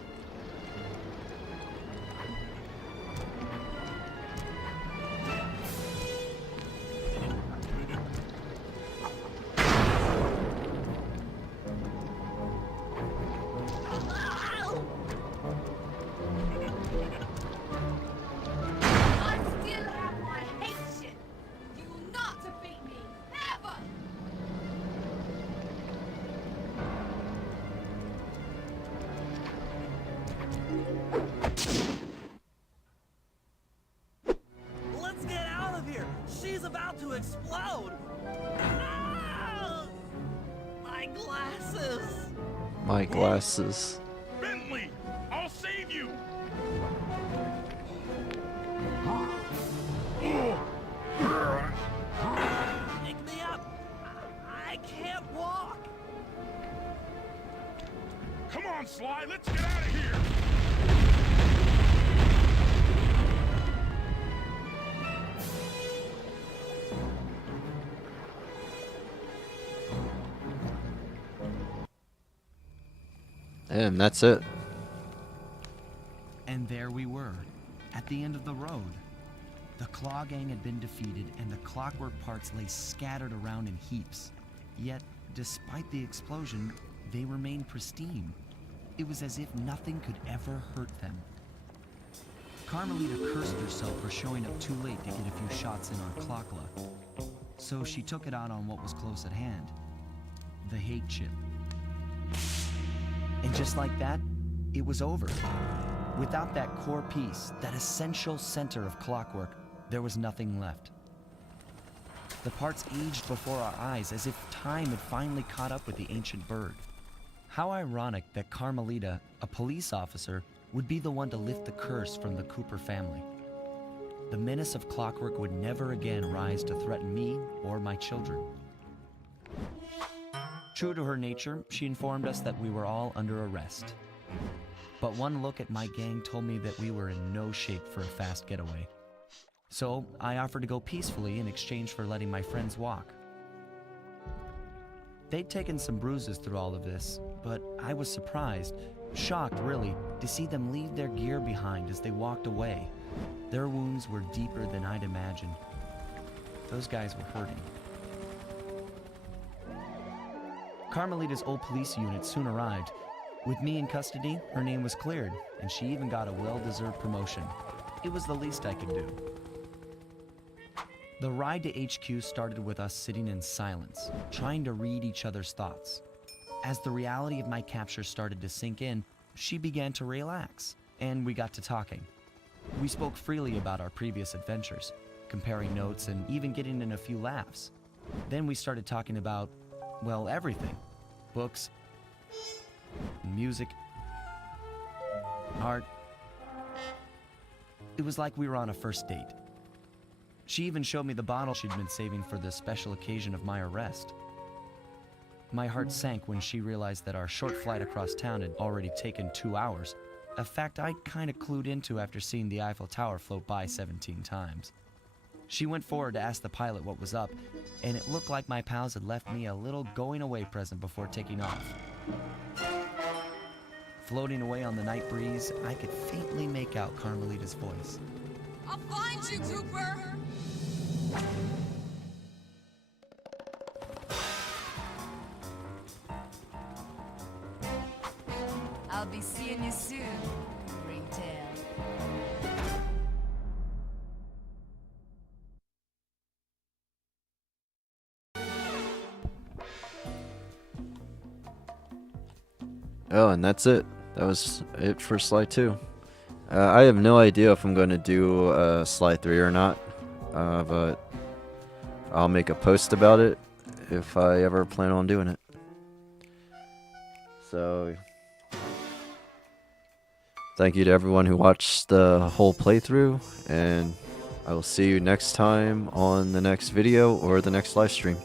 to explode! Ah! My glasses! My glasses. Bentley, I'll save you! Pick me up! I can't walk! Come on, Sly, let's get out of here! And that's it. And there we were, at the end of the road. The Claw Gang had been defeated, and the clockwork parts lay scattered around in heaps. Yet, despite the explosion, they remained pristine. It was as if nothing could ever hurt them. Carmelita cursed herself for showing up too late to get a few shots in on Clockla. So she took it out on what was close at hand, the hate chip. And just like that, it was over. Without that core piece, that essential center of clockwork, there was nothing left. The parts aged before our eyes as if time had finally caught up with the ancient bird. How ironic that Carmelita, a police officer, would be the one to lift the curse from the Cooper family. The menace of clockwork would never again rise to threaten me or my children. True to her nature, she informed us that we were all under arrest. But one look at my gang told me that we were in no shape for a fast getaway. So I offered to go peacefully in exchange for letting my friends walk. They'd taken some bruises through all of this, but I was surprised, shocked really, to see them leave their gear behind as they walked away. Their wounds were deeper than I'd imagined. Those guys were hurting. Carmelita's old police unit soon arrived. With me in custody, her name was cleared, and she even got a well-deserved promotion. It was the least I could do. The ride to HQ started with us sitting in silence, trying to read each other's thoughts. As the reality of my capture started to sink in, she began to relax, and we got to talking. We spoke freely about our previous adventures, comparing notes and even getting in a few laughs. Then we started talking about, well, everything. Books, music, art. It was like we were on a first date. She even showed me the bottle she'd been saving for the special occasion of my arrest. My heart sank when she realized that our short flight across town had already taken 2 hours, a fact I'd kind of clued into after seeing the Eiffel Tower float by 17 times. She went forward to ask the pilot what was up, and it looked like my pals had left me a little going-away present before taking off. Floating away on the night breeze, I could faintly make out Carmelita's voice. I'll find you, Cooper! I'll be seeing you soon, Ringtail. Oh, and that's it. That was it for Sly 2. I have no idea if I'm going to do Sly 3 or not, but I'll make a post about it if I ever plan on doing it. So, thank you to everyone who watched the whole playthrough, and I will see you next time on the next video or the next live stream.